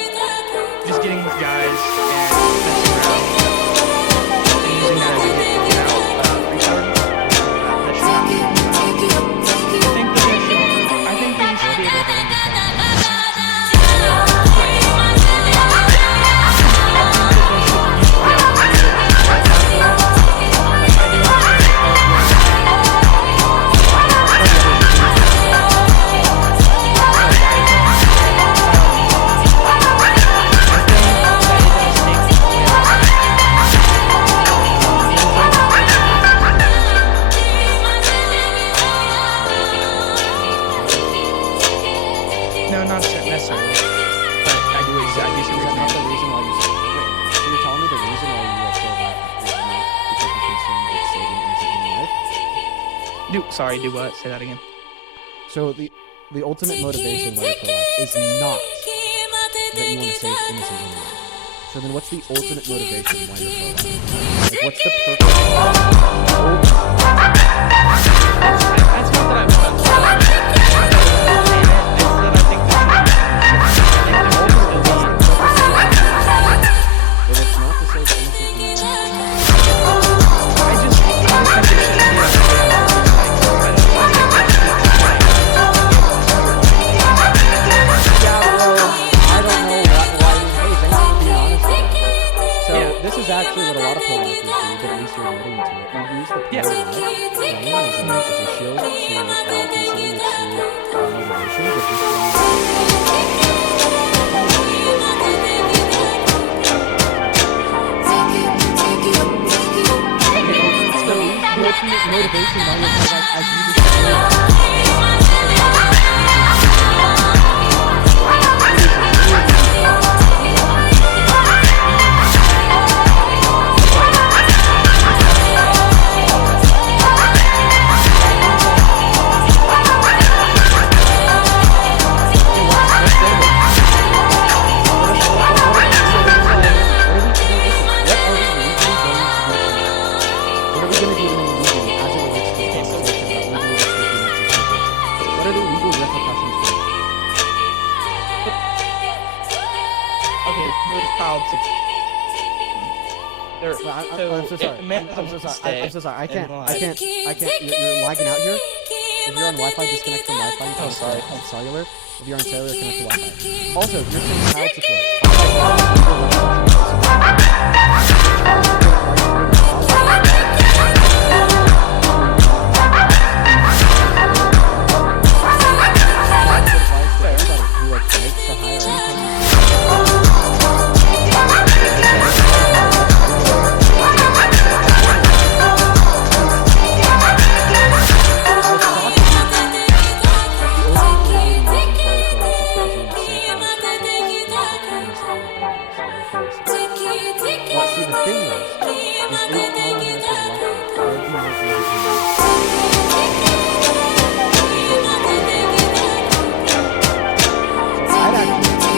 just getting with guys and messing around and using that as a get out retard, that should not be allowed. I think that you should be able to Sorry, do what? Say that again. So the ultimate motivation why you're pro-life is not that you want to save innocent human life. So then what's the ultimate motivation why you're pro-life? Like what's the purpose? That's not that I want to. If it's not to save innocent human life, I just think it shouldn't be this is actually what a lot of pro-lifers do, but at least you're admitting to it. You use the pro-life claim as a shield to conceal your true motivations of just the ultimate motivation why you're pro-life as you just Okay, so They're, Well, I'm so it sorry. meant I'm so to sorry. stay I'm so sorry. I in can't. line. I can't. You're lagging out here. If you're on Wi-Fi, disconnect from Wi-Fi. And Oh, sorry. On cellular. If you're on cellular, connect to Wi-Fi. Also, you're saying child support. But see, the thing is if Kamala Harris was elected, there would be more independents. So I'd actually, I'm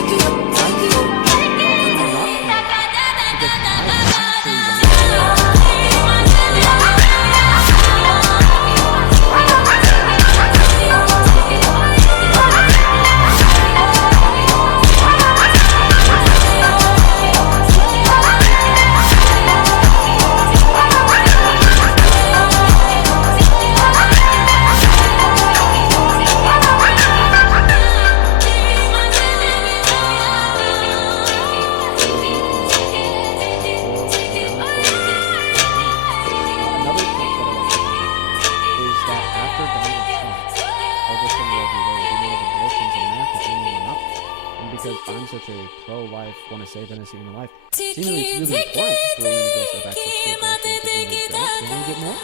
not because another point that I like to make is that after Donald Trump overturned Roe v. Wade, the amount of abortions in America only went up. And because I'm such a pro-life, want to save innocent human life, seemingly it's really important for women to girls to have access to abortion because when they don't, they only get more.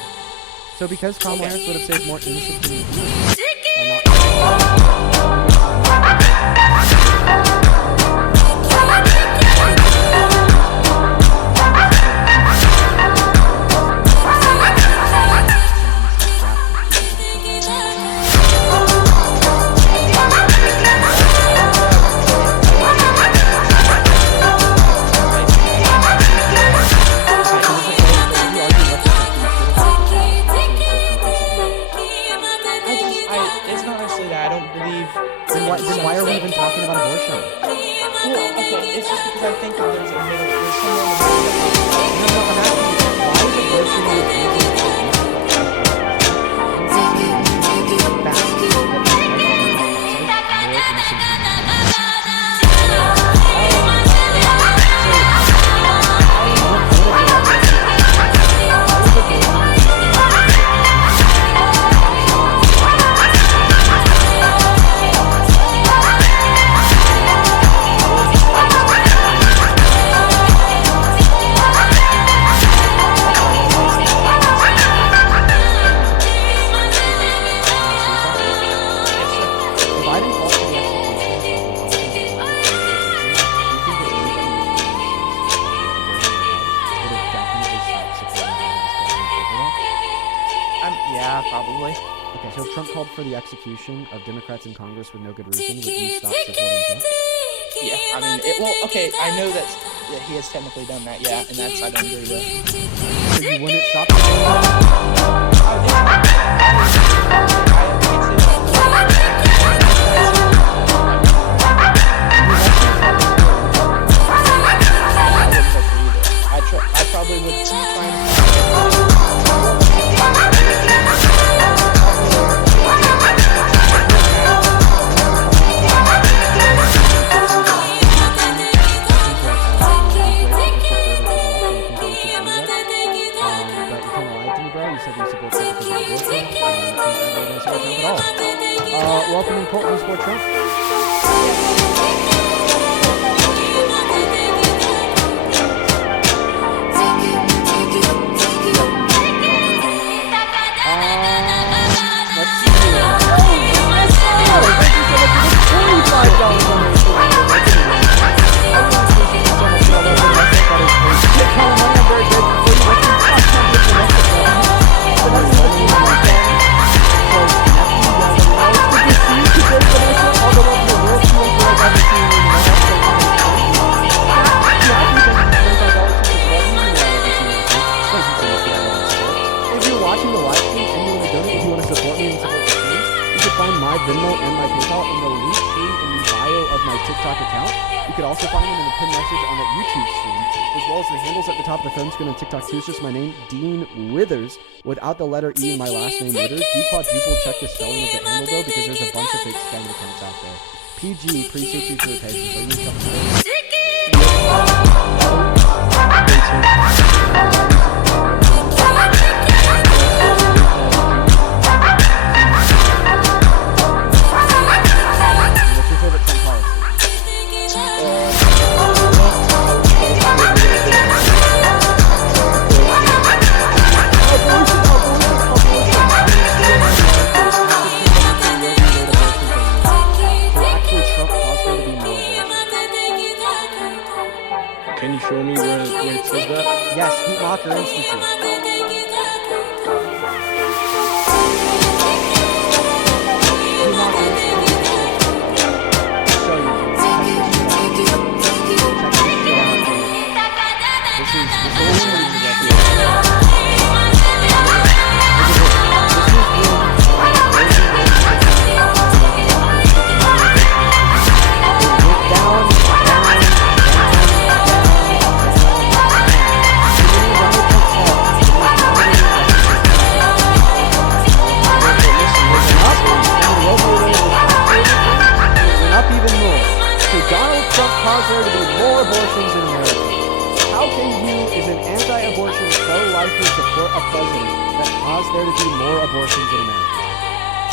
So because Kamala Harris would have saved more innocent human beings, and not It's not necessarily that. I don't believe. then why are we even talking about abortion? Well, okay, it's just because I think that there's a middle. There's somewhere in the middle. No, I'm asking you, why is abortion an Yeah, probably. Okay, so if Trump called for the execution of Democrats in Congress with no good reason, would you stop supporting Trump? Yeah, I mean, well, okay, I know that he has technically done that, yeah, and that's I don't agree with. So you wouldn't stop supporting I probably would try and welcoming Colton Sport Trump. Let's see here. My Venmo and my PayPal in the link tree in the bio of my TikTok account. You could also find them in the pinned message on the YouTube stream. as well as the handles at the top of the phone screen on TikTok too. It's just my name, Dean Withers, without the letter E in my last name, Withers. Do quadruple check the spelling of the handle though, because there's a bunch of fake scam accounts out there. PG, appreciate you for your patience. Are you What's your favorite Trump policy? Can you show me where it says that? Yes, Pete Locker Institute. Pete Locker Institute. Show you, dude. Check this shit out. This is up even more. So Donald Trump caused there to be more abortions in America. How can you, as an anti-abortion, pro-lifer, support a president that caused there to be more abortions in America?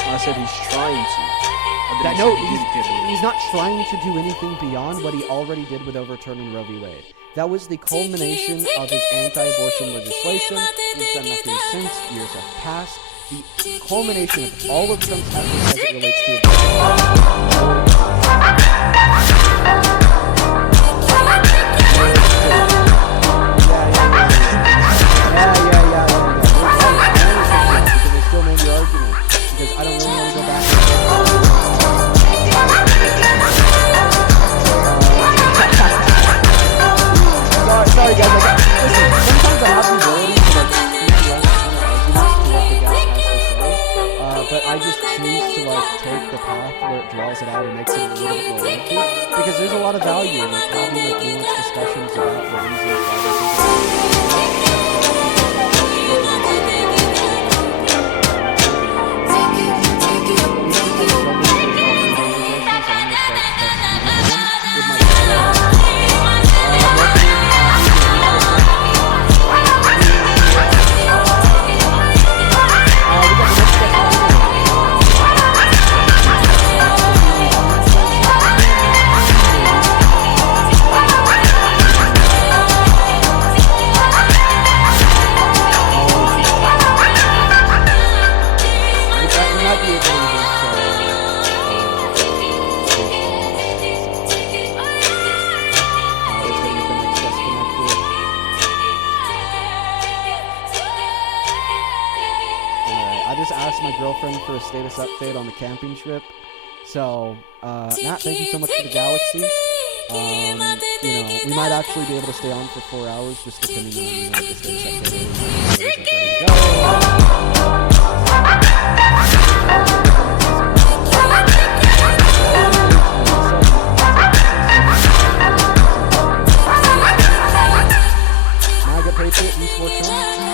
I said he's trying to. That no, he's not trying to do anything beyond what he already did with overturning Roe v. Wade. That was the culmination of his anti-abortion legislation. He's done nothing since. Years have passed. The culmination of all of Trump's efforts as it relates to because they still made the argument. Because I don't really want to go back. Sorry guys, listen, sometimes I have the ability to like but I just choose to like take the path where it draws it out and makes it a little bit more lengthy, because there's a lot of value in like having like nuanced discussions about the reasons why they for a status update on the camping trip. So, Matt, thank you so much for the galaxy. You know, we might actually be able to stay on for 4 hours, just depending on, you know, what the status update is. MAGA Patriot, East 420.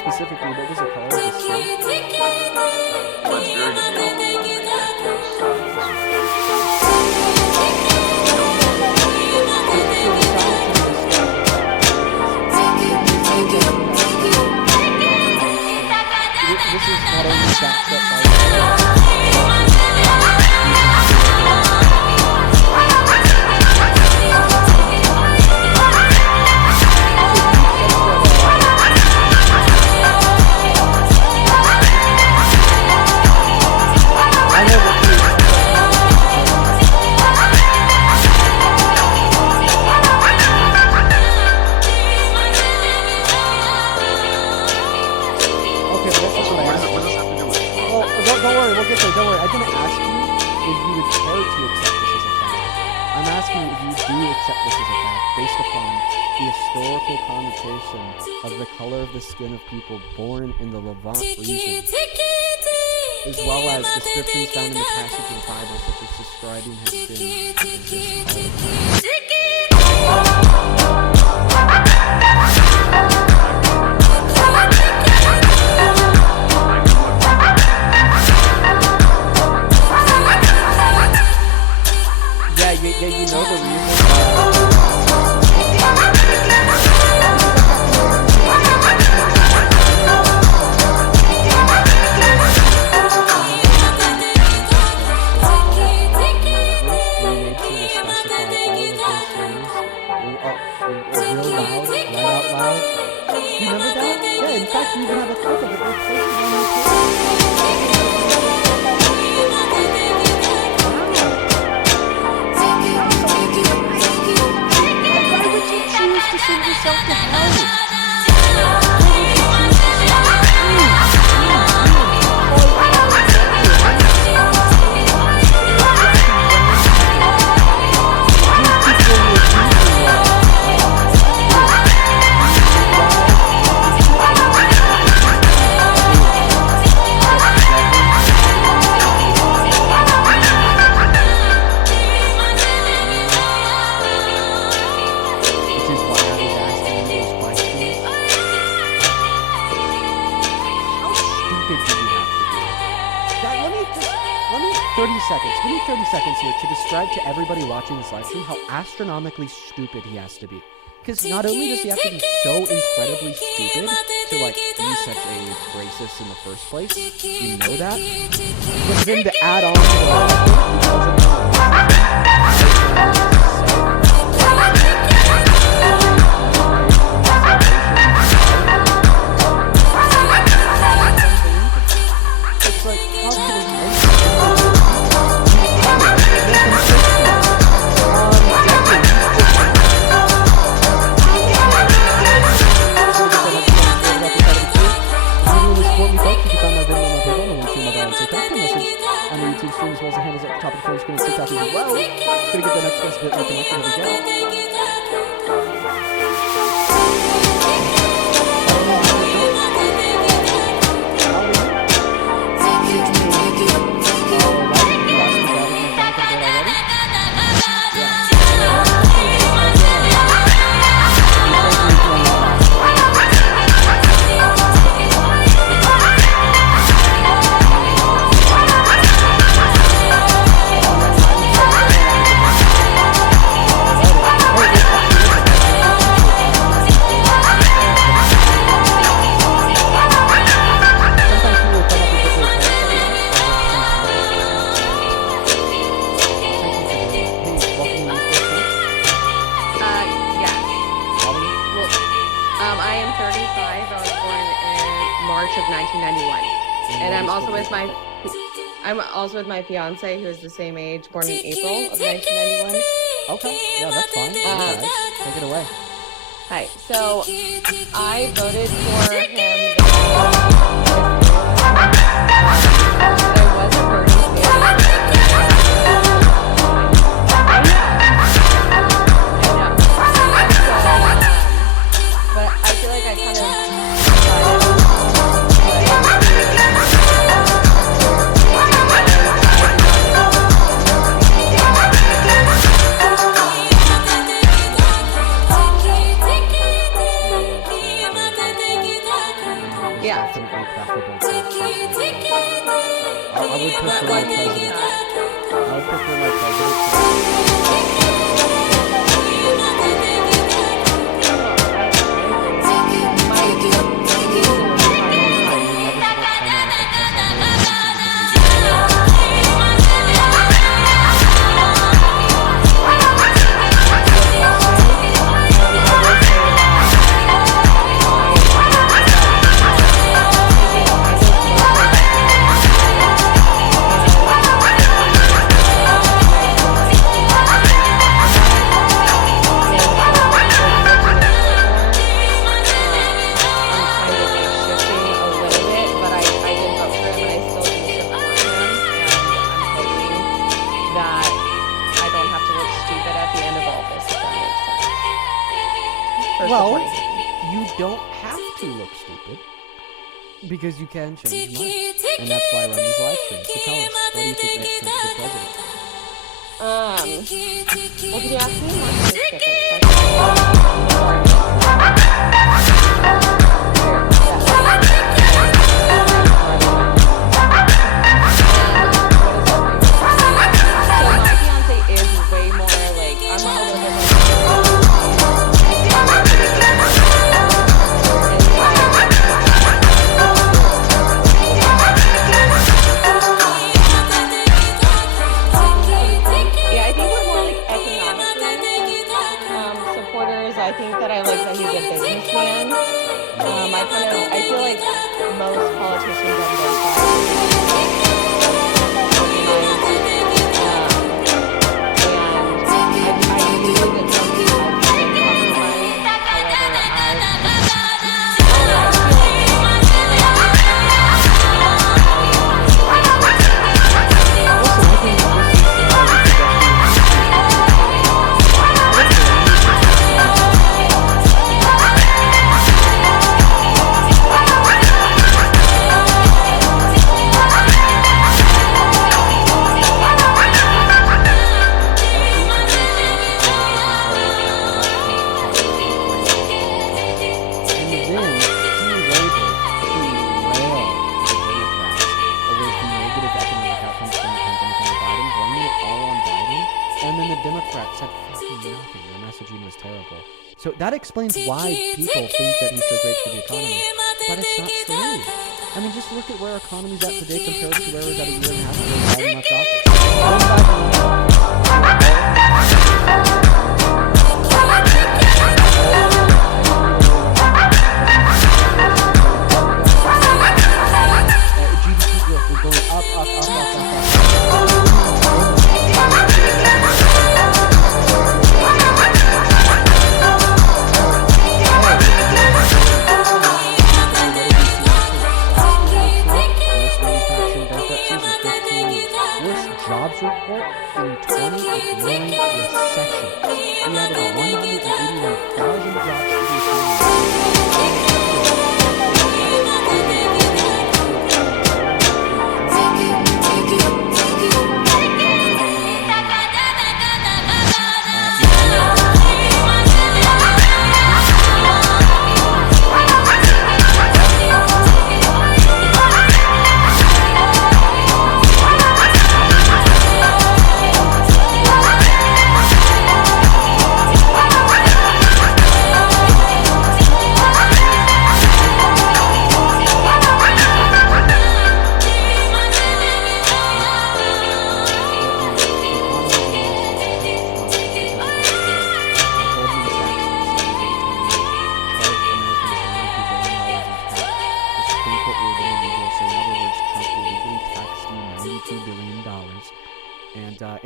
Specifically, what was the color of the skin? Well, it's very This is not only backed up by Don't worry, I didn't ask you if you would care to accept this as a fact. I'm asking if you do accept this as a fact. based upon the historical connotation of the color of the skin of people born in the Levant region, as well as descriptions found in the passage of the Bible, such as describing his skin as this Yeah, you know the reason. Real loud, right out loud. Do you remember that? Yeah, in fact, we even have a clip of it. We'll post it on Why would you choose to send yourself to hell? Give me 30 seconds here to describe to everybody watching this live stream how astronomically stupid he has to be. Because not only does he have to be so incredibly stupid to like be such a racist in the first place, you know that, but then to add on to it's like, how can he YouTube stream as well as the handles at the top of the phone screen and TikTok as well. It's gonna get the next best bit like connected. Here we go. I'm also with my fiance, who is the same age, born in April of 1991. Okay, yeah, that's fine. Okay. Take it away. Hi. So I voted for him. I would prefer my president. I would prefer my president to supporting him. You don't have to look stupid because you can change minds, and that's why I run these live streams. So tell us, what do you think makes Trump a good president? Well, could you ask me more specific I think that I like that he's a businessman. I feel like most politicians on both So that explains why people think that he's so great for the economy, but it's not true. I mean, just look at where our economy's at today compared to where it was at a year and a half ago when Biden left office. GDP growth is going up, up, up, up, up, up. Jobs report in 2009 recession. We added 181,000 jobs to the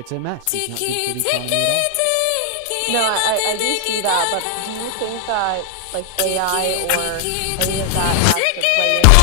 it's a mess. It's not good for the economy at all. No, I do see that, but do you think that like AI or any of that has to play into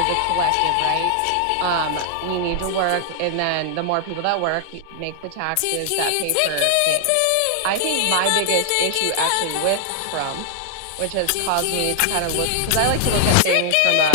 is a collective, right? We need to work, and then the more people that work make the taxes that pay for things. I think my biggest issue actually with Trump, which has caused me to kind of look, because I like to look at things from a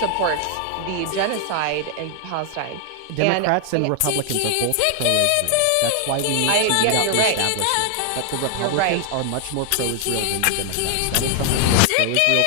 supports the genocide in Palestine. Democrats and Republicans are both pro-Israel. That's why we need to weed out the establishment. But the Republicans are much more pro-Israel than the Democrats. Donald Trump is pro-Israel.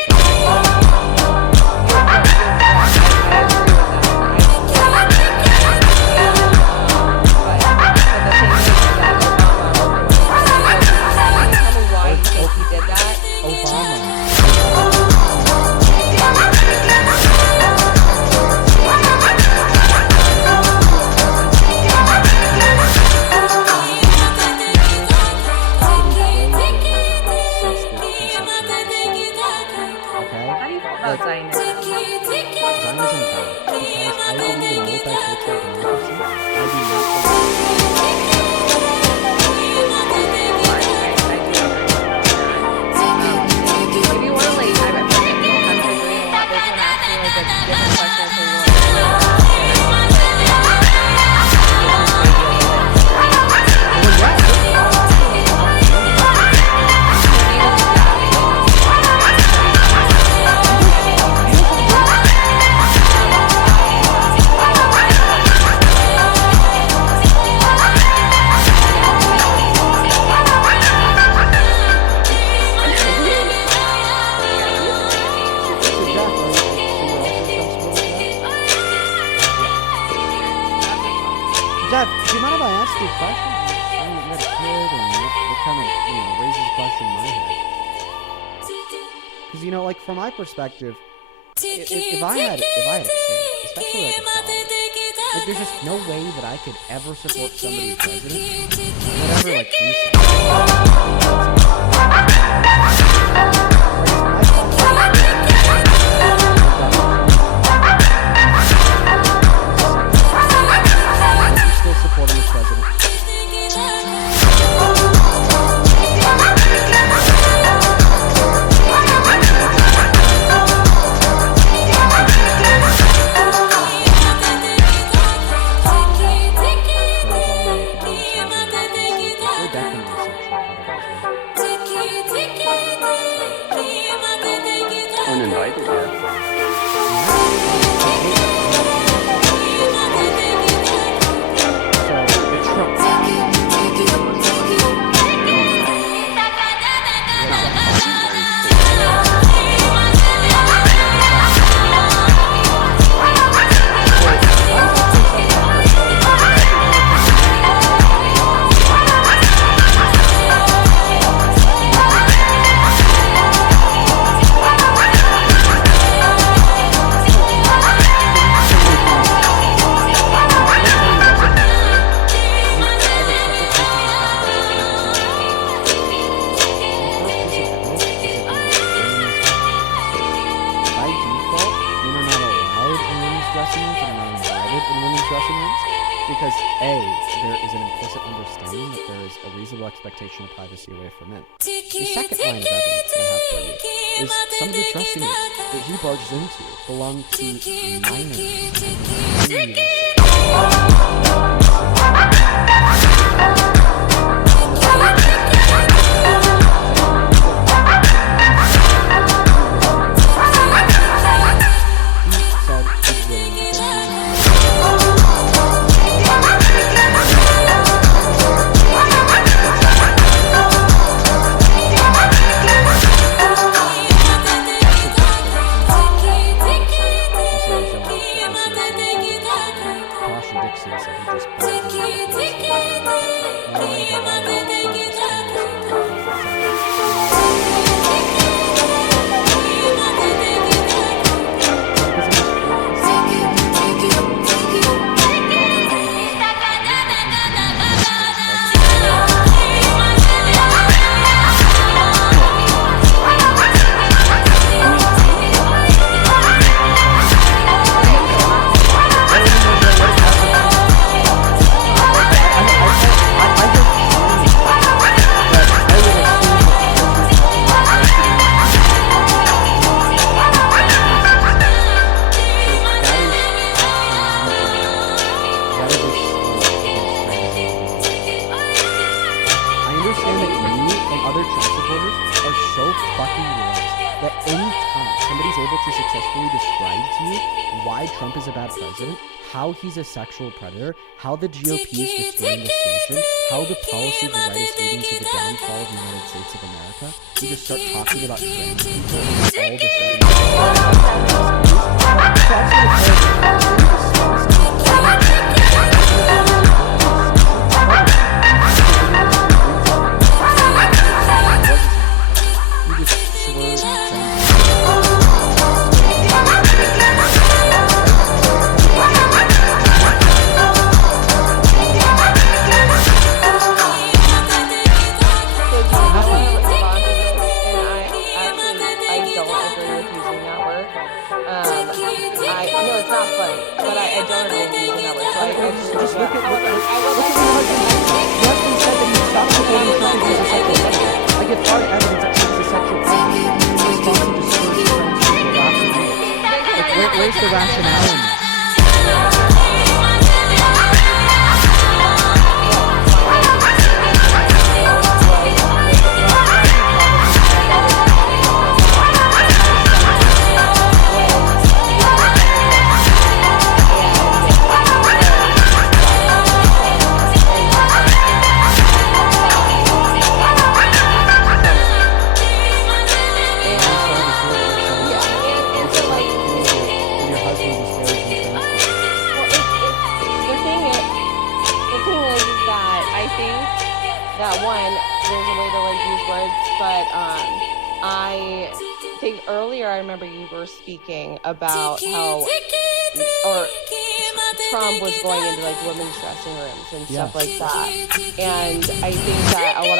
From my perspective, if I had a kid, especially like a daughter, like there's just no way that I could ever support somebody president whatever like do still supporting this president. Tiki, tiki, tiki, there is an implicit understanding that there is a reasonable expectation of privacy away from men. The second line of evidence that I have for you is some of the dressing rooms that he barges into belong to how he's a sexual predator, how the GOP is destroying this nation, how the policy of the right is leading to the downfall of the United States of America. You just start talking about trans people and all of a Where's the rationale in this? I remember you were speaking about how Trump was going into like women's dressing rooms and stuff like that, and I think that a lot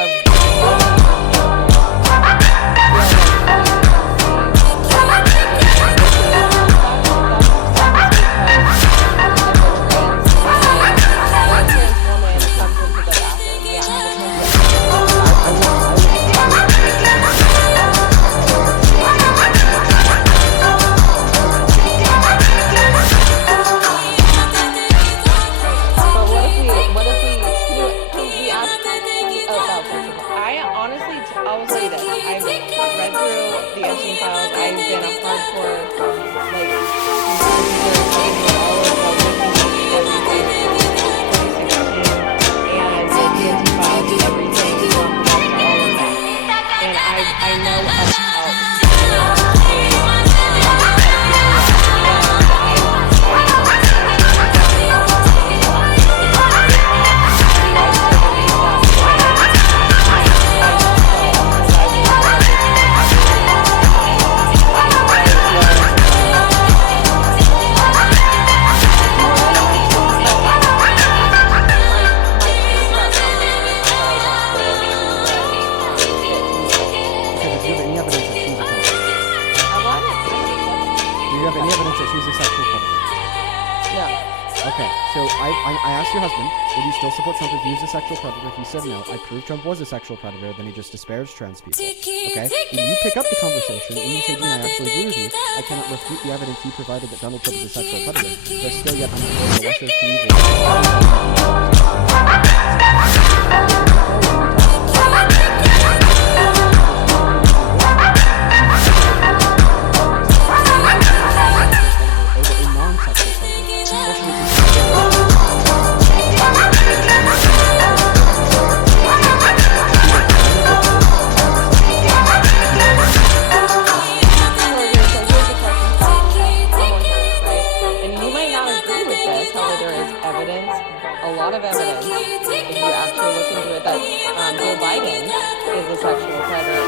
I asked your husband, Would you still support Trump if he was a sexual predator? He said no. I proved Trump was a sexual predator, then he just disparaged trans people. Okay? When you pick up the conversation and you say, Dean, I actually agree with you, I cannot refute the evidence you provided that Donald Trump is a sexual predator. There's still yet unemployed the lesser of two a lot of evidence, if you actually look into it, that Joe Biden is a sexual predator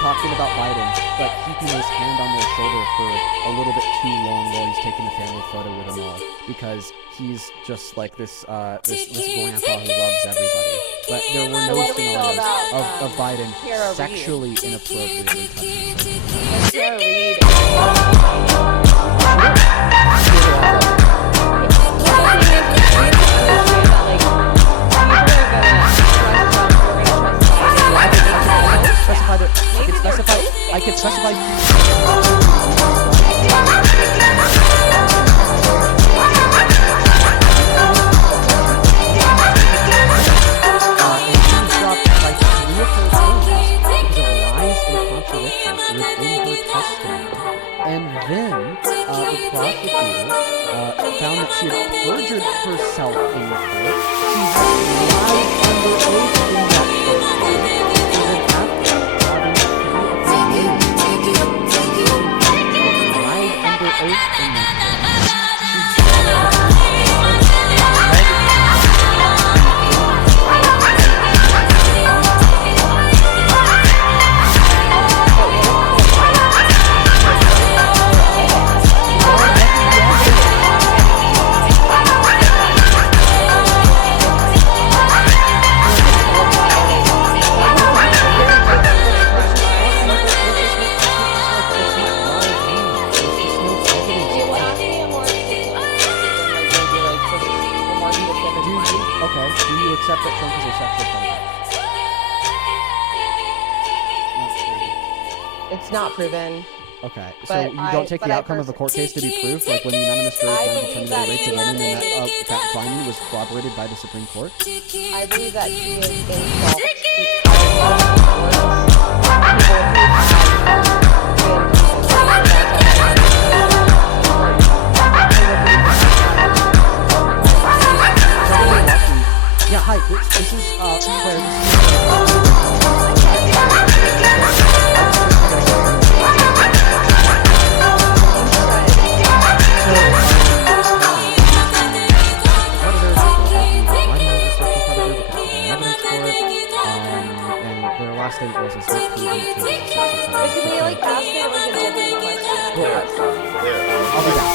talking about Biden, like keeping his hand on their shoulder for a little bit too long while he's taking a family photo with them all, because he's just like this grandpa who loves everybody. But there were no scenarios of Biden sexually inappropriately touching Sarah Reid. I could specify. And then the prosecutor found that she had perjured herself in the court. She had lied under oath in that court. Accept that Trump is a sexual predator? It's not proven. Okay, so you don't take the outcome of a court case to be proved, like when the unanimous jury found determined that he raped a woman and that finding was corroborated by the Supreme Court? I believe that he is involved because yeah, hi, this is Claire. Last thing was is not proven that Trump is a sexual predator. Can we like ask it like a different question? Cool. I'll be back.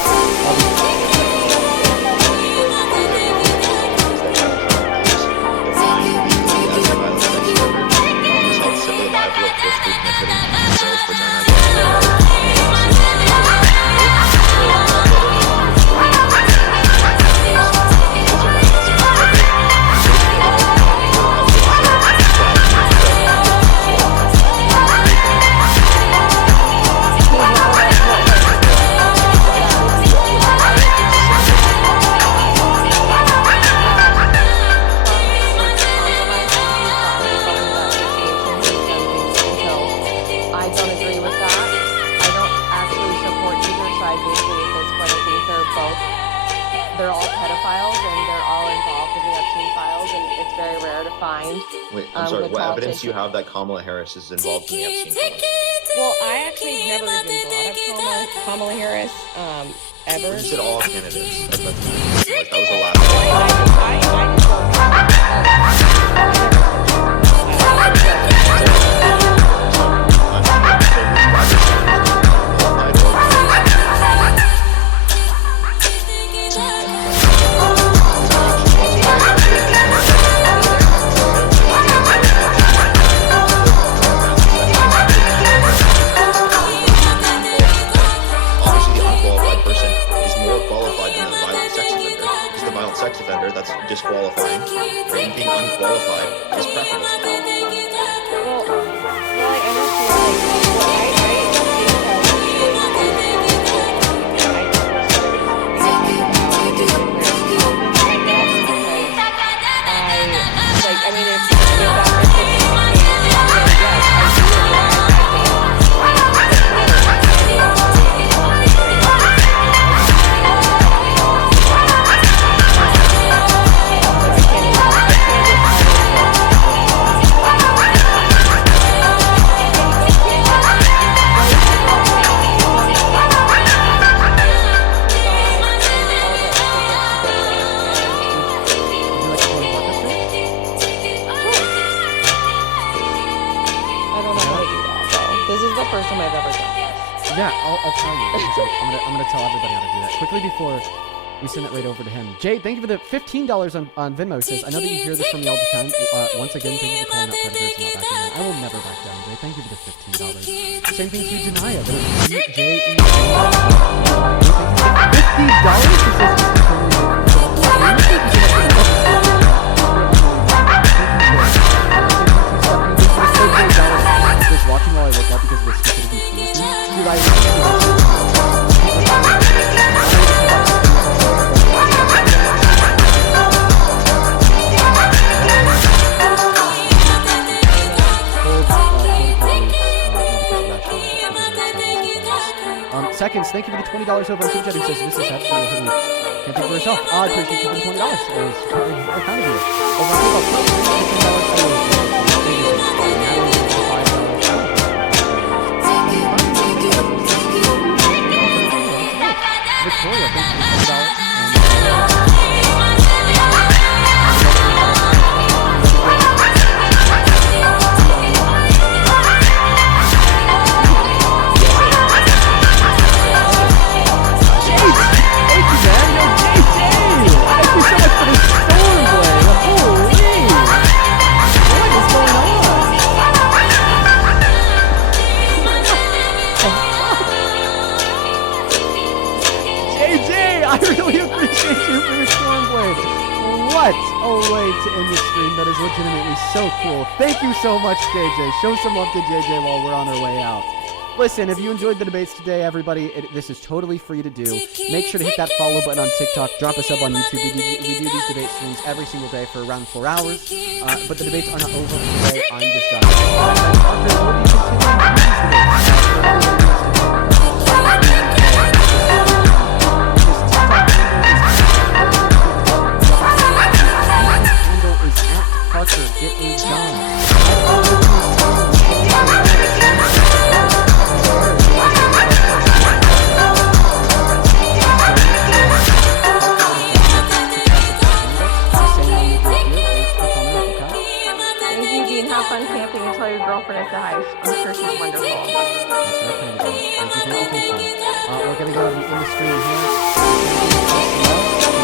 find. Wait, I'm sorry. with What evidence do you politicians. have that Kamala Harris is involved in the Epstein files? Well, I actually never even brought up Kamala Harris ever. You said all candidates. That was the last one. Obviously, the unqualified person is more qualified than the violent sex offender. Because the violent sex offender, that's disqualifying. Right? And being unqualified is preferable. First time I've ever done this. Yeah, I'll tell you. Because I'm gonna tell everybody how to do that quickly before we send it right over to him. Jay, thank you for the $15 on Venmo. He says, I know that you hear this from me all the time. Once again, thank you for calling out predators and not backing down. I will never back down, Jay. Thank you for the $15. Same thing to you, Janaya. That is J-E. $50. He says just watching while I look up because of the stupidity fees. Dude, Seconds, thank you for the $20 over on Super Chat. He says, this is actually can't think for yourself. I appreciate you for the $20. It was very kind of you. Over on Victoria, thank you for $10. What a way to end the stream. That is legitimately so cool. Thank you so much, JJ. Show some love to JJ while we're on our way out. Listen, if you enjoyed the debates today, everybody, this is totally free to do. Make sure to hit that follow button on TikTok. Drop a sub on YouTube. We do these debate streams every single day for around 4 hours. But the debates are not over for today. I'm just done. Parker, get a job. Have fun camping and tell your girlfriend it's a heist. I'm sure she's wonderful. We're gonna go ahead and end the stream here.